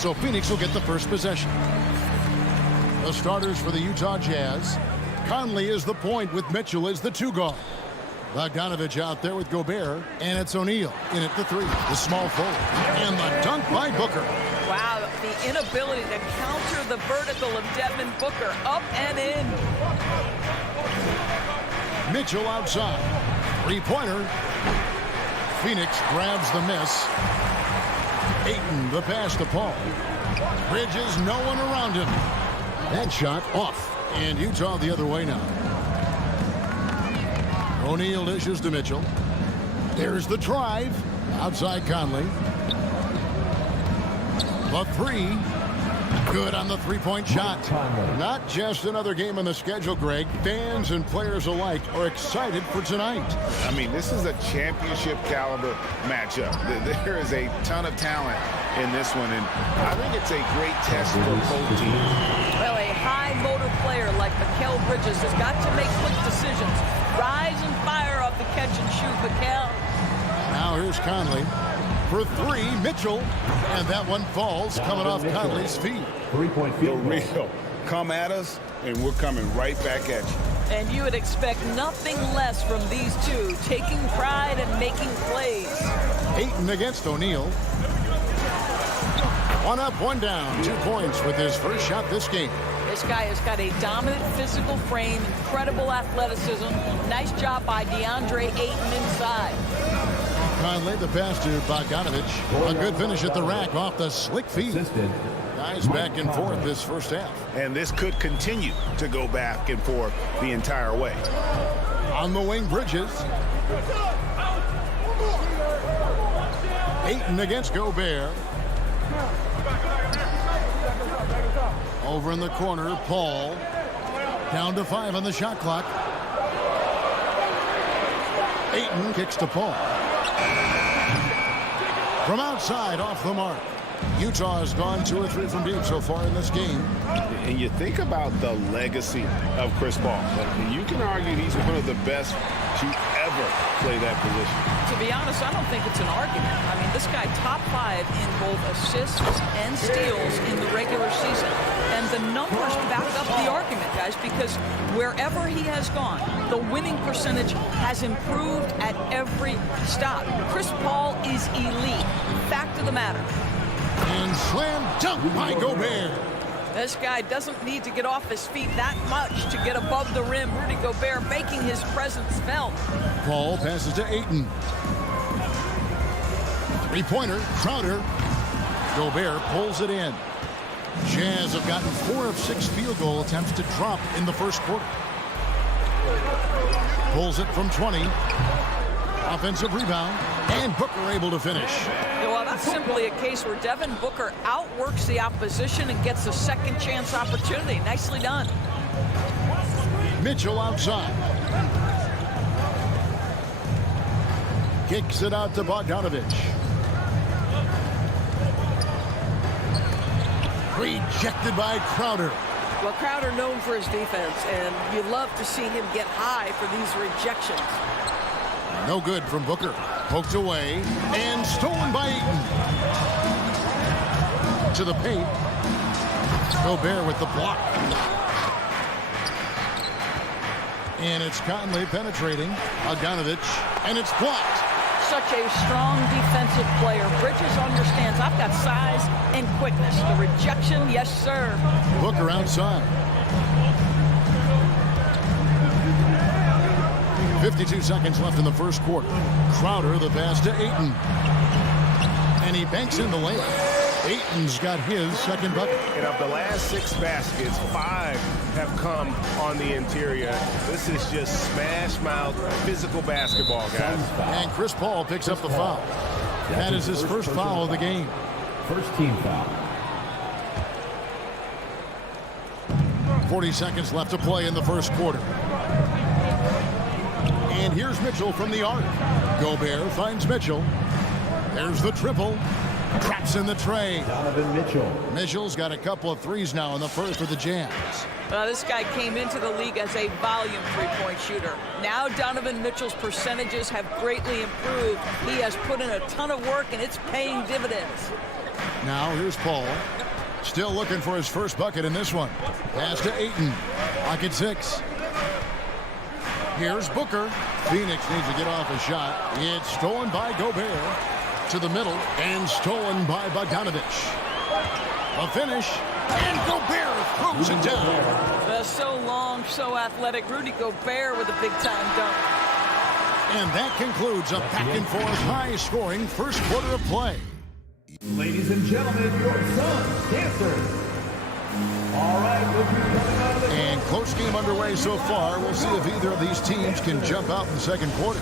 So Phoenix will get the first possession. The starters for the Utah Jazz. Conley is the point with Mitchell as the 2 guard. Bogdanovich out there with Gobert, and it's O'Neal in at the 3. The small forward, and the dunk by Booker. Wow, the inability to counter the vertical of Devin Booker. Up and in. Mitchell outside. 3-pointer. Phoenix grabs the miss. Ayton the pass to Paul. Bridges, no one around him. That shot off. And Utah the other way now. O'Neal dishes to Mitchell. There's the drive. Outside Conley. The 3. Good on the 3-point shot. Not just another game on the schedule, Greg. Fans and players alike are excited for tonight. I mean, this is a championship caliber matchup. There is a ton of talent in this one, and I think it's a great test for both teams. Well, a high motor player like Mikal Bridges has got to make quick decisions. Rise and fire off the catch and shoot, Mikal. Now here's Conley. For 3, Mitchell. And that one falls, coming off Conley's feet. 3-point field goal. Real. Come at us, and we're coming right back at you. And you would expect nothing less from these two, taking pride and making plays. Ayton against O'Neal. 1 up, 1 down. 2 points with his first shot this game. This guy has got a dominant physical frame, incredible athleticism. Nice job by DeAndre Ayton inside. Conley, the pass to Bogdanovich. A good finish at the rack off the slick feet. Guys back and forth this first half. And this could continue to go back and forth the entire way. On the wing, Bridges. Ayton against Gobert. Over in the corner, Paul. Down to 5 on the shot clock. Ayton kicks to Paul. From outside, off the mark. Utah has gone 2 or 3 from deep so far in this game. And you think about the legacy of Chris Paul. You can argue he's one of the best to ever play that position. To be honest, I don't think it's an argument. I mean, this guy top 5 in both assists and steals in the regular season. And the numbers back up the argument, guys, because wherever he has gone, the winning percentage has improved at every stop. Chris Paul is elite. Fact of the matter. And slam dunk by Gobert. This guy doesn't need to get off his feet that much to get above the rim. Rudy Gobert making his presence felt. Paul passes to Ayton. 3-pointer, Crowder. Gobert pulls it in. Jazz have gotten 4 of 6 field goal attempts to drop in the first quarter. Pulls it from 20. Offensive rebound. And Booker able to finish. Well, that's simply a case where Devin Booker outworks the opposition and gets a second chance opportunity. Nicely done. Mitchell outside. Kicks it out to Bogdanovich. Rejected by Crowder. Well, Crowder known for his defense, and you love to see him get high for these rejections. No good from Booker. Poked away and stolen by Ayton. To the paint. Gobert with the block. And it's Conley penetrating. Bogdanovich, and it's blocked. Such a strong defensive player. Bridges understands I've got size and quickness. The rejection, yes, sir. Booker outside. 52 seconds left in the first quarter. Crowder the pass to Ayton. And he banks in the layup. Ayton's got his second bucket. And of the last 6 baskets, 5 have come on the interior. This is just smash mouth physical basketball, guys. And Chris Paul picks up the foul. That is his first foul of the game. First team foul. 40 seconds left to play in the first quarter. And here's Mitchell from the arc. Gobert finds Mitchell. There's the triple. Traps in the tray. Donovan Mitchell. Mitchell's got a couple of threes now in the first for the Jazz. Well, this guy came into the league as a volume three-point shooter. Now Donovan Mitchell's percentages have greatly improved. He has put in a ton of work, and it's paying dividends. Now here's Paul. Still looking for his first bucket in this one. Pass to Ayton. Lock at 6. Here's Booker. Phoenix needs to get off a shot. It's stolen by Gobert. To the middle and stolen by Bogdanovich. A finish. And Gobert throws it down. So long, so athletic. Rudy Gobert with a big-time dunk. And that concludes a back-and-forth, high-scoring first quarter of play. Ladies and gentlemen, your Suns dancers. All right, look who's coming out of the... And close game underway so far. We'll see if either of these teams can jump out in the second quarter.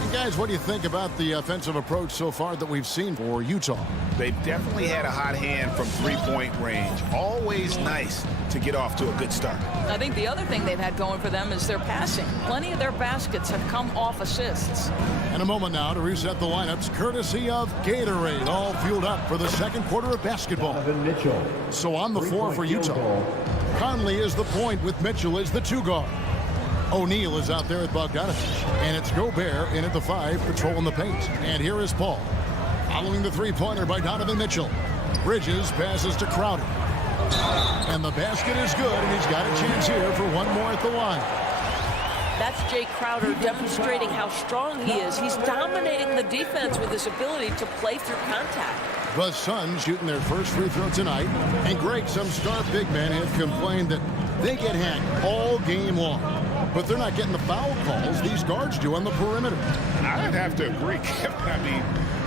And guys, what do you think about the offensive approach so far that we've seen for Utah? They've definitely had a hot hand from three-point range. Always nice to get off to a good start. I think the other thing they've had going for them is their passing. Plenty of their baskets have come off assists. In a moment now to reset the lineups, courtesy of Gatorade, all fueled up for the second quarter of basketball. Mitchell. So on the floor for Utah, Conley is the point with Mitchell as the 2 guard. O'Neal is out there at Bogdanovich, and it's Gobert in at the 5, patrolling the paint. And here is Paul, following the three-pointer by Donovan Mitchell. Bridges passes to Crowder. And the basket is good, and he's got a chance here for one more at the line. That's Jay Crowder demonstrating how strong he is. He's dominating the defense with his ability to play through contact. The Suns shooting their first free throw tonight. And Greg, some star big men have complained that they get hacked all game long. But they're not getting the foul calls these guards do on the perimeter. I'd have to agree, Kevin. I mean,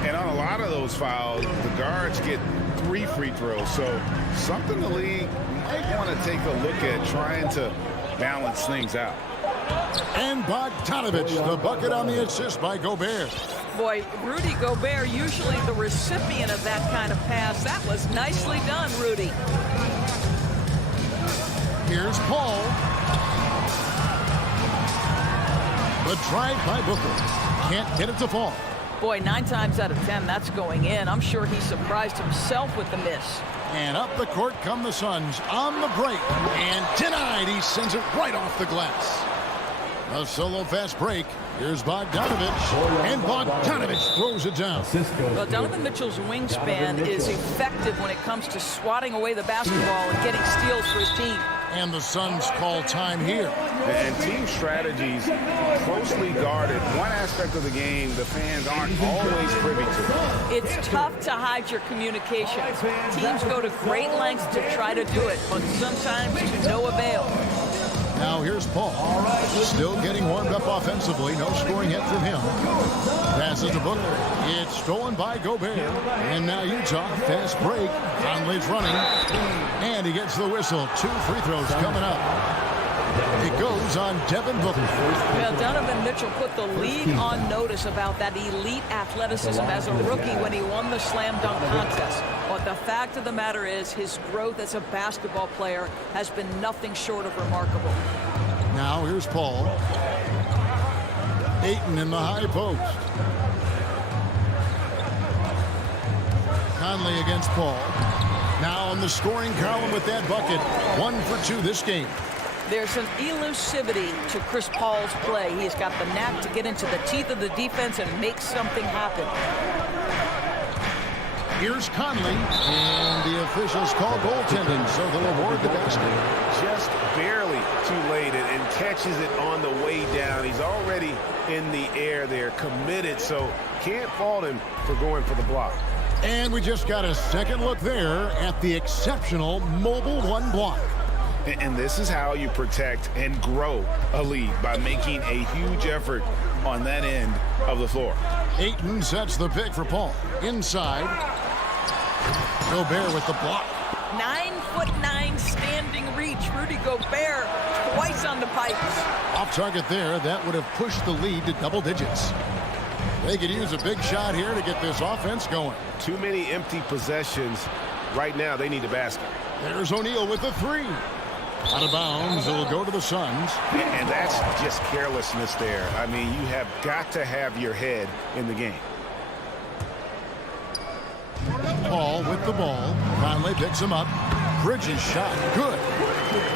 and on a lot of those fouls, the guards get 3 free throws. So something the league might want to take a look at, trying to balance things out. And Bogdanovich, the bucket on the assist by Gobert. Boy, Rudy Gobert, usually the recipient of that kind of pass. That was nicely done, Rudy. Here's Paul. The drive by Booker. Can't get it to fall. Boy, 9 times out of 10, that's going in. I'm sure he surprised himself with the miss. And up the court come the Suns on the break. And denied. He sends it right off the glass. A solo fast break. Here's Bogdanovich. And Bogdanovich throws it down. Well, Donovan Mitchell's wingspan is effective when it comes to swatting away the basketball and getting steals for his team. And the Suns call time here. And team strategies closely guarded. One aspect of the game the fans aren't always privy to. It's tough to hide your communication. Teams go to great lengths to try to do it, but sometimes to no avail. Now here's Paul. Still getting warmed up offensively. No scoring yet from him. Passes to Booker. It's stolen by Gobert. And now Utah. Fast break. Conley's running. And he gets the whistle. 2 free throws coming up. It goes on Devin Booker. Well, Donovan Mitchell put the league on notice about that elite athleticism as a rookie when he won the slam dunk contest. But the fact of the matter is his growth as a basketball player has been nothing short of remarkable. Now here's Paul. Ayton in the high post. Conley against Paul. Now on the scoring column with that bucket. 1 for 2 this game. There's an elusivity to Chris Paul's play. He's got the knack to get into the teeth of the defense and make something happen. Here's Conley, and the officials call goaltending, so they'll award the basket. Just barely too late and catches it on the way down. He's already in the air there, committed, so can't fault him for going for the block. And we just got a second look there at the exceptional mobile 1 block. And this is how you protect and grow a lead, by making a huge effort on that end of the floor. Ayton sets the pick for Paul. Inside. Gobert with the block. 9'9" standing reach. Rudy Gobert twice on the pipes. Off target there. That would have pushed the lead to double digits. They could use a big shot here to get this offense going. Too many empty possessions. Right now, they need a basket. There's O'Neal with the 3. Out of bounds, it'll go to the Suns. And that's just carelessness there. I mean, you have got to have your head in the game. Paul with the ball. Conley picks him up. Bridges shot. Good.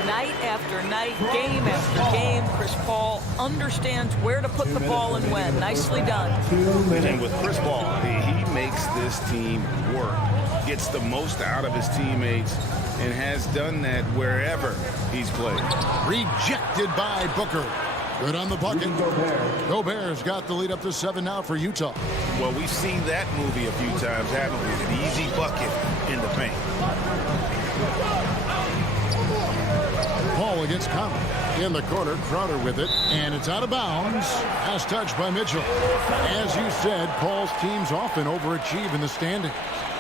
Night after night, game after game, Chris Paul understands where to put the ball and when. Nicely done. And with Chris Paul, he makes this team work. gets the most out of his teammates and has done that wherever he's played. Rejected by Booker. Good on the bucket. Gobert's got the lead up to 7 now for Utah. Well, we've seen that movie a few times, haven't we? An easy bucket in the paint. Paul against Conley. In the corner, Crowder with it, and it's out of bounds. Last touch by Mitchell. As you said, Paul's teams often overachieve in the standings.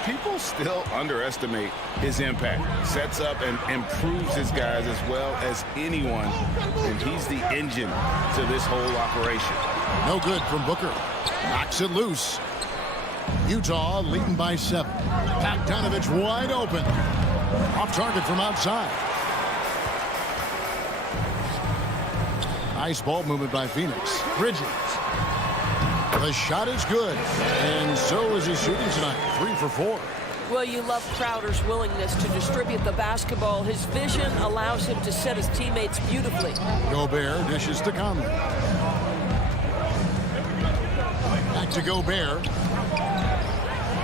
People still underestimate his impact. Sets up and improves his guys as well as anyone, and he's the engine to this whole operation. No good from Booker. Knocks it loose. Utah leading by 7. Bogdanovich wide open. Off target from outside. Nice ball movement by Phoenix. Bridges. The shot is good. And so is he shooting tonight. 3 for 4. Well, you love Crowder's willingness to distribute the basketball. His vision allows him to set his teammates beautifully. Gobert dishes to Conley. Back to Gobert.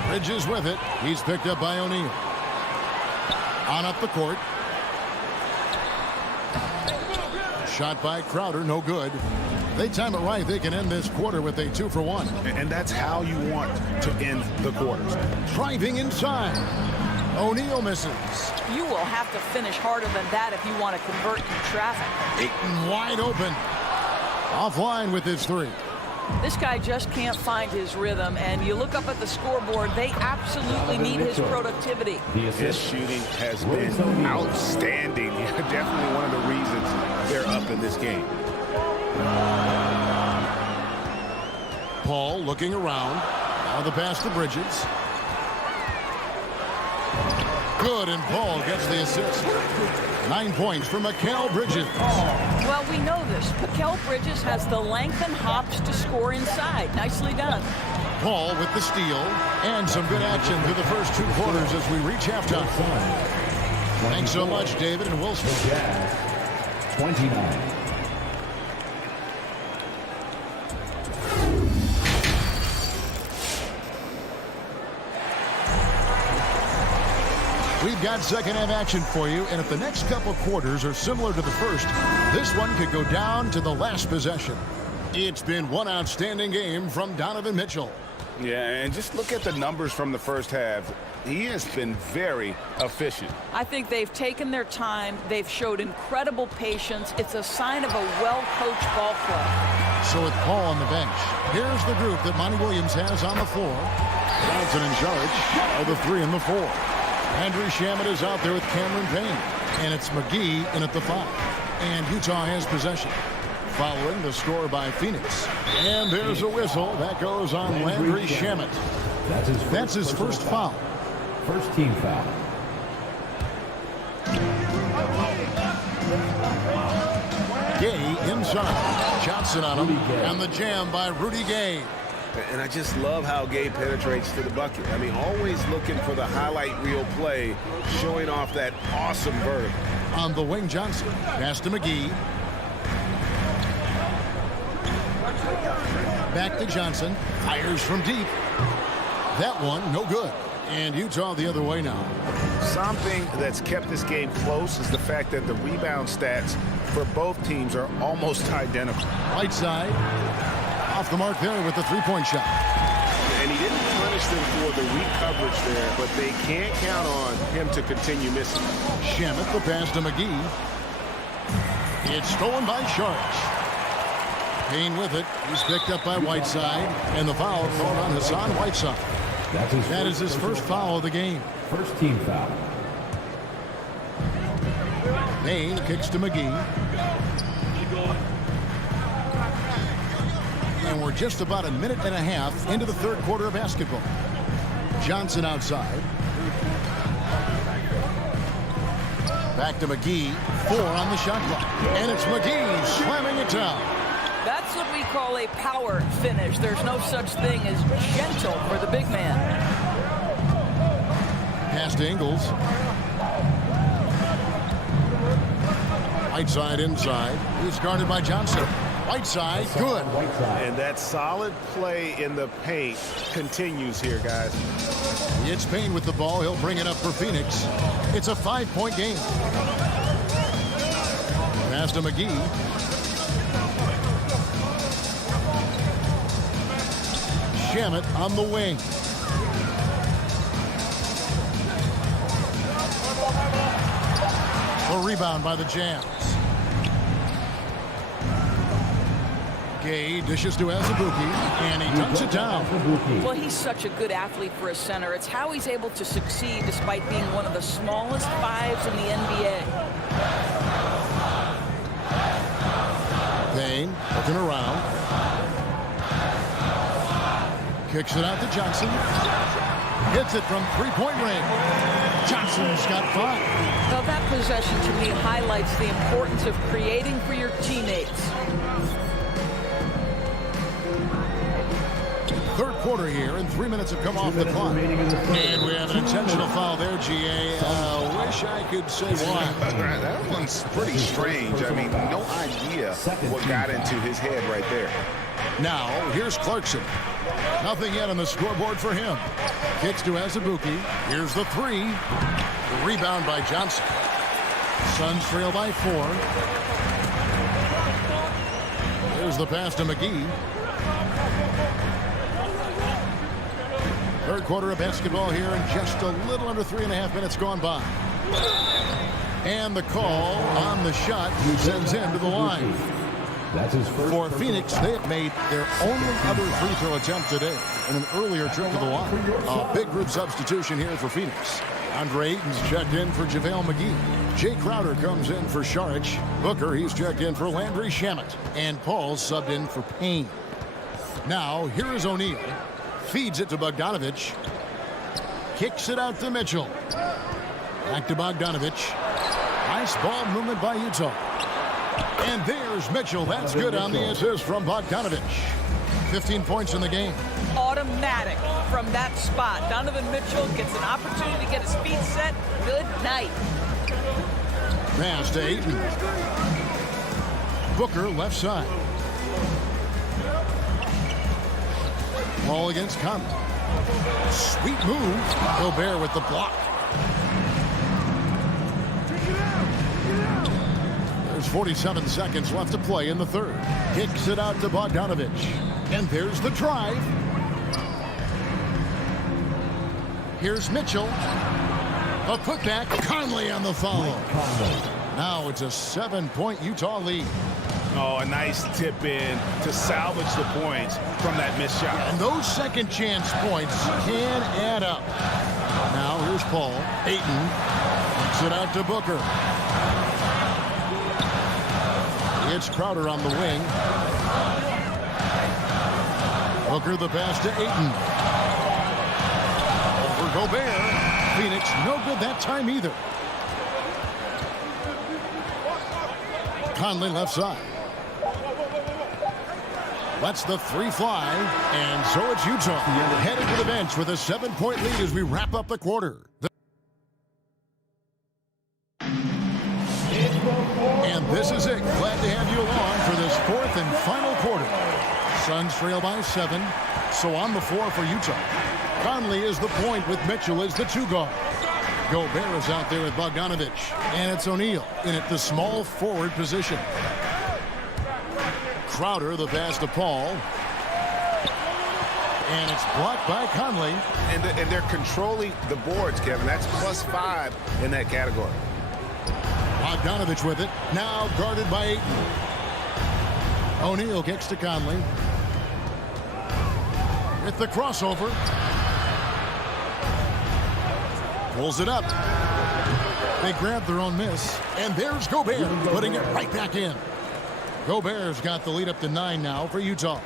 Bridges with it. He's picked up by O'Neal. On up the court. Shot by Crowder, no good. They time it right. They can end this quarter with a 2 for 1. And that's how you want to end the quarters. Driving inside. O'Neal misses. You will have to finish harder than that if you want to convert in traffic. Ayton wide open. Offline with his 3. This guy just can't find his rhythm, and you look up at the scoreboard, they absolutely need his productivity. His shooting has been outstanding. Definitely one of the reasons they're up in this game. Paul looking around. Now the pass to Bridges. Good, and Paul gets the assist. 9 points for Mikal Bridges. Well, we know this. Mikal Bridges has the length and hops to score inside. Nicely done. Paul with the steal. And some good action through the first 2 quarters as we reach halftime. Thanks so much, David and Wilson. 29. We've got second half action for you, and if the next couple quarters are similar to the first, this one could go down to the last possession. It's been one outstanding game from Donovan Mitchell. Yeah, and just look at the numbers from the first half. He has been very efficient. I think they've taken their time. They've showed incredible patience. It's a sign of a well-coached ball club. So with Paul on the bench, here's the group that Monty Williams has on the floor. Johnson in charge of the 3 and the 4. Andrew Shamet is out there with Cameron Payne. And it's McGee in at the 5. And Utah has possession. Following the score by Phoenix. And there's a whistle. That goes on Landry Shamet. That's his first foul. First team foul. Gay inside. Johnson on him. And the jam by Rudy Gay. And I just love how Gay penetrates to the bucket. I mean, always looking for the highlight reel play, showing off that awesome vertical. On the wing, Johnson. Pass to McGee. Back to Johnson. Fires from deep. That one, no good. And Utah the other way now. Something that's kept this game close is the fact that the rebound stats for both teams are almost identical. Right side. Off the mark there with the three-point shot. And he didn't punish them for the weak coverage there, but they can't count on him to continue missing. Shamet, the pass to McGee. It's stolen by Sharks. Payne with it. He's picked up by Whiteside. And the foul called on Hassan Whiteside. That is his first foul of the game. First team foul. Payne kicks to McGee. And we're just about a minute and a half into the third quarter of basketball. Johnson outside. Back to McGee. 4 on the shot clock. And it's McGee slamming it down. That's what we call a power finish. There's no such thing as gentle for the big man. Pass to Ingles. Whiteside inside. He's guarded by Johnson. Whiteside, good. And that solid play in the paint continues here, guys. It's Payne with the ball. He'll bring it up for Phoenix. It's a 5-point game. Pass to McGee. Shamet on the wing. A rebound by the Jazz. Gay dishes to Azubuike, and he dunks it down. Well, he's such a good athlete for a center. It's how he's able to succeed despite being one of the smallest fives in the NBA. Payne looking around. Kicks it out to Johnson. Hits it from three-point range. Johnson's got 5. Well, that possession to me highlights the importance of creating for your teammates. Third quarter here, and 3 minutes have come off the clock. And we have an intentional foul there, GA. Wish I could say why. That one's pretty strange. I mean, no idea what got into his head right there. Now, here's Clarkson. Nothing yet on the scoreboard for him. Kicks to Azubuike. Here's the 3. The rebound by Johnson. Suns trail by 4. There's the pass to McGee. Third quarter of basketball here, and just a little under 3.5 minutes gone by. And the call on the shot sends him to the line. That's his first. For Phoenix, they have made their only other free throw attempt today in an earlier trip to the line. A big group substitution here for Phoenix. Andre Ayton's checked in for JaVale McGee. Jay Crowder comes in for Saric. Booker, he's checked in for Landry Shamet. And Paul's subbed in for Payne. Now, here is O'Neal. Feeds it to Bogdanovich. Kicks it out to Mitchell. Back to Bogdanovich. Nice ball movement by Utah. And there's Mitchell. That's good on the assist from Bogdanovich. 15 points in the game. Automatic from that spot. Donovan Mitchell gets an opportunity to get his feet set. Good night. Pass to Ayton. Booker left side. Ball against Conley. Sweet move. Gobert with the block. There's 47 seconds left to play in the third. Kicks it out to Bogdanovich. And there's the drive. Here's Mitchell. A putback. Conley on the follow. Now it's a 7-point Utah lead. Oh, a nice tip in to salvage the points from that missed shot. And those second chance points can add up. Now here's Paul. Ayton kicks it out to Booker. It's Crowder on the wing. Booker the pass to Ayton. Over Gobert. Phoenix no good that time either. Conley left side. Lets the 3 fly, and so it's Utah headed to the bench with a 7-point lead as we wrap up the quarter. And this is it. Glad to have you along for this 4th and final quarter. Suns trail by 7, so on the floor for Utah. Conley is the point with Mitchell as the 2 guard. Gobert is out there with Bogdanovich, and it's O'Neal in at the small forward position. Crowder, the pass to Paul. And it's blocked by Conley. And they're controlling the boards, Kevin. That's +5 in that category. Bogdanovich with it. Now guarded by Ayton. O'Neal kicks to Conley. With the crossover. Pulls it up. They grab their own miss. And there's Gobert putting it right back in. Gobert's got the lead up to 9 now for Utah.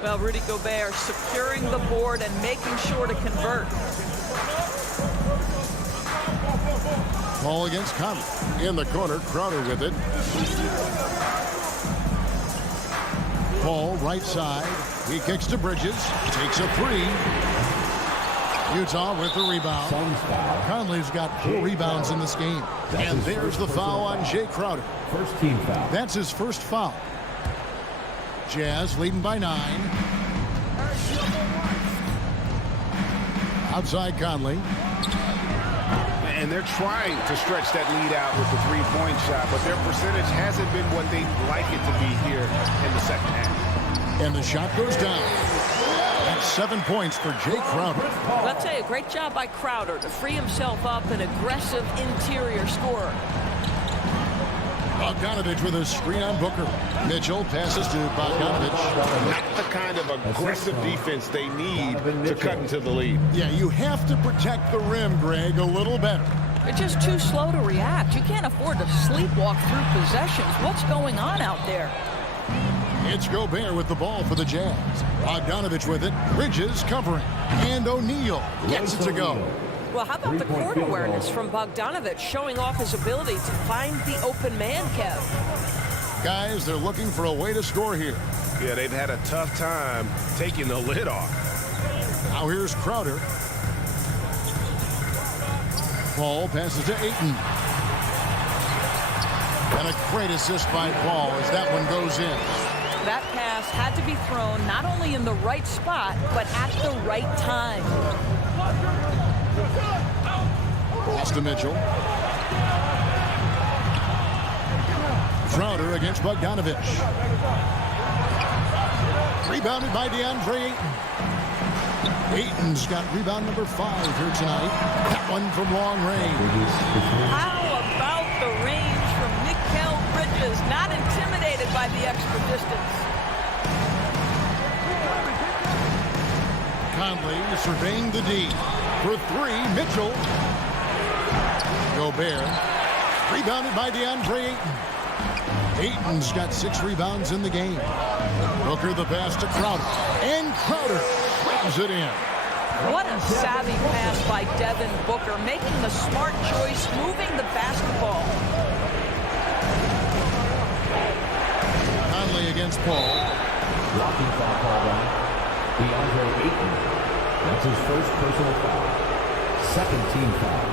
Well, Rudy Gobert securing the board and making sure to convert. Ball against Conley. In the corner, Crowder with it. Paul, right side. He kicks to Bridges. Takes a 3. Utah with the rebound. Conley's got 4 rebounds in this game. And there's the foul on Jay Crowder. First team foul. That's his first foul. Jazz leading by 9. Outside Conley. And they're trying to stretch that lead out with the three-point shot, but their percentage hasn't been what they'd like it to be here in the second half. And the shot goes down. That's 7 points for Jay Crowder. Let's say a great job by Crowder to free himself up, an aggressive interior scorer. Bogdanovich with a screen on Booker. Mitchell passes to Bogdanovich. Not the kind of aggressive defense they need to cut into the lead. Yeah, you have to protect the rim, Greg, a little better. They're just too slow to react. You can't afford to sleepwalk through possessions. What's going on out there? It's Gobert with the ball for the Jazz. Bogdanovich with it. Bridges covering. And O'Neal gets it to go. Well, how about the court awareness from Bogdanovich showing off his ability to find the open man, Kev? Guys, they're looking for a way to score here. Yeah, they've had a tough time taking the lid off. Now here's Crowder. Paul passes to Ayton. And a great assist by Paul as that one goes in. That pass had to be thrown not only in the right spot, but at the right time. Pass to Mitchell. Crowder against Bogdanovich. Rebounded by DeAndre Ayton. Ayton's got rebound number 5 here tonight. That one from long range. How about the range from Mikal Bridges? Not intimidated by the extra distance. Conley surveying the D. For 3, Mitchell. Gobert. Rebounded by DeAndre Ayton. Ayton's got 6 rebounds in the game. Booker the pass to Crowder. And Crowder grabs it in. What a savvy pass by Devin Booker, making the smart choice, moving the basketball. Conley against Paul. Blocking foul called on DeAndre Ayton. That's his first personal foul. Second team foul.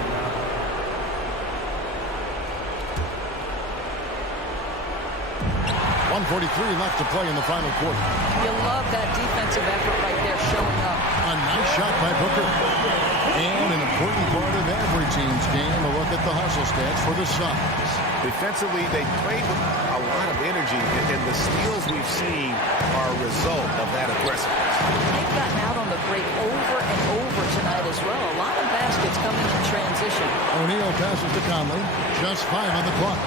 .143 left to play in the final quarter. You love that defensive effort right there showing up. A nice shot by Booker. And an important part of every team's game, a look at the hustle stats for the Suns. Defensively, they played with a lot of energy, and the steals we've seen are a result of that aggressiveness. They've gotten out on the break over and over tonight as well. A lot of baskets coming in transition. O'Neal passes to Conley. Just 5 on the clock.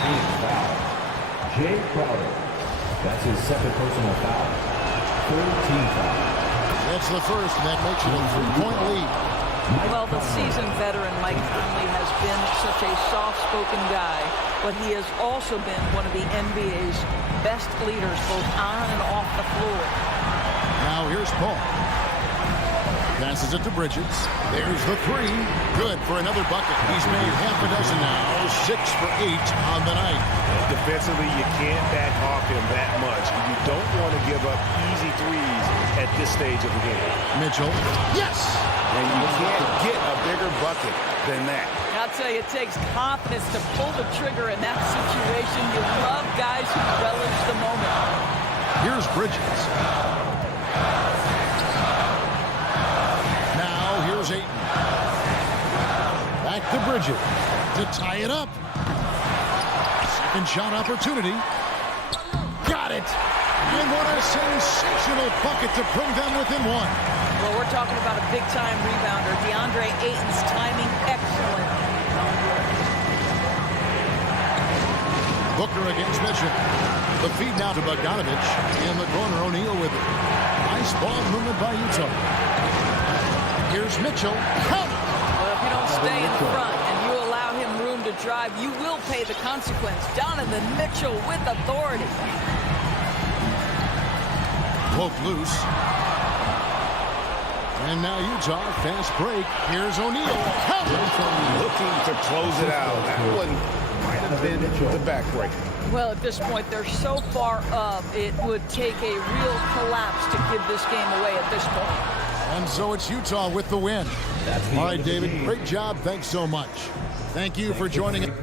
Team foul. Jay Crowder. That's his second personal foul. Third team foul. That's the first, and that makes it a 3-point lead. Well, the seasoned veteran Mike Conley has been such a soft-spoken guy, but he has also been one of the NBA's best leaders, both on and off the floor. Now here's Paul. Passes it to Bridges. There's the 3. Good for another bucket. He's made half a dozen now. 6 for 8 on the night. Defensively, you can't back off him that much. You don't want to give up easy threes at this stage of the game. Mitchell. Yes! And you can't get a bigger bucket than that. I'll tell you, it takes confidence to pull the trigger in that situation. You love guys who relish the moment. Here's Bridges. Now here's Ayton. Back to Bridges to tie it up. Second shot opportunity. Got it. And what a sensational bucket to bring them within 1. Well, we're talking about a big-time rebounder. DeAndre Ayton's timing excellent. Booker against Mitchell. The feed now to Bogdanovich. In the corner, O'Neal with it. Nice ball movement by Utah. Here's Mitchell. Count it. Well, if you don't stay in front and you allow him room to drive, you will pay the consequence. Donovan Mitchell with authority. Poke loose. And now Utah, fast break. Here's O'Neal. Looking to close it out. That one might have been the backbreaker. Well, at this point, they're so far up, it would take a real collapse to give this game away at this point. And so it's Utah with the win. All right, David, great job. Thanks so much. Thank you for joining us.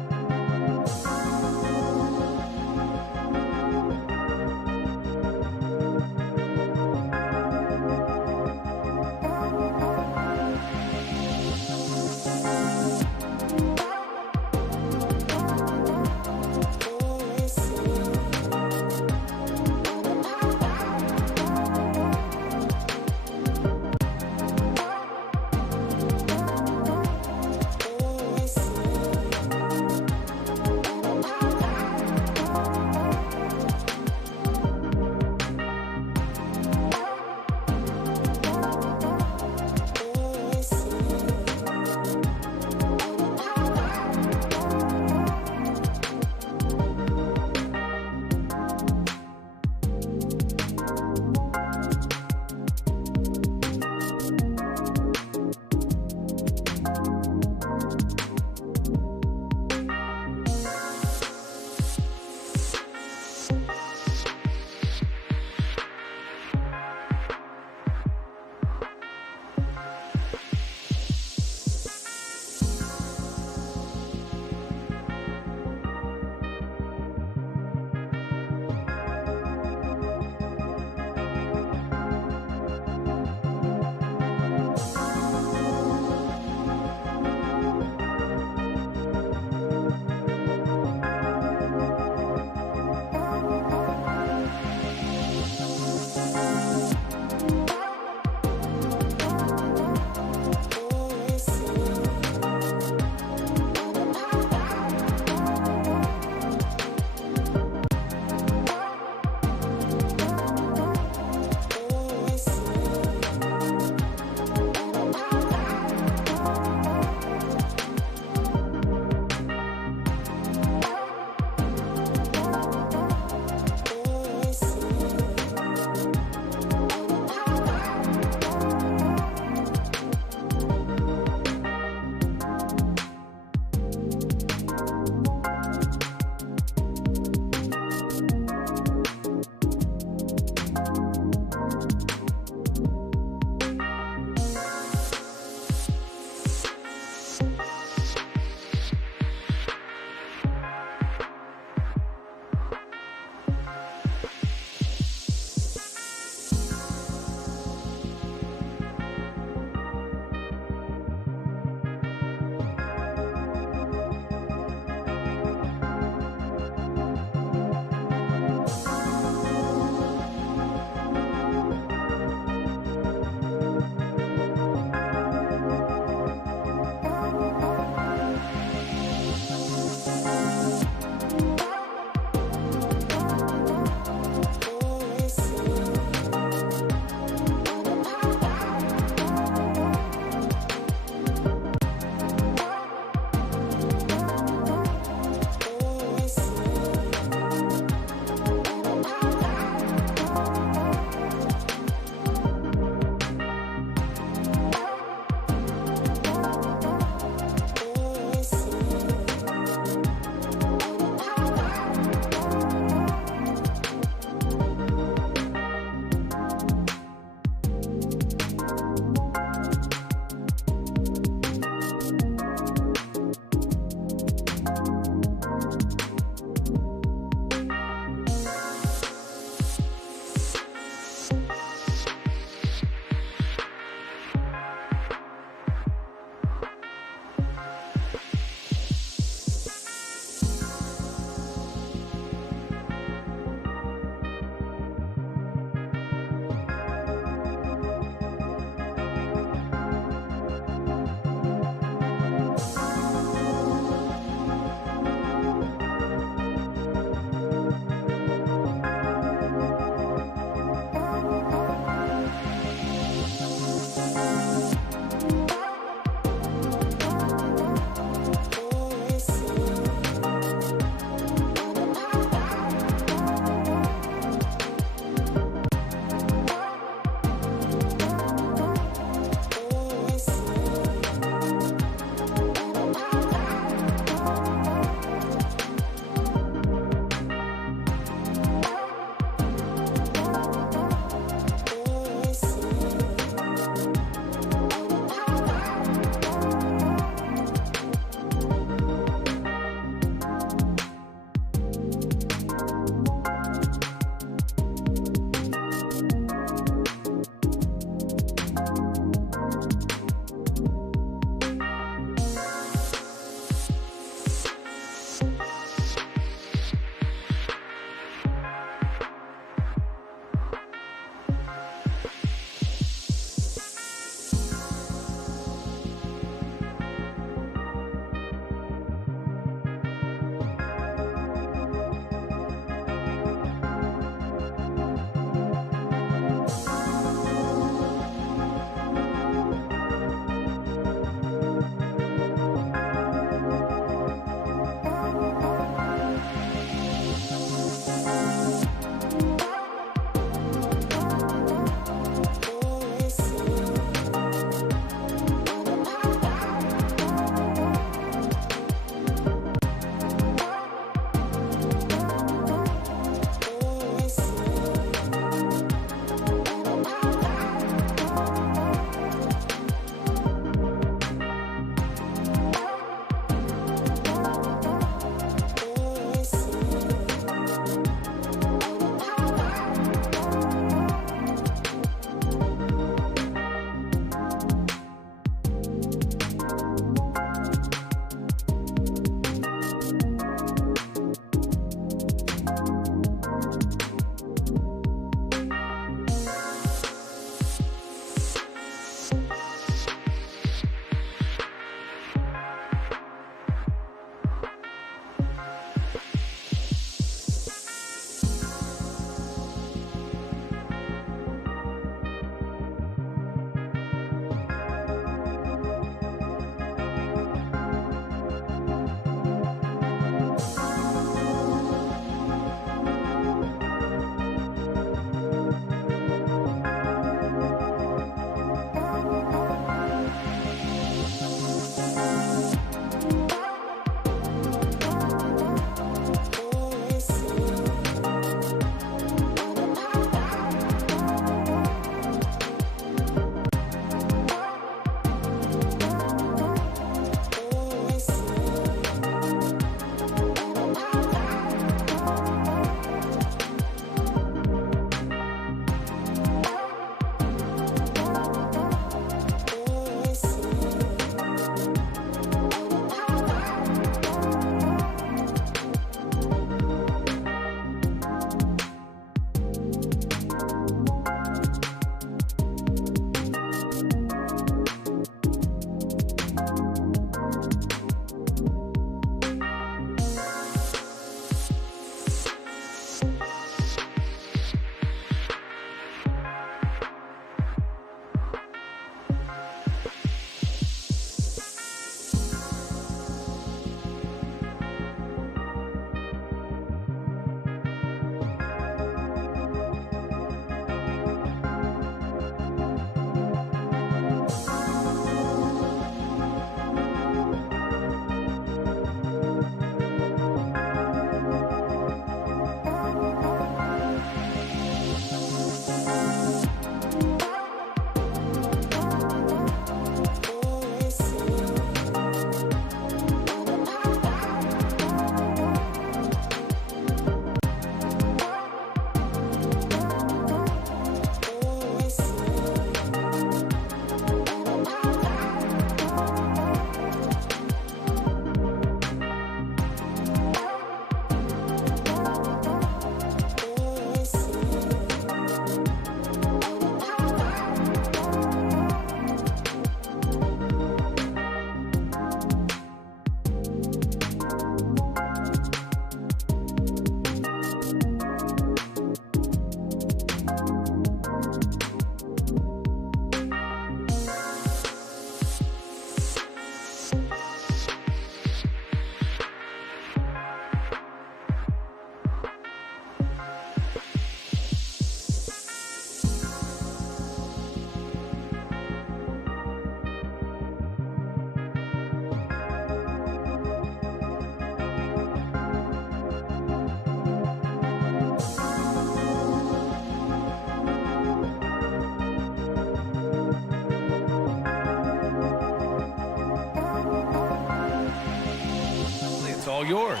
all yours.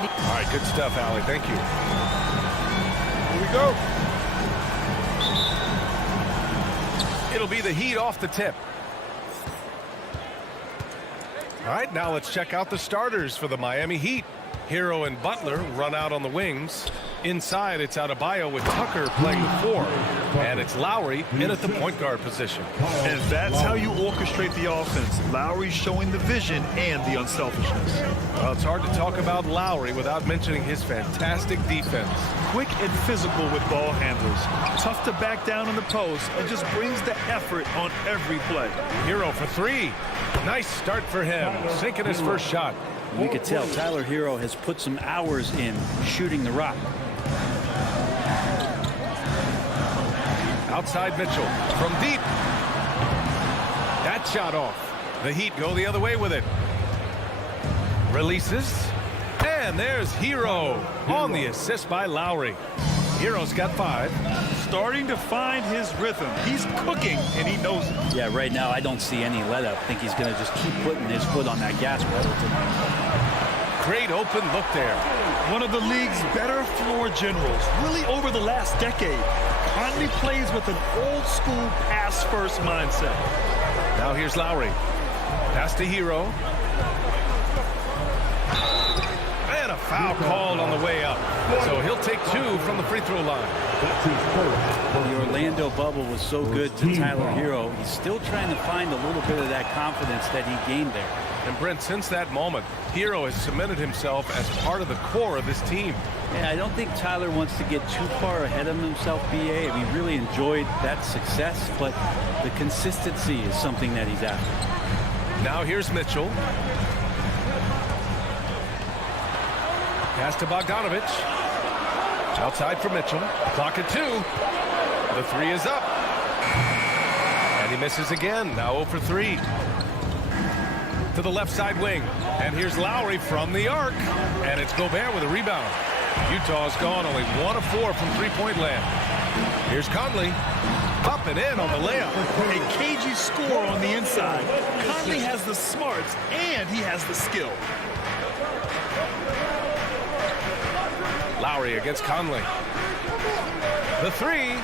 All right, good stuff, Allie. Thank you. Here we go. It'll be the Heat off the tip. All right, now let's check out the starters for the Miami Heat. Hero and Butler run out on the wings. Inside, it's Adebayo with Tucker playing the 4. And it's Lowry in at the point guard position. And that's how you orchestrate the offense. Lowry showing the vision and the unselfishness. Well, it's hard to talk about Lowry without mentioning his fantastic defense. Quick and physical with ball handlers. Tough to back down in the post and just brings the effort on every play. Hero for 3. Nice start for him. Sinking his first shot. You could tell Tyler Hero has put some hours in shooting the rock. Outside Mitchell from deep. That shot off. The Heat go the other way with it. Releases. And there's Hero on the assist by Lowry. Hero's got 5. Starting to find his rhythm. He's cooking, and he knows it. Yeah, right now I don't see any let up. I think he's going to just keep putting his foot on that gas pedal tonight. Great open look there. One of the league's better floor generals, really over the last decade. Conley plays with an old-school pass-first mindset. Now here's Lowry. Pass to Hero. And a foul called on the way up. So he'll take 2 from the free throw line. The Orlando bubble was so good to Tyler Hero. He's still trying to find a little bit of that confidence that he gained there. And Brent, since that moment, Hero has cemented himself as part of the core of this team. Yeah, I don't think Tyler wants to get too far ahead of himself, BA. I mean, really enjoyed that success, but the consistency is something that he's after. Now here's Mitchell. Pass to Bogdanovich. Outside for Mitchell. Clock at 2. The 3 is up. And he misses again. Now 0 for 3. To the left side wing. And here's Lowry from the arc. And it's Gobert with a rebound. Utah's gone only 1 of 4 from three-point land. Here's Conley. Up and in on the layup. A cagey score on the inside. Conley has the smarts and he has the skill. Lowry against Conley. The 3.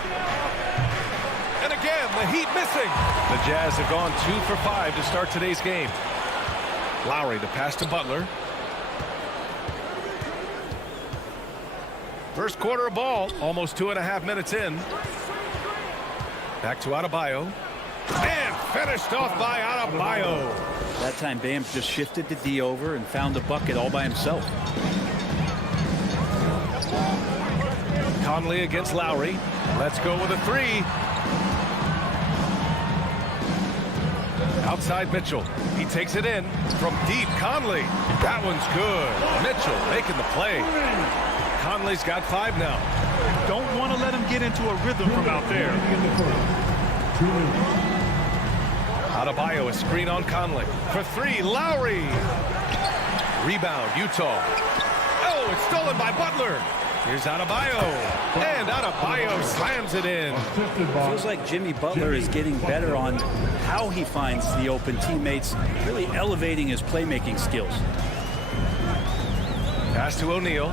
And again, the Heat missing. The Jazz have gone 2 for 5 to start today's game. Lowry, the pass to Butler. First quarter of ball, almost 2.5 minutes in. Back to Adebayo. And finished off by Adebayo. That time Bam just shifted the D over and found the bucket all by himself. Conley against Lowry. Let's go with a 3. Outside Mitchell. He takes it in from deep. Conley. That one's good. Mitchell making the play. Conley's got 5 now. Don't want to let him get into a rhythm from out there. Adebayo, a screen on Conley. For 3, Lowry. Rebound, Utah. Oh, it's stolen by Butler. Here's Adebayo. And Adebayo slams it in. Feels like Jimmy Butler is getting better on how he finds the open teammates, really elevating his playmaking skills. Pass to O'Neal.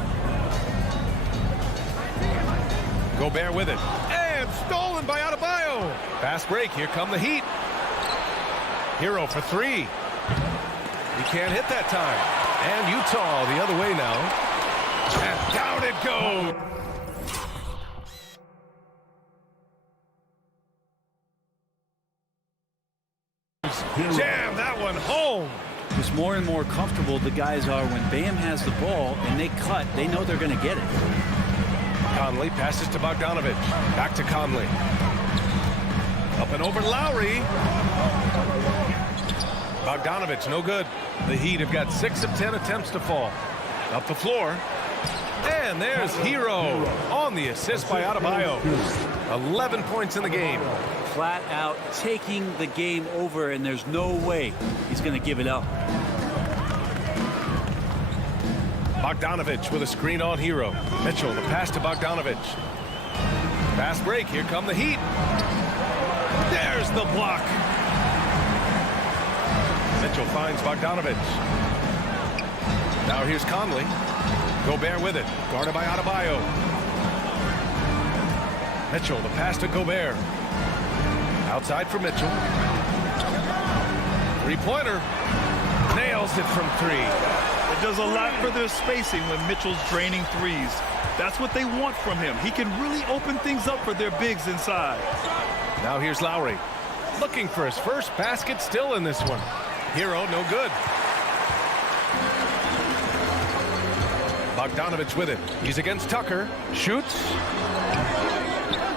Gobert with it. And stolen by Adebayo. Fast break. Here come the Heat. Hero for 3. He can't hit that time. And Utah the other way now. And down it goes. Jam that one home. Just more and more comfortable the guys are when Bam has the ball and they cut. They know they're going to get it. Conley passes to Bogdanovich. Back to Conley. Up and over Lowry. Bogdanovich, no good. The Heat have got 6 of 10 attempts to fall. Up the floor. And there's Hero on the assist by Adebayo. 11 points in the game. Flat out taking the game over, and there's no way he's going to give it up. Bogdanovich with a screen on Hero. Mitchell, the pass to Bogdanovich. Fast break. Here come the Heat. There's the block. Mitchell finds Bogdanovich. Now here's Conley. Gobert with it. Guarded by Adebayo. Mitchell, the pass to Gobert. Outside for Mitchell. Three-pointer. Nails it from three. It does a lot for their spacing when Mitchell's draining threes. That's what they want from him. He can really open things up for their bigs inside. Now here's Lowry. Looking for his first basket, still in this one. Hero, no good. Bogdanovich with it. He's against Tucker. Shoots.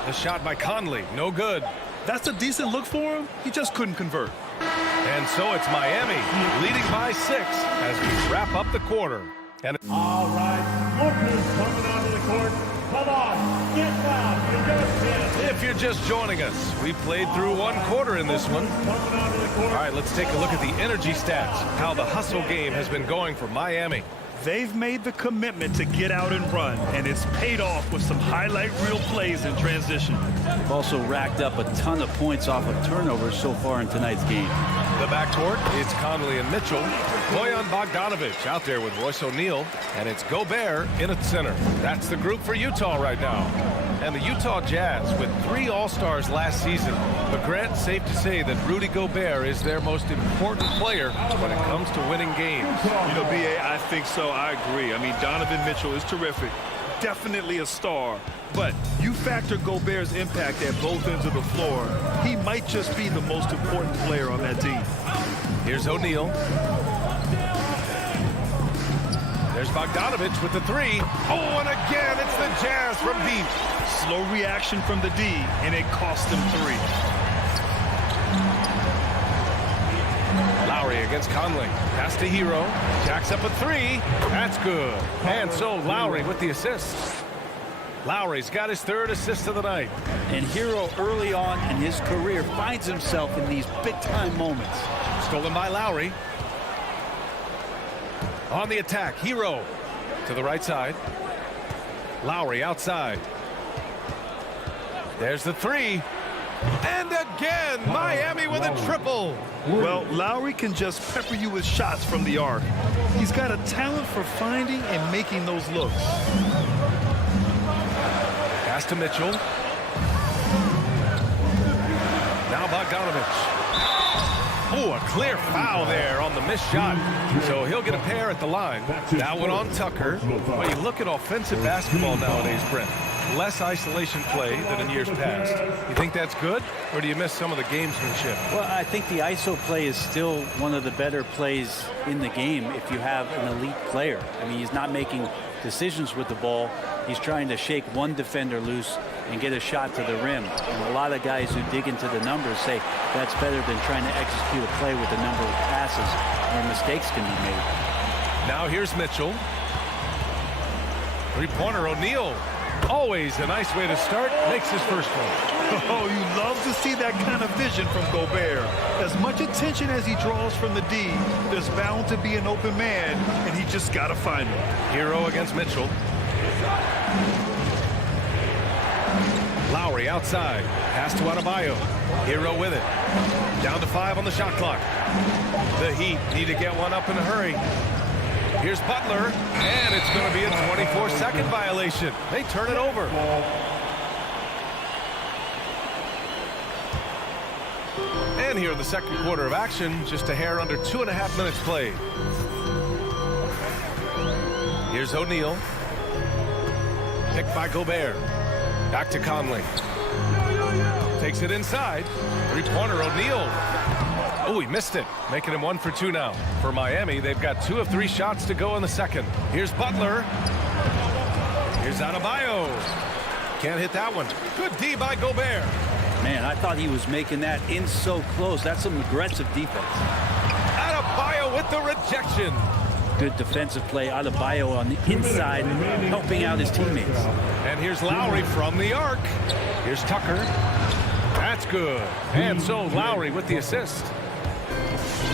The shot by Conley, no good. That's a decent look for him. He just couldn't convert. And so it's Miami leading by 6 as we wrap up the quarter. And all right, workers coming onto the court. Come on, get loud. You're just here. If you're just joining us, we played through one quarter in this one. All right, let's take a look at the energy stats, how the hustle game has been going for Miami. They've made the commitment to get out and run, and it's paid off with some highlight reel plays in transition. They've also racked up a ton of points off of turnovers so far in tonight's game. The backcourt, it's Conley and Mitchell. Bojan Bogdanovich out there with Royce O'Neal, and it's Gobert in at center. That's the group for Utah right now. And the Utah Jazz with 3 All-Stars last season. But Grant, safe to say that Rudy Gobert is their most important player when it comes to winning games. You know, B.A., I think so. I agree. I mean, Donovan Mitchell is terrific. Definitely a star. But you factor Gobert's impact at both ends of the floor, he might just be the most important player on that team. Here's O'Neal. There's Bogdanovich with the 3. Oh, and again, it's the Jazz from deep. Slow reaction from the D, and it cost them 3. Lowry against Conley. Pass to Hero. Jacks up a 3. That's good. And so Lowry with the assist. Lowry's got his 3rd assist of the night. And Hero early on in his career finds himself in these big-time moments. Stolen by Lowry. On the attack, Hero to the right side. Lowry outside. There's the 3. And again, Miami with a triple. Well, Lowry can just pepper you with shots from the arc. He's got a talent for finding and making those looks. Pass to Mitchell. Now Bogdanovich. Oh, a clear foul there on the missed shot. So he'll get a pair at the line. That one on Tucker. Well, you look at offensive basketball nowadays, Brent. Less isolation play than in years past. You think that's good, or do you miss some of the gamesmanship? Well, I think the ISO play is still one of the better plays in the game if you have an elite player. I mean, he's not making decisions with the ball. He's trying to shake one defender loose and get a shot to the rim. And a lot of guys who dig into the numbers say that's better than trying to execute a play with a number of passes where mistakes can be made. Now here's Mitchell. Three-pointer, O'Neal. Always a nice way to start. Makes his first one. Oh, you love to see that kind of vision from Gobert. As much attention as he draws from the D, there's bound to be an open man, and he just got to find him. Hero against Mitchell. Lowry outside. Pass to Adebayo. Hero with it. Down to 5 on the shot clock. The Heat need to get one up in a hurry. Here's Butler, and it's going to be a 24-second violation. They turn it over. And here in the second quarter of action, just a hair under 2.5 minutes played. Here's O'Neal. Picked by Gobert. Back to Conley. Takes it inside. Three-pointer, O'Neal. Oh, he missed it, making him 1 for 2 now. For Miami, they've got 2 of 3 shots to go in the second. Here's Butler. Here's Adebayo. Can't hit that one. Good D by Gobert. Man, I thought he was making that in so close. That's some aggressive defense. Adebayo with the rejection. Good defensive play. Adebayo on the inside, helping out his teammates. And here's Lowry from the arc. Here's Tucker. That's good. And so Lowry with the assist.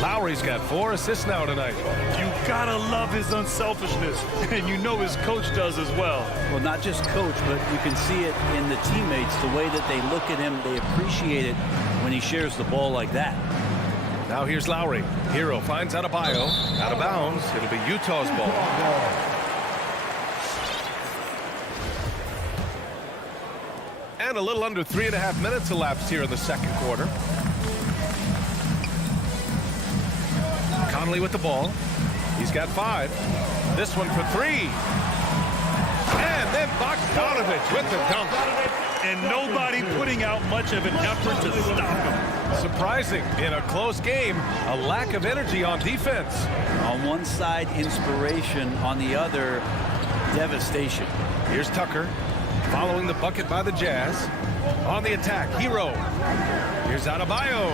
Lowry's got 4 assists now tonight. You gotta love his unselfishness, and you know his coach does as well. Well, not just coach, but you can see it in the teammates, the way that they look at him. They appreciate it when he shares the ball like that. Now here's Lowry. Hero finds Adebayo. Out of bounds. It'll be Utah's ball. And a little under 3.5 minutes elapsed here in the second quarter. Conley with the ball. He's got 5. This one for 3. And then Bogdanovich with the dunk. And nobody putting out much of an effort to stop him. Surprising in a close game, a lack of energy on defense. On one side, inspiration. On the other, devastation. Here's Tucker following the bucket by the Jazz. On the attack, Hero. Here's Adebayo.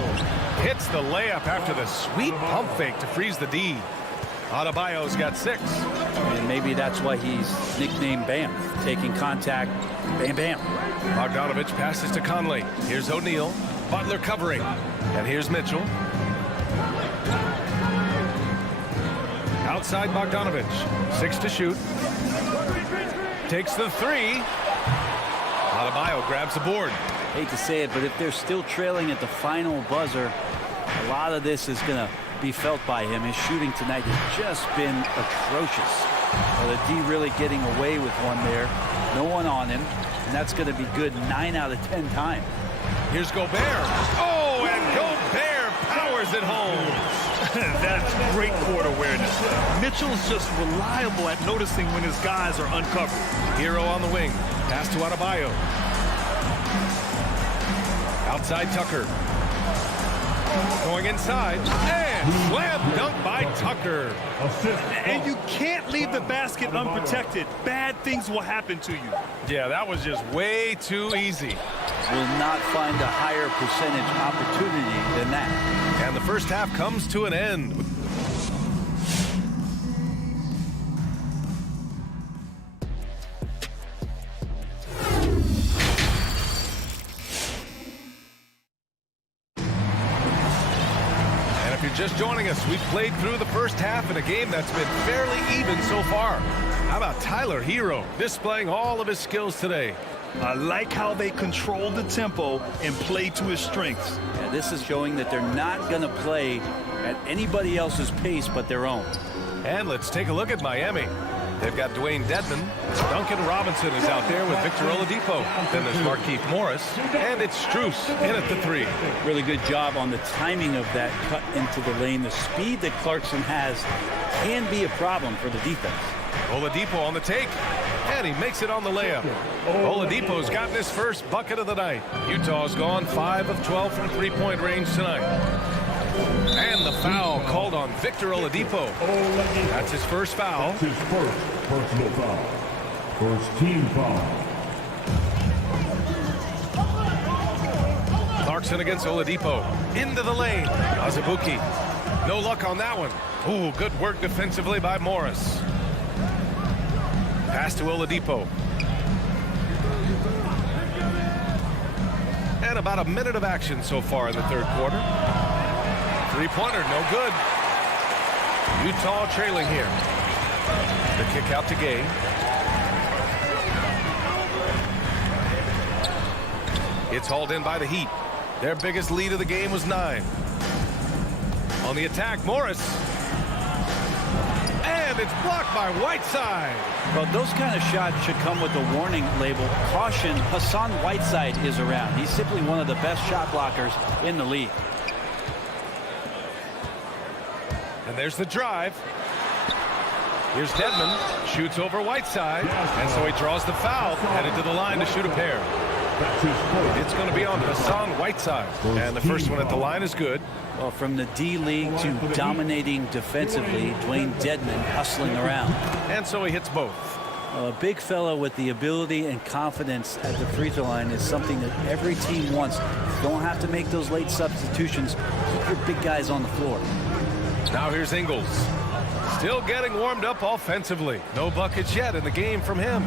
Hits the layup after the sweet pump fake to freeze the D. Adebayo's got 6. And maybe that's why he's nicknamed Bam. Taking contact, bam, bam. Bogdanovich passes to Conley. Here's O'Neal. Butler covering. And here's Mitchell. Outside Bogdanovich. 6 to shoot. Takes the 3. Adebayo grabs the board. Hate to say it, but if they're still trailing at the final buzzer, a lot of this is going to be felt by him. His shooting tonight has just been atrocious. The D really getting away with one there. No one on him, and that's going to be good 9 out of 10 times. Here's Gobert. Oh, and Gobert powers it home. That's great court awareness. Mitchell's just reliable at noticing when his guys are uncovered. Hero on the wing. Pass to Adebayo. Outside Tucker. Going inside. And slam dunk by Tucker. And you can't leave the basket unprotected. Bad things will happen to you. Yeah, that was just way too easy. Will not find a higher percentage opportunity than that. And the first half comes to an end. Just joining us, we've played through the first half in a game that's been fairly even so far. How about Tyler Hero displaying all of his skills today? I like how they control the tempo and play to his strengths. Yeah, this is showing that they're not going to play at anybody else's pace but their own. And let's take a look at Miami. They've got Dwayne Dedman. Duncan Robinson is out there with Victor Oladipo. Then there's Markieff Morris. And it's Strus in at the 3. Really good job on the timing of that cut into the lane. The speed that Clarkson has can be a problem for the defense. Oladipo on the take. And he makes it on the layup. Oladipo's gotten his first bucket of the night. Utah's gone 5 of 12 from three-point range tonight. And the foul called on Victor Oladipo. That's his first foul. That's his first personal foul. First team foul. Clarkson against Oladipo. Into the lane. Azubuike. No luck on that one. Ooh, good work defensively by Morris. Pass to Oladipo. And about a minute of action so far in the third quarter. Three-pointer, no good. Utah trailing here. The kick out to Gay. It's hauled in by the Heat. Their biggest lead of the game was 9. On the attack, Morris. And it's blocked by Whiteside. Well, those kind of shots should come with a warning label. Caution, Hassan Whiteside is around. He's simply one of the best shot blockers in the league. And there's the drive. Here's Dedman. Shoots over Whiteside. And so he draws the foul. Headed to the line to shoot a pair. It's going to be on Hassan Whiteside. And the first one at the line is good. Well, from the D-League to dominating defensively, Dwayne Dedman hustling around. And so he hits both. A big fellow with the ability and confidence at the free throw line is something that every team wants. You don't have to make those late substitutions. Keep your big guys on the floor. Now here's Ingles. Still getting warmed up offensively. No buckets yet in the game from him.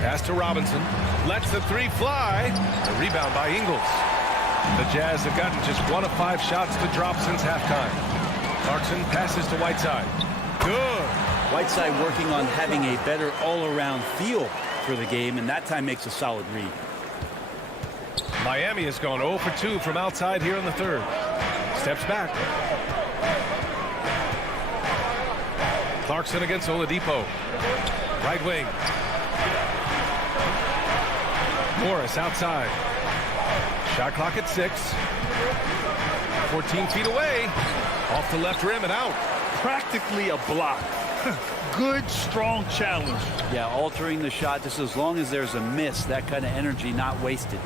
Pass to Robinson. Lets the 3 fly. The rebound by Ingles. The Jazz have gotten just 1 of 5 shots to drop since halftime. Clarkson passes to Whiteside. Good. Whiteside working on having a better all-around feel for the game, and that time makes a solid read. Miami has gone 0 for 2 from outside here in the third. Steps back. Clarkson against Oladipo. Right wing. Morris outside. Shot clock at 6. 14 feet away. Off the left rim and out. Practically a block. Good, strong challenge. Yeah, altering the shot just as long as there's a miss, that kind of energy not wasted.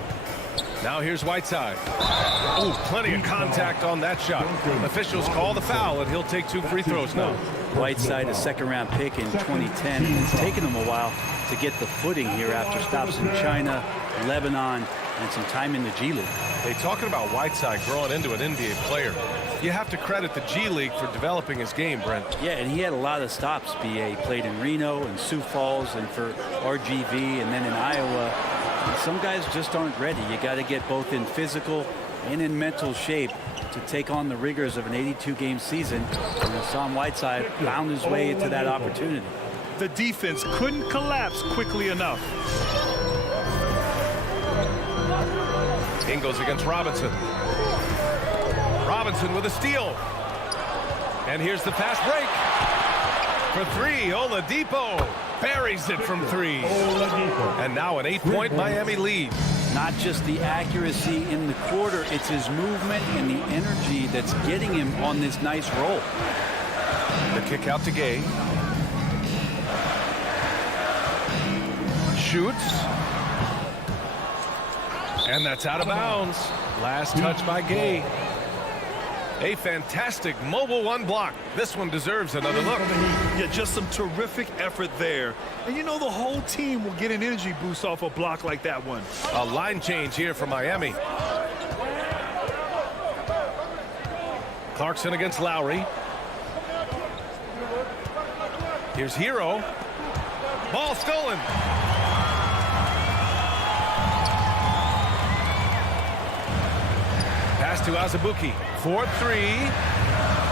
Now here's Whiteside. Oh, plenty of contact on that shot. Officials call the foul, and he'll take 2 free throws now. Whiteside, a second-round pick in 2010. It's taken him a while to get the footing here after stops in China, Lebanon, and some time in the G League. They talking about Whiteside growing into an NBA player. You have to credit the G League for developing his game, Brent. Yeah, and he had a lot of stops, B.A. He played in Reno and Sioux Falls and for RGV and then in Iowa. And some guys just aren't ready. You got to get both in physical and in mental shape to take on the rigors of an 82-game season. And Hassan Whiteside found his way into that opportunity. The defense couldn't collapse quickly enough. Ingles against Robinson. Robinson with a steal. And here's the fast break. For 3, Oladipo buries it from 3. And now an 8-point Miami lead. Not just the accuracy in the quarter, it's his movement and the energy that's getting him on this nice roll. The kick out to Gay. Shoots. And that's out of bounds. Last touch by Gay. A fantastic mobile 1 block. This one deserves another look. Yeah, just some terrific effort there. And you know the whole team will get an energy boost off a block like that one. A line change here for Miami. Clarkson against Lowry. Here's Hero. Ball stolen. Pass to Azubuike. 4-3.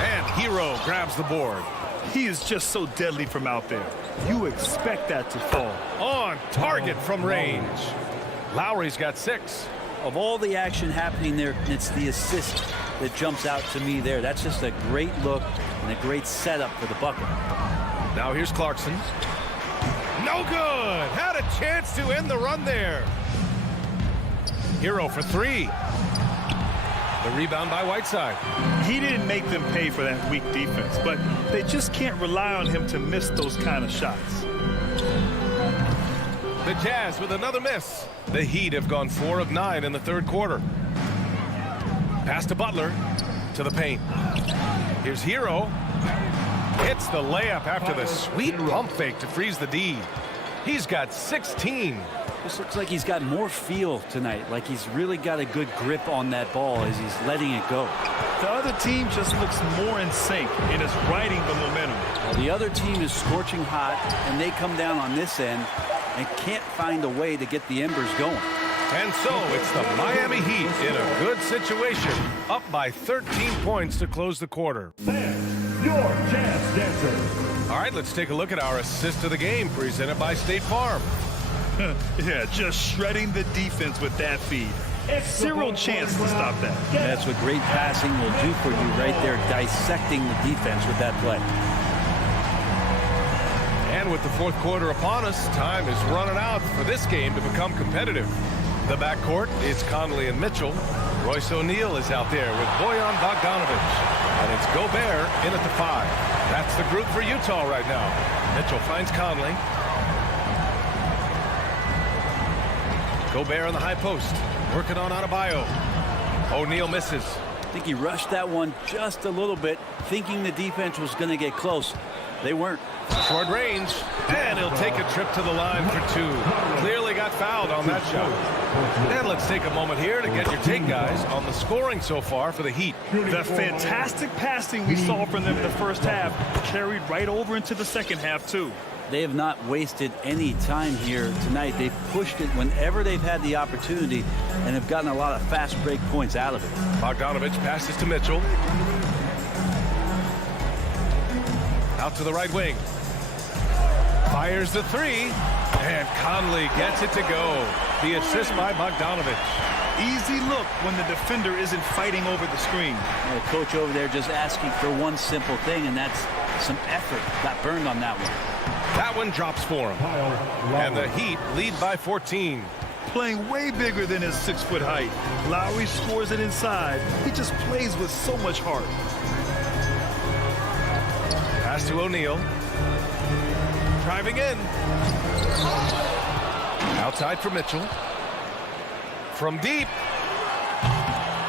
And Hero grabs the board. He is just so deadly from out there. You expect that to fall. On target from range. Lowry's got 6. Of all the action happening there, it's the assist that jumps out to me there. That's just a great look and a great setup for the bucket. Now here's Clarkson. No good. Had a chance to end the run there. Hero for 3. The rebound by Whiteside. He didn't make them pay for that weak defense, but they just can't rely on him to miss those kind of shots. The Jazz with another miss. The Heat have gone 4 of 9 in the 3rd quarter. Pass to Butler. To the paint. Here's Hero. Hits the layup after the sweet pump fake to freeze the D. He's got 16. This looks like he's got more feel tonight, like he's really got a good grip on that ball as he's letting it go. The other team just looks more in sync and is riding the momentum. Well, the other team is scorching hot, and they come down on this end and can't find a way to get the embers going. And so it's the Miami Heat in a good situation, up by 13 points to close the quarter. Your Jazz Dancer. All right, let's take a look at our assist of the game presented by State Farm. Yeah, just shredding the defense with that feed. Zero chance to stop that. That's what great passing will do for you right there, dissecting the defense with that play. And with the 4th quarter upon us, time is running out for this game to become competitive. The backcourt, it's Conley and Mitchell. Royce O'Neal is out there with Bojan Bogdanovic. And it's Gobert in at the 5. That's the group for Utah right now. Mitchell finds Conley. Gobert on the high post, working on Adebayo. O'Neal misses. I think he rushed that one just a little bit, thinking the defense was going to get close. They weren't. Short range, and he'll take a trip to the line for 2. Clearly got fouled on that shot. And let's take a moment here to get your take, guys, on the scoring so far for the Heat. The fantastic passing we saw from them in the first half carried right over into the second half, too. They have not wasted any time here tonight. They've pushed it whenever they've had the opportunity and have gotten a lot of fast break points out of it. Bogdanovic passes to Mitchell. Out to the right wing. Fires the 3. And Conley gets it to go. The assist by Bogdanovic. easy look when the defender isn't fighting over the screen. The coach over there just asking for one simple thing, and that's some effort. Got burned on that one. That one drops for him. And the Heat lead by 14. Playing way bigger than his 6-foot height. Lowry scores it inside. He just plays with so much heart. Pass to O'Neal. Driving in. Outside for Mitchell. From deep.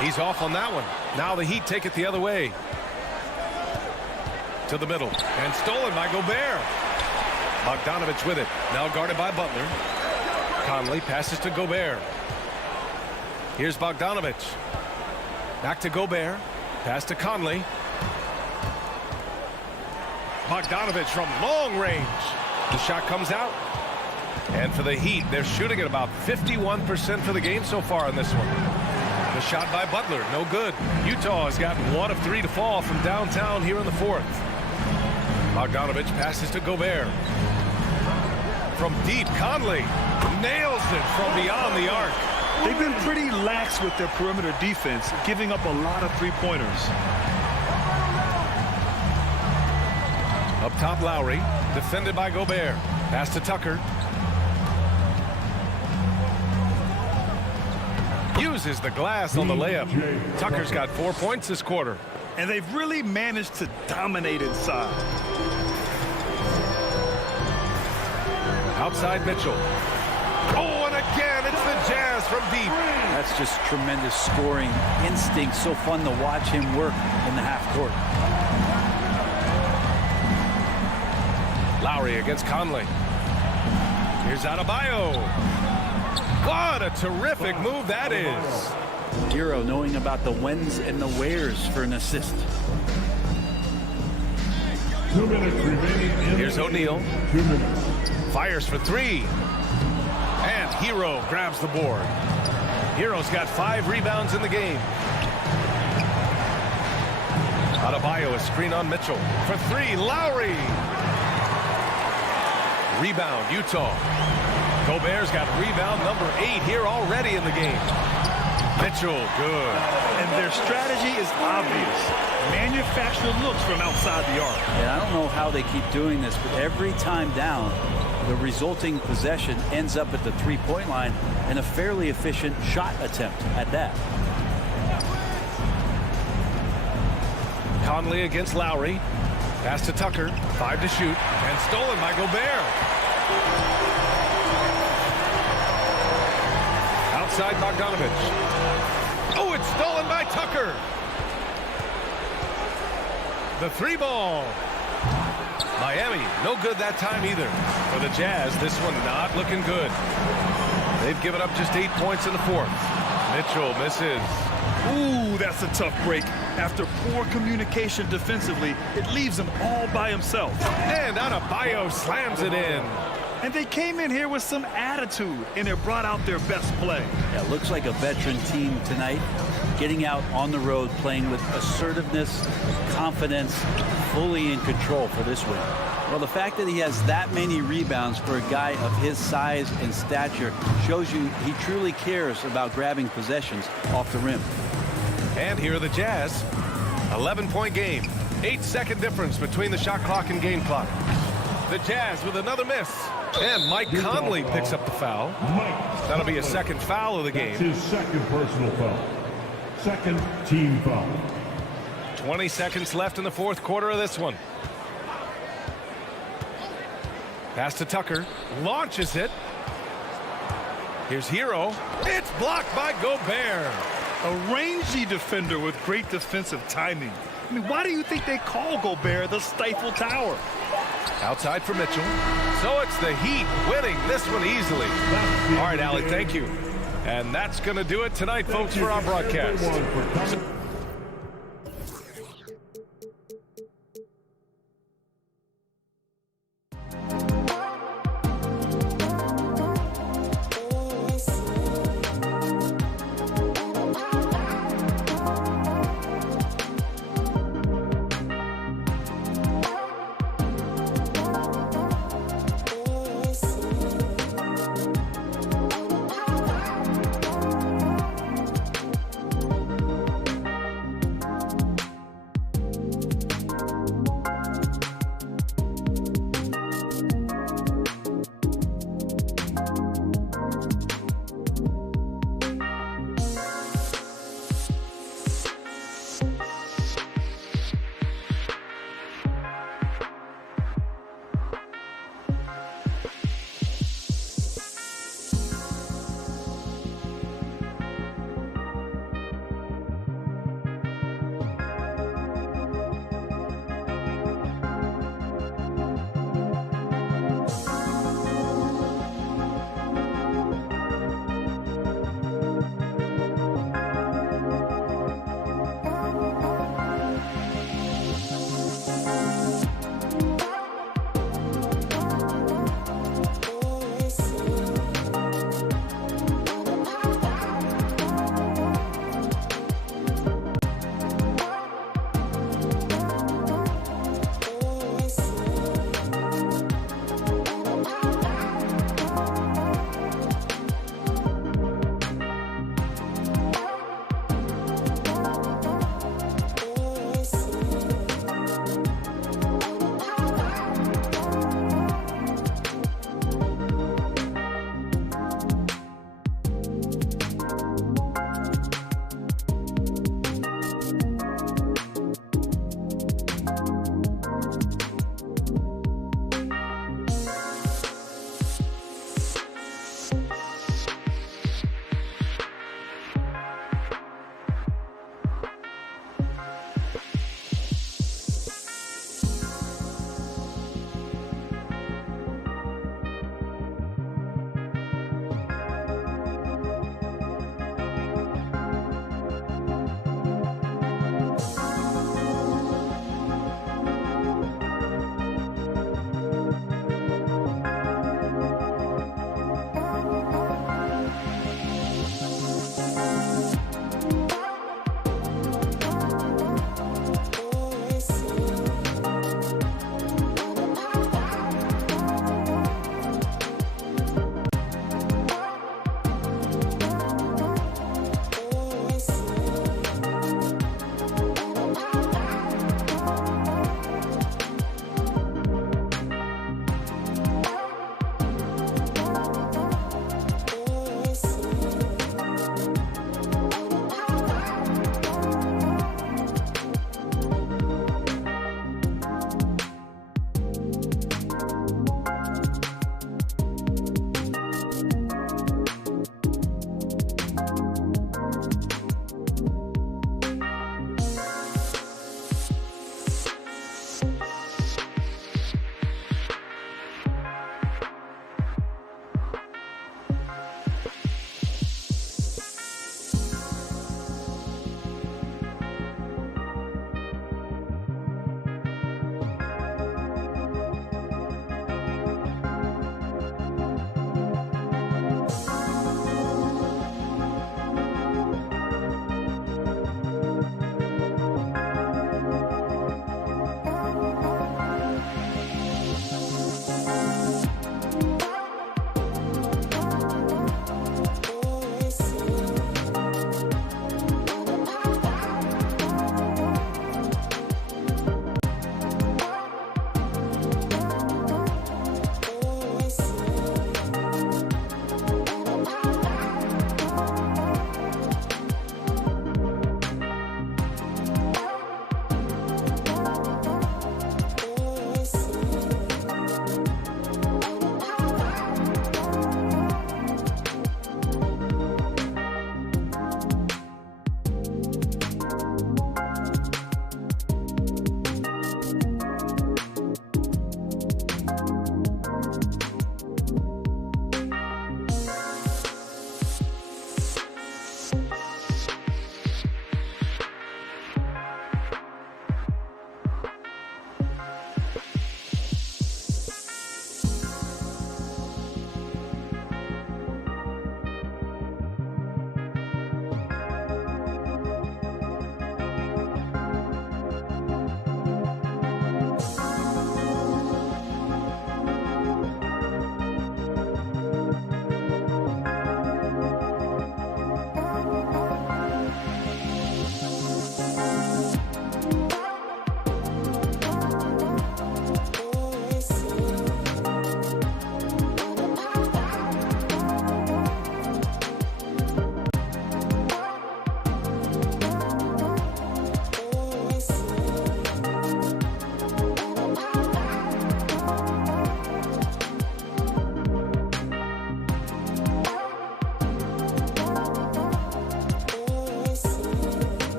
He's off on that one. Now the Heat take it the other way. To the middle. And stolen by Gobert. Bogdanovich with it. Now guarded by Butler. Conley passes to Gobert. Here's Bogdanovich. Back to Gobert. Pass to Conley. Bogdanovich from long range. The shot comes out. And for the Heat, they're shooting at about 51% for the game so far in this one. The shot by Butler, no good. Utah has gotten 1 of 3 to fall from downtown here in the fourth. Bogdanovich passes to Gobert. From deep, Conley nails it from beyond the arc. They've been pretty lax with their perimeter defense, giving up a lot of three-pointers. Up top, Lowry, defended by Gobert. Pass to Tucker. Uses the glass on the layup. Tucker's got 4 points this quarter. And they've really managed to dominate inside. Outside Mitchell. Oh, and again, it's the Jazz from deep. That's just tremendous scoring instinct. So fun to watch him work in the half court. Lowry against Conley. Here's Adebayo. What a terrific move that is. Hero knowing about the whens and the wheres for an assist. 2 minutes remaining. Here's O'Neal. 2 minutes. Fires for 3. And Hero grabs the board. Hero's got 5 rebounds in the game. Adebayo, a screen on Mitchell. For 3, Lowry. Rebound, Utah. Gobert's got rebound number 8 here already in the game. Mitchell, good. And their strategy is obvious. Manufacture looks from outside the arc. And I don't know how they keep doing this, but every time down, the resulting possession ends up at the three-point line and a fairly efficient shot attempt at that. Conley against Lowry. Pass to Tucker. 5 to shoot. And stolen by Gobert. Outside Bogdanovich. Oh, it's stolen by Tucker. The 3 ball. Miami, no good that time either. For the Jazz, this one not looking good. They've given up just 8 points in the fourth. Mitchell misses. Ooh, that's a tough break. After poor communication defensively, it leaves him all by himself. And Adebayo slams it in. And they came in here with some attitude, and it brought out their best play. Yeah, looks like a veteran team tonight, getting out on the road, playing with assertiveness, confidence, fully in control for this win. Well, the fact that he has that many rebounds for a guy of his size and stature shows you he truly cares about grabbing possessions off the rim. And here are the Jazz. 11-point game. 8-second difference between the shot clock and game clock. The Jazz with another miss. And Mike Conley picks up the foul. That'll be a second foul of the game. That's his second personal foul. Second team foul. 20 seconds left in the fourth quarter of this one. Pass to Tucker. Launches it. Here's Hero. It's blocked by Gobert. A rangy defender with great defensive timing. I mean, why do you think they call Gobert the Stifle Tower? Outside for Mitchell. So it's the Heat winning this one easily. All right, Allie, thank you. And that's going to do it tonight, folks, for our broadcast.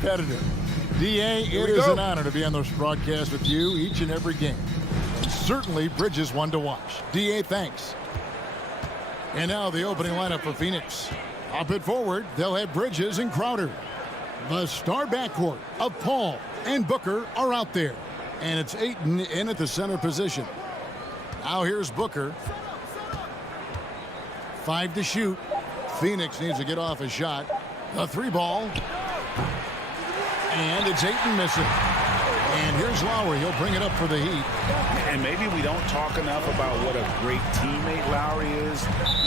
competitive. D.A., it is an honor to be on this broadcast with you each and every game. And certainly, Bridges one to watch. D.A., thanks. And now the opening lineup for Phoenix. Up it forward, they'll have Bridges and Crowder. The star backcourt of Paul and Booker are out there. And it's Ayton in at the center position. Now here's Booker. 5 to shoot. Phoenix needs to get off a shot. The 3 ball. And it's Ayton missing. And here's Lowry. He'll bring it up for the Heat. And maybe we don't talk enough about what a great teammate Lowry is.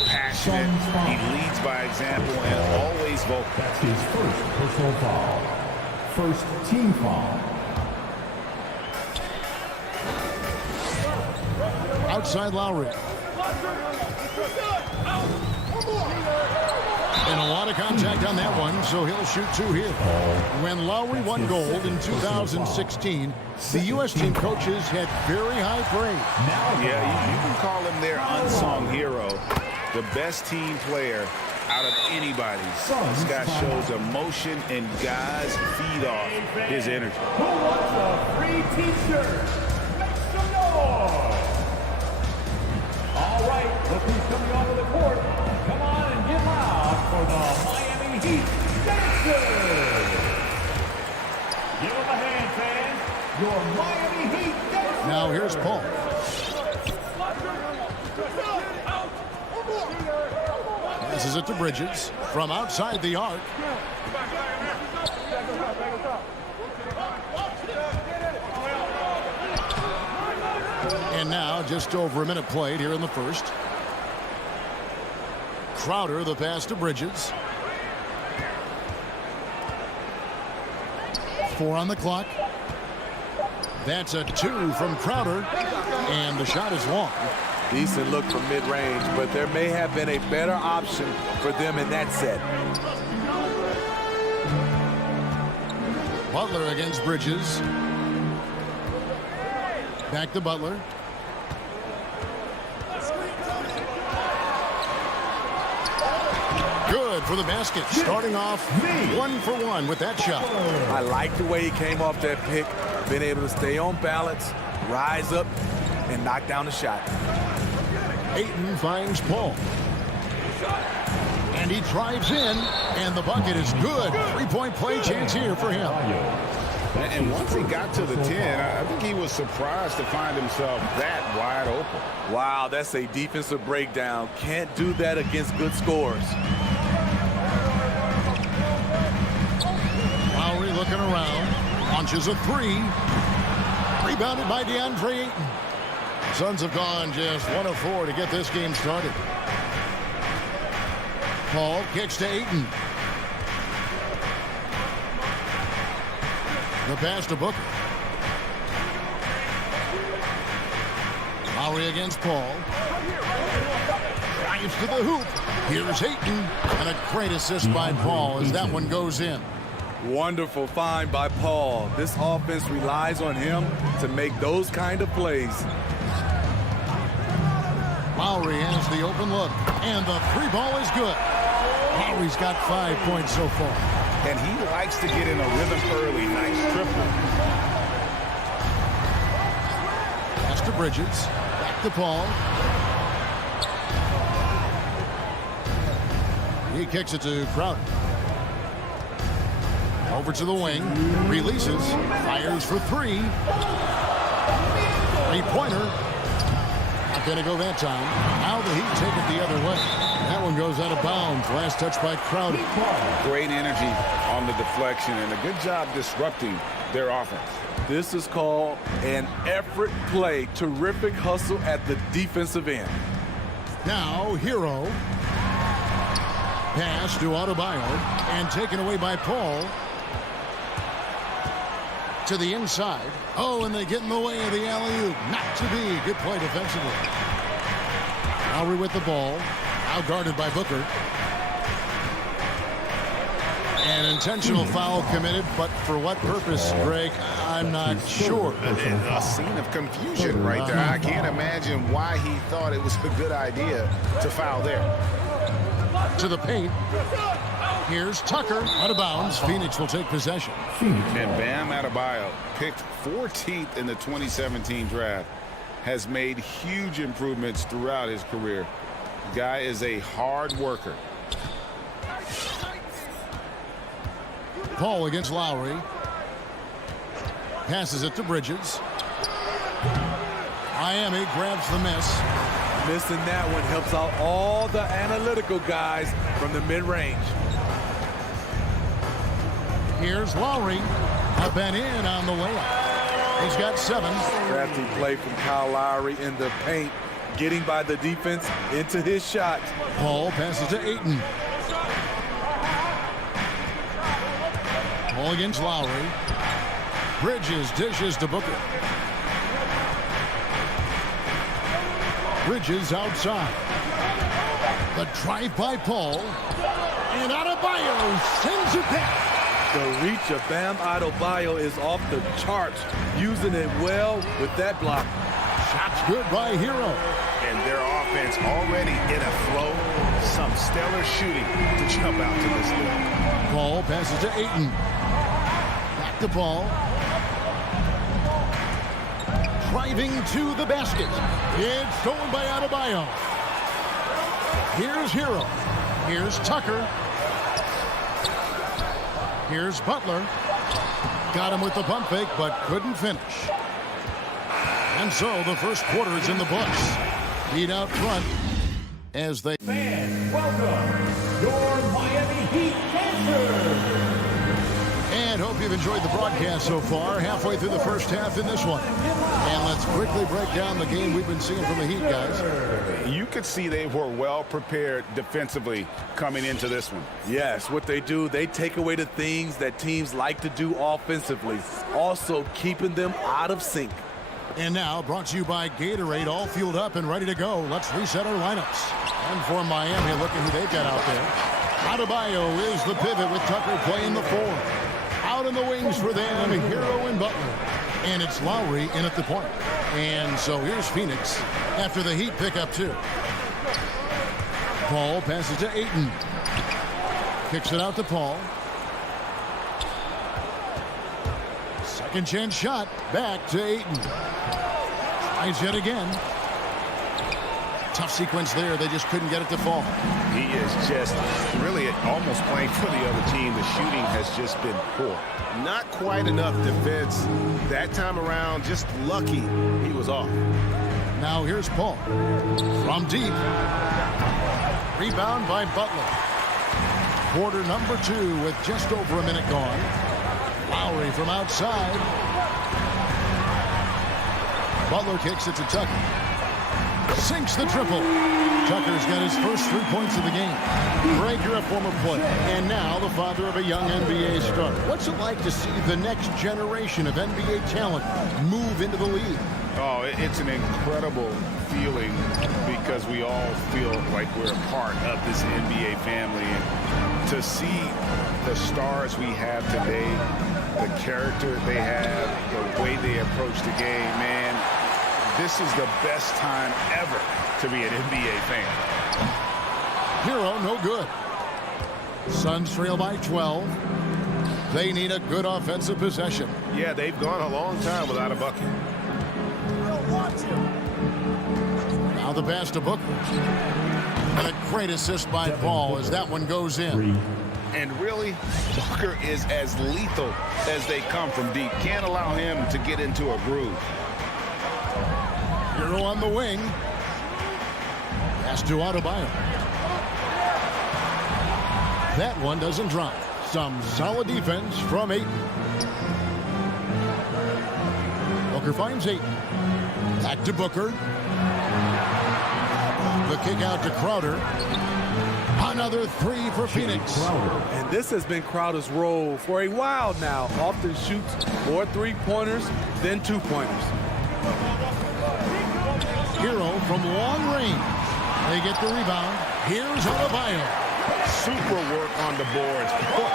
Passionate. He leads by example and always vocal. That's his first personal foul. First team foul. Outside Lowry. And a lot of contact on that one, so he'll shoot 2 here. When Lowry won gold in 2016, the U.S. team coaches had very high praise. Yeah, you can call him their unsung hero. The best team player out of anybody. This guy shows emotion, and guys feed off his energy. Who wants a free t-shirt? Make some noise! All right, look who's coming onto the court. Come on and get loud for the Miami Heat Dancers. Give them a hand, fans. Your Miami Heat Dancers. Now here's Paul. Passes it to Bridges from outside the arc. And now just over a minute played here in the first. Crowder, the pass to Bridges. 4 on the clock. That's a 2 from Crowder. And the shot is long. Decent look from mid-range, but there may have been a better option for them in that set. Butler against Bridges. Back to Butler. Good for the basket. Starting off 1 for 1 with that shot. I like the way he came off that pick, been able to stay on balance, rise up, and knock down the shot. Ayton finds Paul. And he drives in, and the bucket is good. 3-point play chance here for him. And once he got to the 10, I think he was surprised to find himself that wide open. Wow, that's a defensive breakdown. Can't do that against good scores. Lowry looking around. Launches a 3. Rebounded by DeAndre Ayton. Suns have gone just 1 of 4 to get this game started. Paul kicks to Ayton. The pass to Booker. Lowry against Paul. Drives to the hoop. Here's Ayton. And a great assist by Paul as that one goes in. Wonderful find by Paul. This offense relies on him to make those kind of plays. Lowry has the open look. And the 3 ball is good. Lowry's got 5 points so far. And he likes to get in a rhythm early. Nice triple. Pass to Bridges. Back to Paul. He kicks it to Crowder. Over to the wing. Releases. Fires for 3. 3-pointer. Not going to go that time. Now the Heat take it the other way. That one goes out of bounds. Last touch by Crowder. Great energy on the deflection and a good job disrupting their offense. This is called an effort play. Terrific hustle at the defensive end. Now Hero. Pass to Adebayo and taken away by Paul. To the inside. Oh, and they get in the way of the alley-oop. Not to be. Good play defensively. Lowry with the ball. Now guarded by Booker. An intentional foul committed, but for what purpose, Greg, I'm not sure. A scene of confusion right there. I can't imagine why he thought it was a good idea to foul there. To the paint. Here's Tucker out of bounds. Phoenix will take possession. And Bam Adebayo, picked 14th in the 2017 draft, has made huge improvements throughout his career. The guy is a hard worker. Paul against Lowry. Passes it to Bridges. Miami grabs the miss. Missing that one helps out all the analytical guys from the mid-range. Here's Lowry. Up and in on the layup. He's got 7. Crafty play from Kyle Lowry in the paint, getting by the defense into his shot. Paul passes to Ayton. Paul against Lowry. Bridges dishes to Booker. Bridges outside. The drive by Paul. And Adebayo sends it back. The reach of Bam Adebayo is off the charts, using it well with that block. Shots good by Hero. And their offense already in a flow. Some stellar shooting to jump out to this league. Paul passes to Ayton. Back to Paul. Driving to the basket. It's stolen by Adebayo. Here's Hero. Here's Tucker. Here's Butler. Got him with the pump fake, but couldn't finish. And so the first quarter is in the books. Heat out front as they... Fans, welcome your Miami Heat dancers. And hope you've enjoyed the broadcast so far. Halfway through the first half in this one. And let's quickly break down the game we've been seeing from the Heat, guys. You could see they were well prepared defensively coming into this one. Yes, what they do, they take away the things that teams like to do offensively, also keeping them out of sync. And now, brought to you by Gatorade, all fueled up and ready to go. Let's reset our lineups. And for Miami, look at who they've got out there. Adebayo is the pivot with Tucker playing the 4. Out in the wings for them, Hero and Butler. And it's Lowry in at the point. And so here's Phoenix after the Heat pick up 2. Paul passes to Ayton. Kicks it out to Paul. Second chance shot. Back to Ayton. Tries yet again. Tough sequence there. They just couldn't get it to fall. He is just really almost playing for the other team. The shooting has just been poor. Not quite enough defense. That time around, just lucky he was off. Now here's Paul. From deep. Rebound by Butler. Quarter number 2 with just over a minute gone. Lowry from outside. Butler kicks it to Tucker. Sinks the triple. Tucker's got his first 3 points of the game. Greg, you're a former player, and now the father of a young NBA star. What's it like to see the next generation of NBA talent move into the league? Oh, it's an incredible feeling because we all feel like we're a part of this NBA family. And to see the stars we have today, the character they have, the way they approach the game, man, this is the best time ever to be an NBA fan. Hero, no good. Suns trail by 12. They need a good offensive possession. Yeah, they've gone a long time without a bucket. Now the pass to Booker. And a great assist by Paul as that one goes in. And really, Booker is as lethal as they come from deep. Can't allow him to get into a groove. Hero on the wing. Pass to Adebayo. That one doesn't drop. Some solid defense from Ayton. Booker finds Ayton. Back to Booker. The kick out to Crowder. Another 3 for Phoenix. And this has been Crowder's role for a while now. Often shoots more 3-pointers than 2-pointers. Hero from long range. They get the rebound. Here's Adebayo. Super work on the boards. Boy,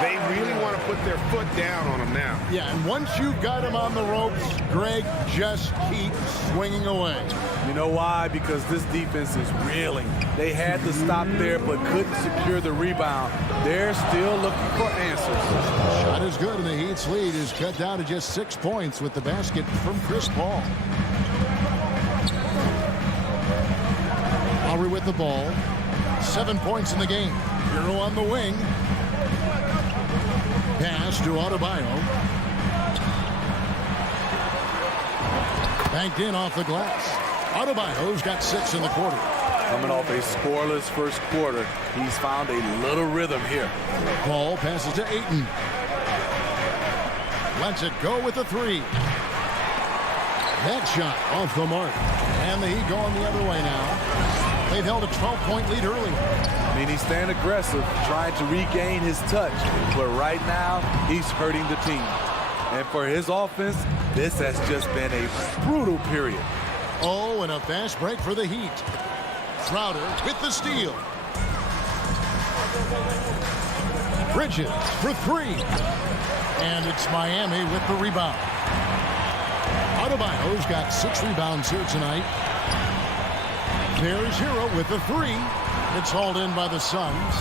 they really want to put their foot down on them now. Yeah, and once you've got him on the ropes, Greg, just keep swinging away. You know why? Because this defense is reeling. They had to stop there but couldn't secure the rebound. They're still looking for answers. Shot is good, and the Heat's lead is cut down to just 6 points with the basket from Chris Paul. Lowry with the ball. 7 points in the game. Hero on the wing. Pass to Adebayo. Banked in off the glass. Adebayo's got 6 in the quarter. Coming off a scoreless first quarter, he's found a little rhythm here. Paul passes to Ayton. Lets it go with the 3. That shot off the mark. And the Heat going the other way now. They've held a 12-point lead early. I mean, he's staying aggressive, trying to regain his touch. But right now, he's hurting the team. And for his offense, this has just been a brutal period. Oh, and a fast break for the Heat. Crowder with the steal. Bridges for 3. And it's Miami with the rebound. Adebayo's got 6 rebounds here tonight. There's Hero with the 3. It's hauled in by the Suns.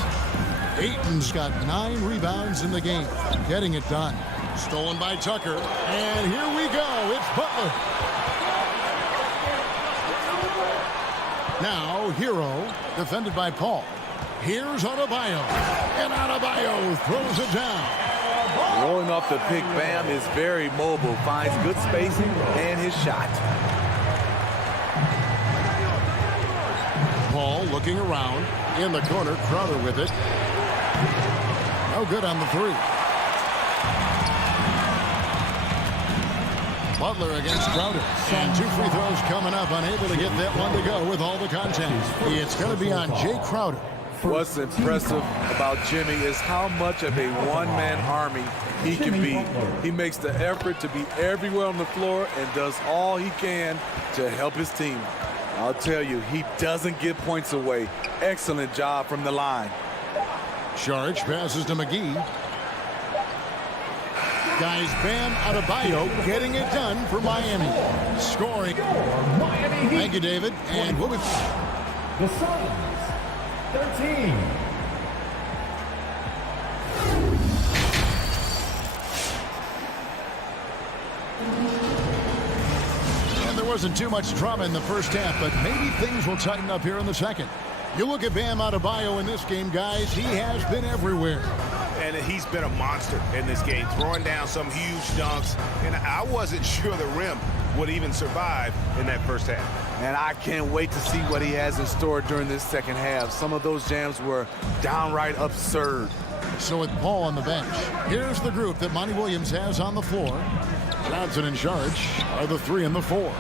Ayton's got 9 rebounds in the game. Getting it done. Stolen by Tucker. And here we go. It's Butler. Now Hero, defended by Paul. Here's Adebayo. And Adebayo throws it down. Rolling off the pick, Bam is very mobile. Finds good spacing and his shot. Paul looking around. In the corner, Crowder with it. No good on the 3. Butler against Crowder. And 2 free throws coming up. Unable to get that one to go with all the contact. It's going to be on Jay Crowder. What's impressive about Jimmy is how much of a one-man army he can be. He makes the effort to be everywhere on the floor and does all he can to help his team. I'll tell you, he doesn't give points away. Excellent job from the line. Charge passes to McGee. Guys, Bam Adebayo getting it done for Miami. Scoring. Thank you, David. And we'll be... The Suns, 13. And there wasn't too much drama in the first half, but maybe things will tighten up here in the second. You look at Bam Adebayo in this game, guys. He has been everywhere. And he's been a monster in this game, throwing down some huge dunks. And I wasn't sure the rim would even survive in that first half. And I can't wait to see what he has in store during this second half. Some of those jams were downright absurd. So with Paul on the bench, here's the group that Monty Williams has on the floor. Johnson in charge are the 3 and the 4.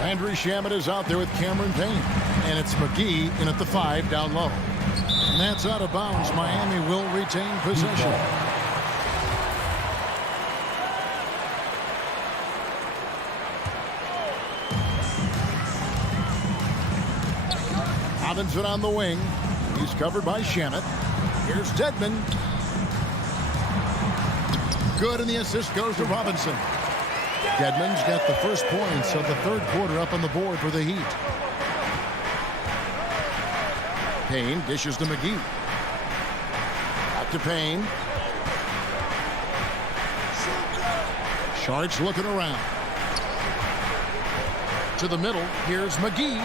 Landry Shamet is out there with Cameron Payne. And it's McGee in at the 5 down low. And that's out of bounds. Miami will retain possession. Robinson on the wing. He's covered by Shamet. Here's Dedmon. Good, and the assist goes to Robinson. Dedmon's got the first points of the third quarter up on the board for the Heat. Payne dishes to McGee. Back to Payne. Sharks looking around. To the middle. Here's McGee.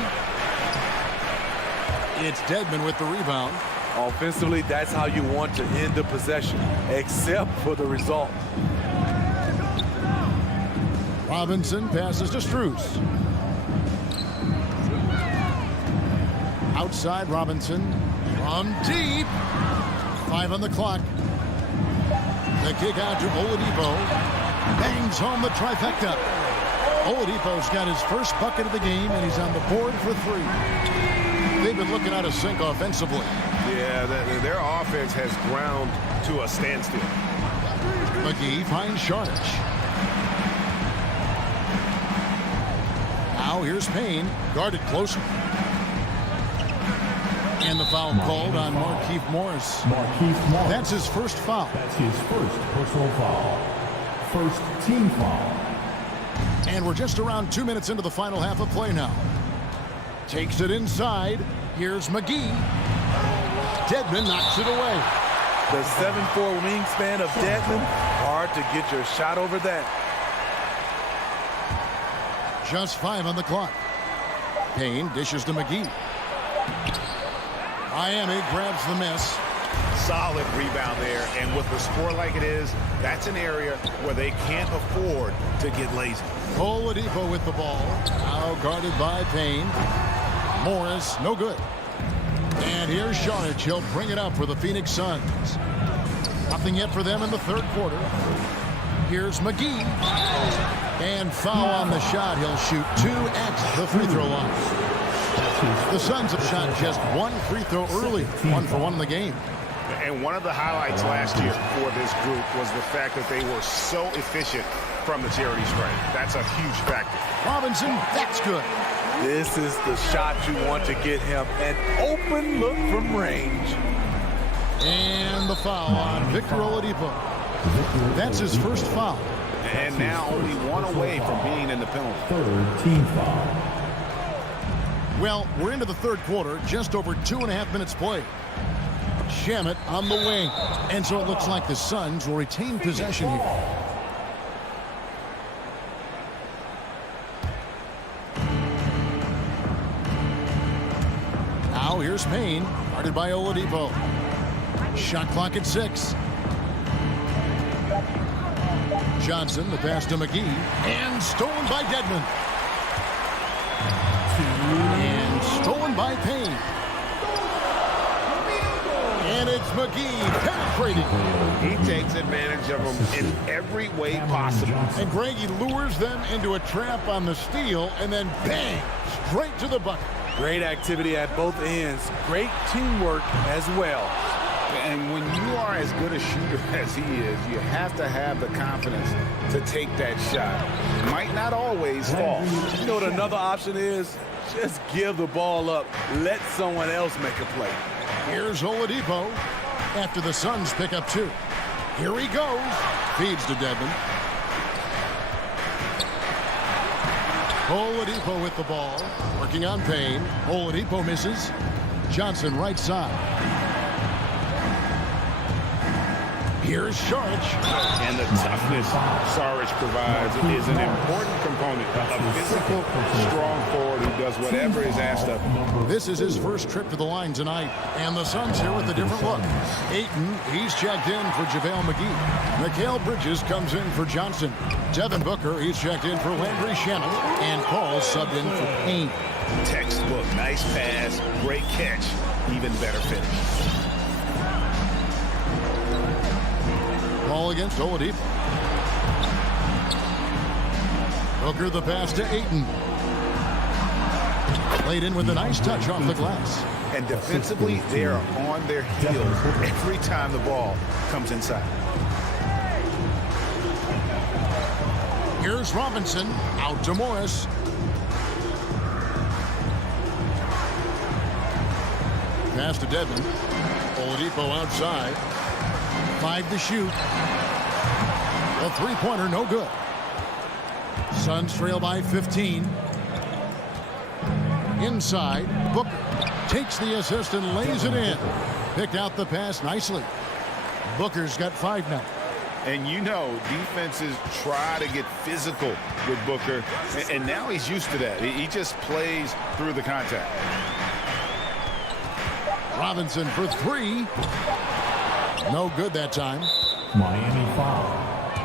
It's Dedmon with the rebound. Offensively, that's how you want to end the possession, except for the result. Robinson passes to Strus. Outside Robinson from deep. 5 on the clock. The kick out to Oladipo. Bangs home the trifecta. Oladipo's got his first bucket of the game, and he's on the board for 3. They've been looking out of sync offensively. Yeah, their offense has ground to a standstill. McGee finds Sharch. Now here's Payne, guarded closer. And the foul called on Markieff Morris. Markieff Morris. That's his first foul. That's his first personal foul. First team foul. And we're just around 2 minutes into the final half of play now. Takes it inside. Here's McGee. Dedmon knocks it away. The 7'4" wingspan of Dedmon, hard to get your shot over that. Just 5 on the clock. Payne dishes to McGee. Miami grabs the miss. Solid rebound there, and with the score like it is, that's an area where they can't afford to get lazy. Oladipo with the ball. Now guarded by Payne. Morris, no good. And here's Saric. He'll bring it up for the Phoenix Suns. Nothing yet for them in the third quarter. Here's McGee. And foul on the shot. He'll shoot 2 at the free throw line. The Suns have shot just 1 free throw early. 1 for 1 in the game. And one of the highlights last year for this group was the fact that they were so efficient from the charity stripe. That's a huge factor. Robinson, that's good. This is the shot you want to get him. An open look from range. And the foul on Victor Oladipo. That's his first foul. And now only 1 away from being in the penalty. Third team foul. Well, we're into the third quarter, just over 2.5 minutes played. Shamet on the wing. And so it looks like the Suns will retain possession here. Now here's Payne, guarded by Oladipo. Shot clock at 6. Johnson, the pass to McGee, and stolen by Dedmon. And stolen by Payne. And it's McGee penetrating. He takes advantage of them in every way possible. And Greg, he lures them into a trap on the steal, and then bang, straight to the bucket. Great activity at both ends. Great teamwork as well. And when you are as good a shooter as he is, you have to have the confidence to take that shot. It might not always fall. You know what another option is? Just give the ball up. Let someone else make a play. Here's Oladipo after the Suns pick up 2. Here he goes. Feeds to Dedmon. Oladipo with the ball. Working on Payne. Oladipo misses. Johnson right side. Here's Saric. And the toughness Saric provides is an important component. A physical, strong forward who does whatever is asked of him. This is his first trip to the line tonight. And the Suns here with a different look. Ayton, he's checked in for JaVale McGee. Mikal Bridges comes in for Johnson. Devin Booker, he's checked in for Landry Shamet. And Paul subbed in for Payne. Textbook, nice pass, great catch, even better finish. Ball against Oladipo. Booker the pass to Ayton. Played in with a nice touch off the glass. And defensively, they are on their heels every time the ball comes inside. Here's Robinson out to Morris. Pass to Dedmon. Oladipo outside. 5 to shoot. A 3-pointer, no good. Suns trail by 15. Inside, Booker takes the assist and lays it in. Picked out the pass nicely. Booker's got 5 now. And you know, defenses try to get physical with Booker, and now he's used to that. He just plays through the contact. Robinson for 3. No good that time. Miami foul.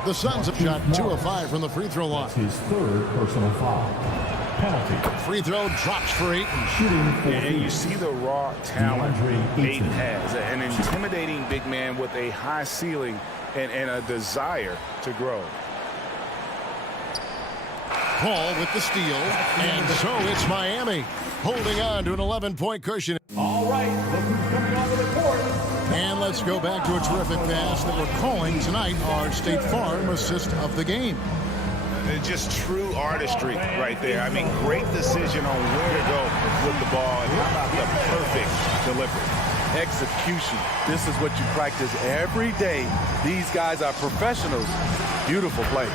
The Suns have shot 2 of 5 from the free throw line. That's his third personal foul. Penalty. Free throw drops for Ayton. Shooting for And you see the raw talent DeAndre Ayton has. An intimidating big man with a high ceiling and a desire to grow. Paul with the steal. And so it's Miami holding on to an 11-point cushion. All right, look who's coming onto the court. And let's go back to a terrific pass that we're calling tonight our State Farm assist of the game. Just true artistry right there. I mean, great decision on where to go with the ball, and how about the perfect delivery. Execution. This is what you practice every day. These guys are professionals. Beautiful play.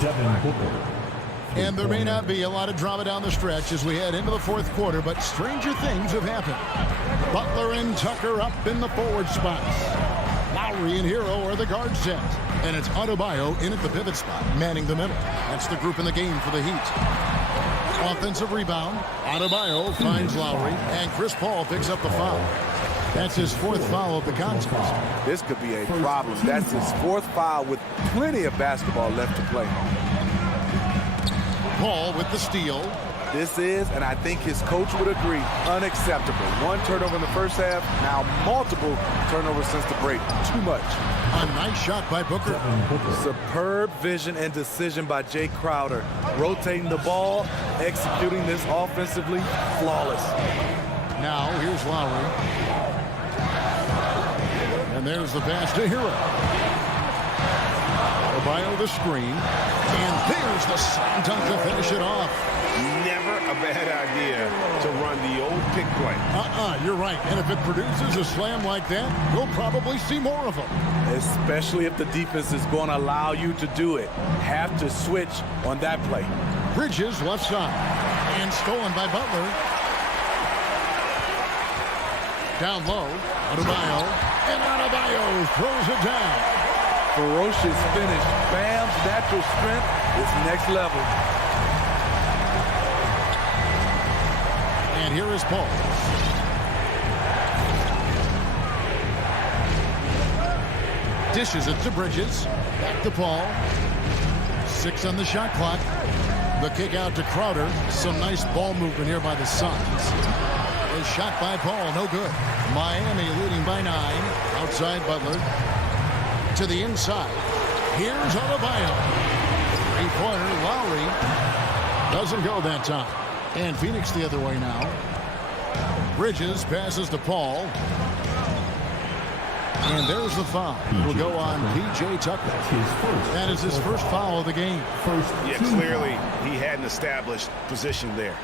Devin Booker. And there may not be a lot of drama down the stretch as we head into the fourth quarter, but stranger things have happened. Butler and Tucker up in the forward spots. Lowry and Hero are the guard set. And it's Adebayo in at the pivot spot, manning the middle. That's the group in the game for the Heat. Offensive rebound. Adebayo finds Lowry, and Chris Paul picks up the foul. That's his fourth foul of the contest. This could be a problem. That's his fourth foul with plenty of basketball left to play. Paul with the steal. This is, and I think his coach would agree, unacceptable. One turnover in the first half, now multiple turnovers since the break. Too much. A nice shot by Booker. Superb vision and decision by Jay Crowder. Rotating the ball, executing this offensively, flawless. Now here's Lowry. And there's the pass to Hero. Adebayo the screen. And there's the slam dunk to finish it off. Never a bad idea to run the old pick play. You're right. And if it produces a slam like that, we'll probably see more of them. Especially if the defense is going to allow you to do it. Have to switch on that play. Bridges left side. And stolen by Butler. Down low. Adebayo. And Adebayo throws it down. Ferocious finish. Bam's natural strength is next level. And here is Paul. Dishes it to Bridges. Back to Paul. 6 on the shot clock. The kick out to Crowder. Some nice ball movement here by the Suns. A shot by Paul, no good. Miami leading by 9. Outside Butler. To the inside. Here's Adebayo. Three-pointer, Lowry. Doesn't go that time. And Phoenix the other way now. Bridges passes to Paul. And there's the foul. Will go on P.J. Tucker. That is his first foul of the game. Yeah, clearly he hadn't established position there.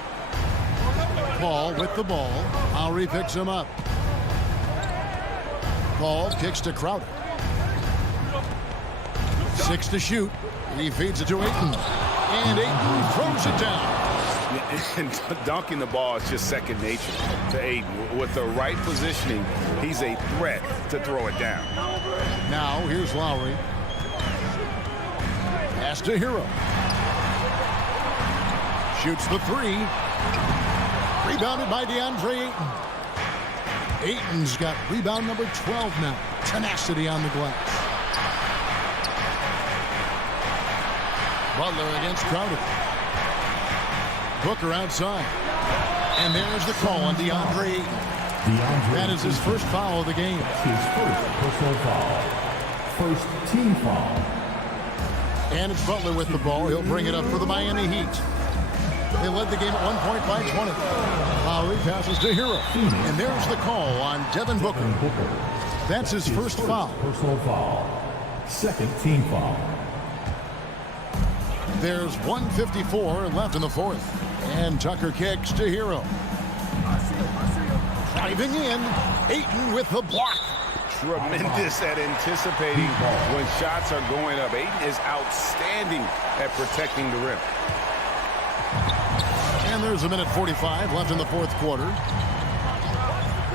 Paul with the ball. Lowry picks him up. Paul kicks to Crowder. 6 to shoot. He feeds it to Ayton. And Ayton throws it down. And dunking the ball is just second nature to Ayton. With the right positioning, he's a threat to throw it down. Now, here's Lowry. Pass to Hero. Shoots the 3. Rebounded by DeAndre Ayton. Ayton's got rebound number 12 now. Tenacity on the glass. Butler against Crowder. Booker outside. And there's the call on DeAndre Ayton. That is his first foul of the game. His first personal foul. First team foul. And it's Butler with the ball. He'll bring it up for the Miami Heat. They led the game at 1 point by 20. Lowry passes to Hero. And there's the call on Devin Booker. That's his first foul. Personal foul. Second team foul. There's 1:54 left in the fourth. And Tucker kicks to Hero. Driving in. Ayton with the block. Tremendous at anticipating when shots are going up. Ayton is outstanding at protecting the rim. And there's 1:45 left in the fourth quarter.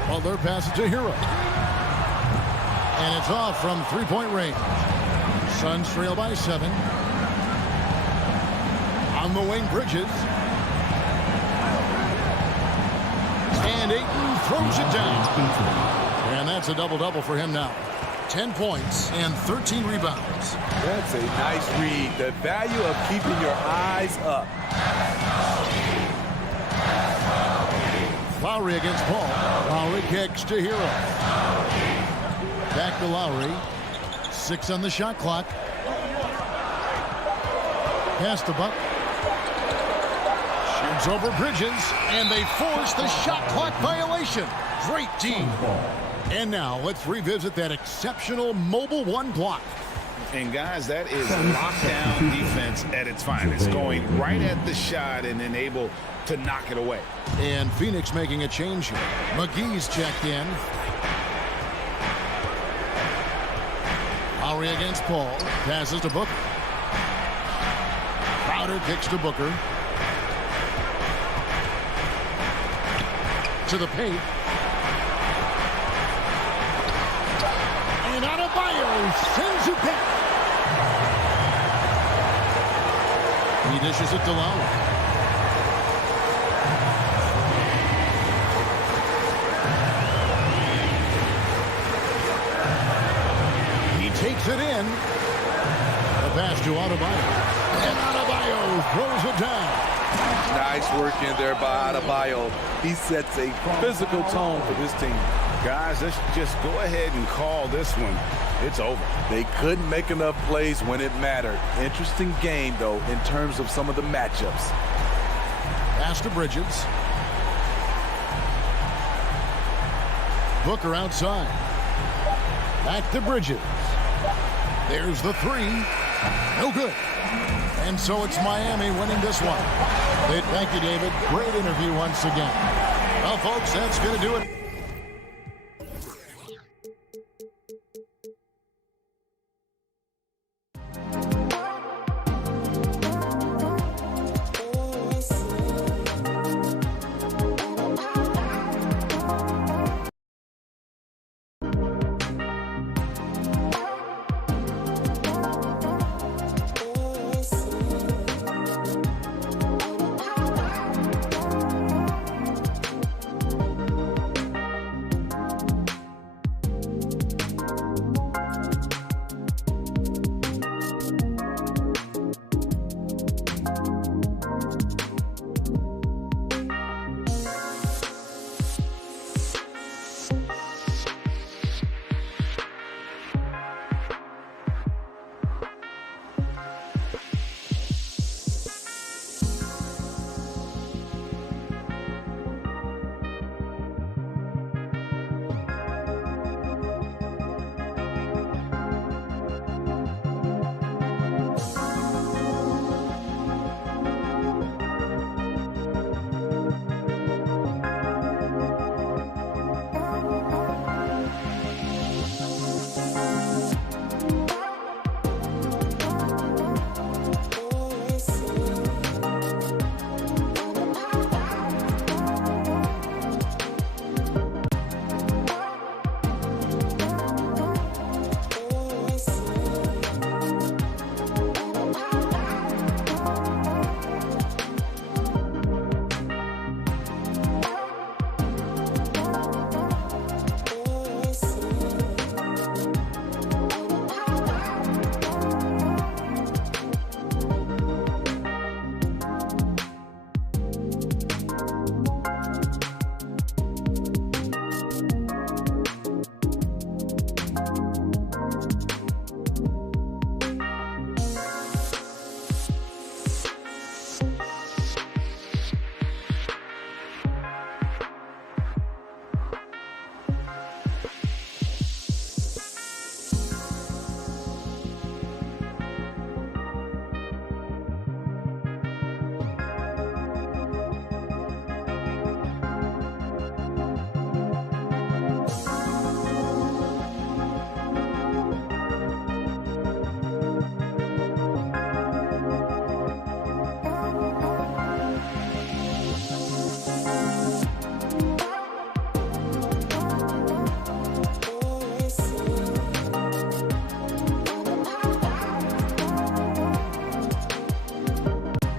Butler passes to Hero. And it's off from three-point range. Suns trail by 7. On the wing, Bridges. And Ayton throws it down. And that's a double-double for him now. 10 points and 13 rebounds. That's a nice read. The value of keeping your eyes up. Lowry against Paul. Lowry kicks to Hero. Back to Lowry. 6 on the shot clock. Pass to Buck. Shoots over Bridges. And they force the shot clock violation. Great team. And now let's revisit that exceptional mobile 1 block. And, guys, that is lockdown defense at its finest, going right at the shot and then able to knock it away. And Phoenix making a change here. McGee's checked in. Lowry against Paul. Passes to Booker. Crowder kicks to Booker. To the paint. And Adebayo sends it back. He dishes it to Lowry. He takes it in. The pass to Adebayo. And Adebayo throws it down. Nice work in there by Adebayo. He sets a physical tone for this team. Guys, let's just go ahead and call this one. It's over. They couldn't make enough plays when it mattered. Interesting game, though, in terms of some of the matchups. Pass to Bridges. Booker outside. Back to Bridges. There's the three. No good. And so it's Miami winning this one. Thank you, David. Great interview once again. Well, folks, that's going to do it.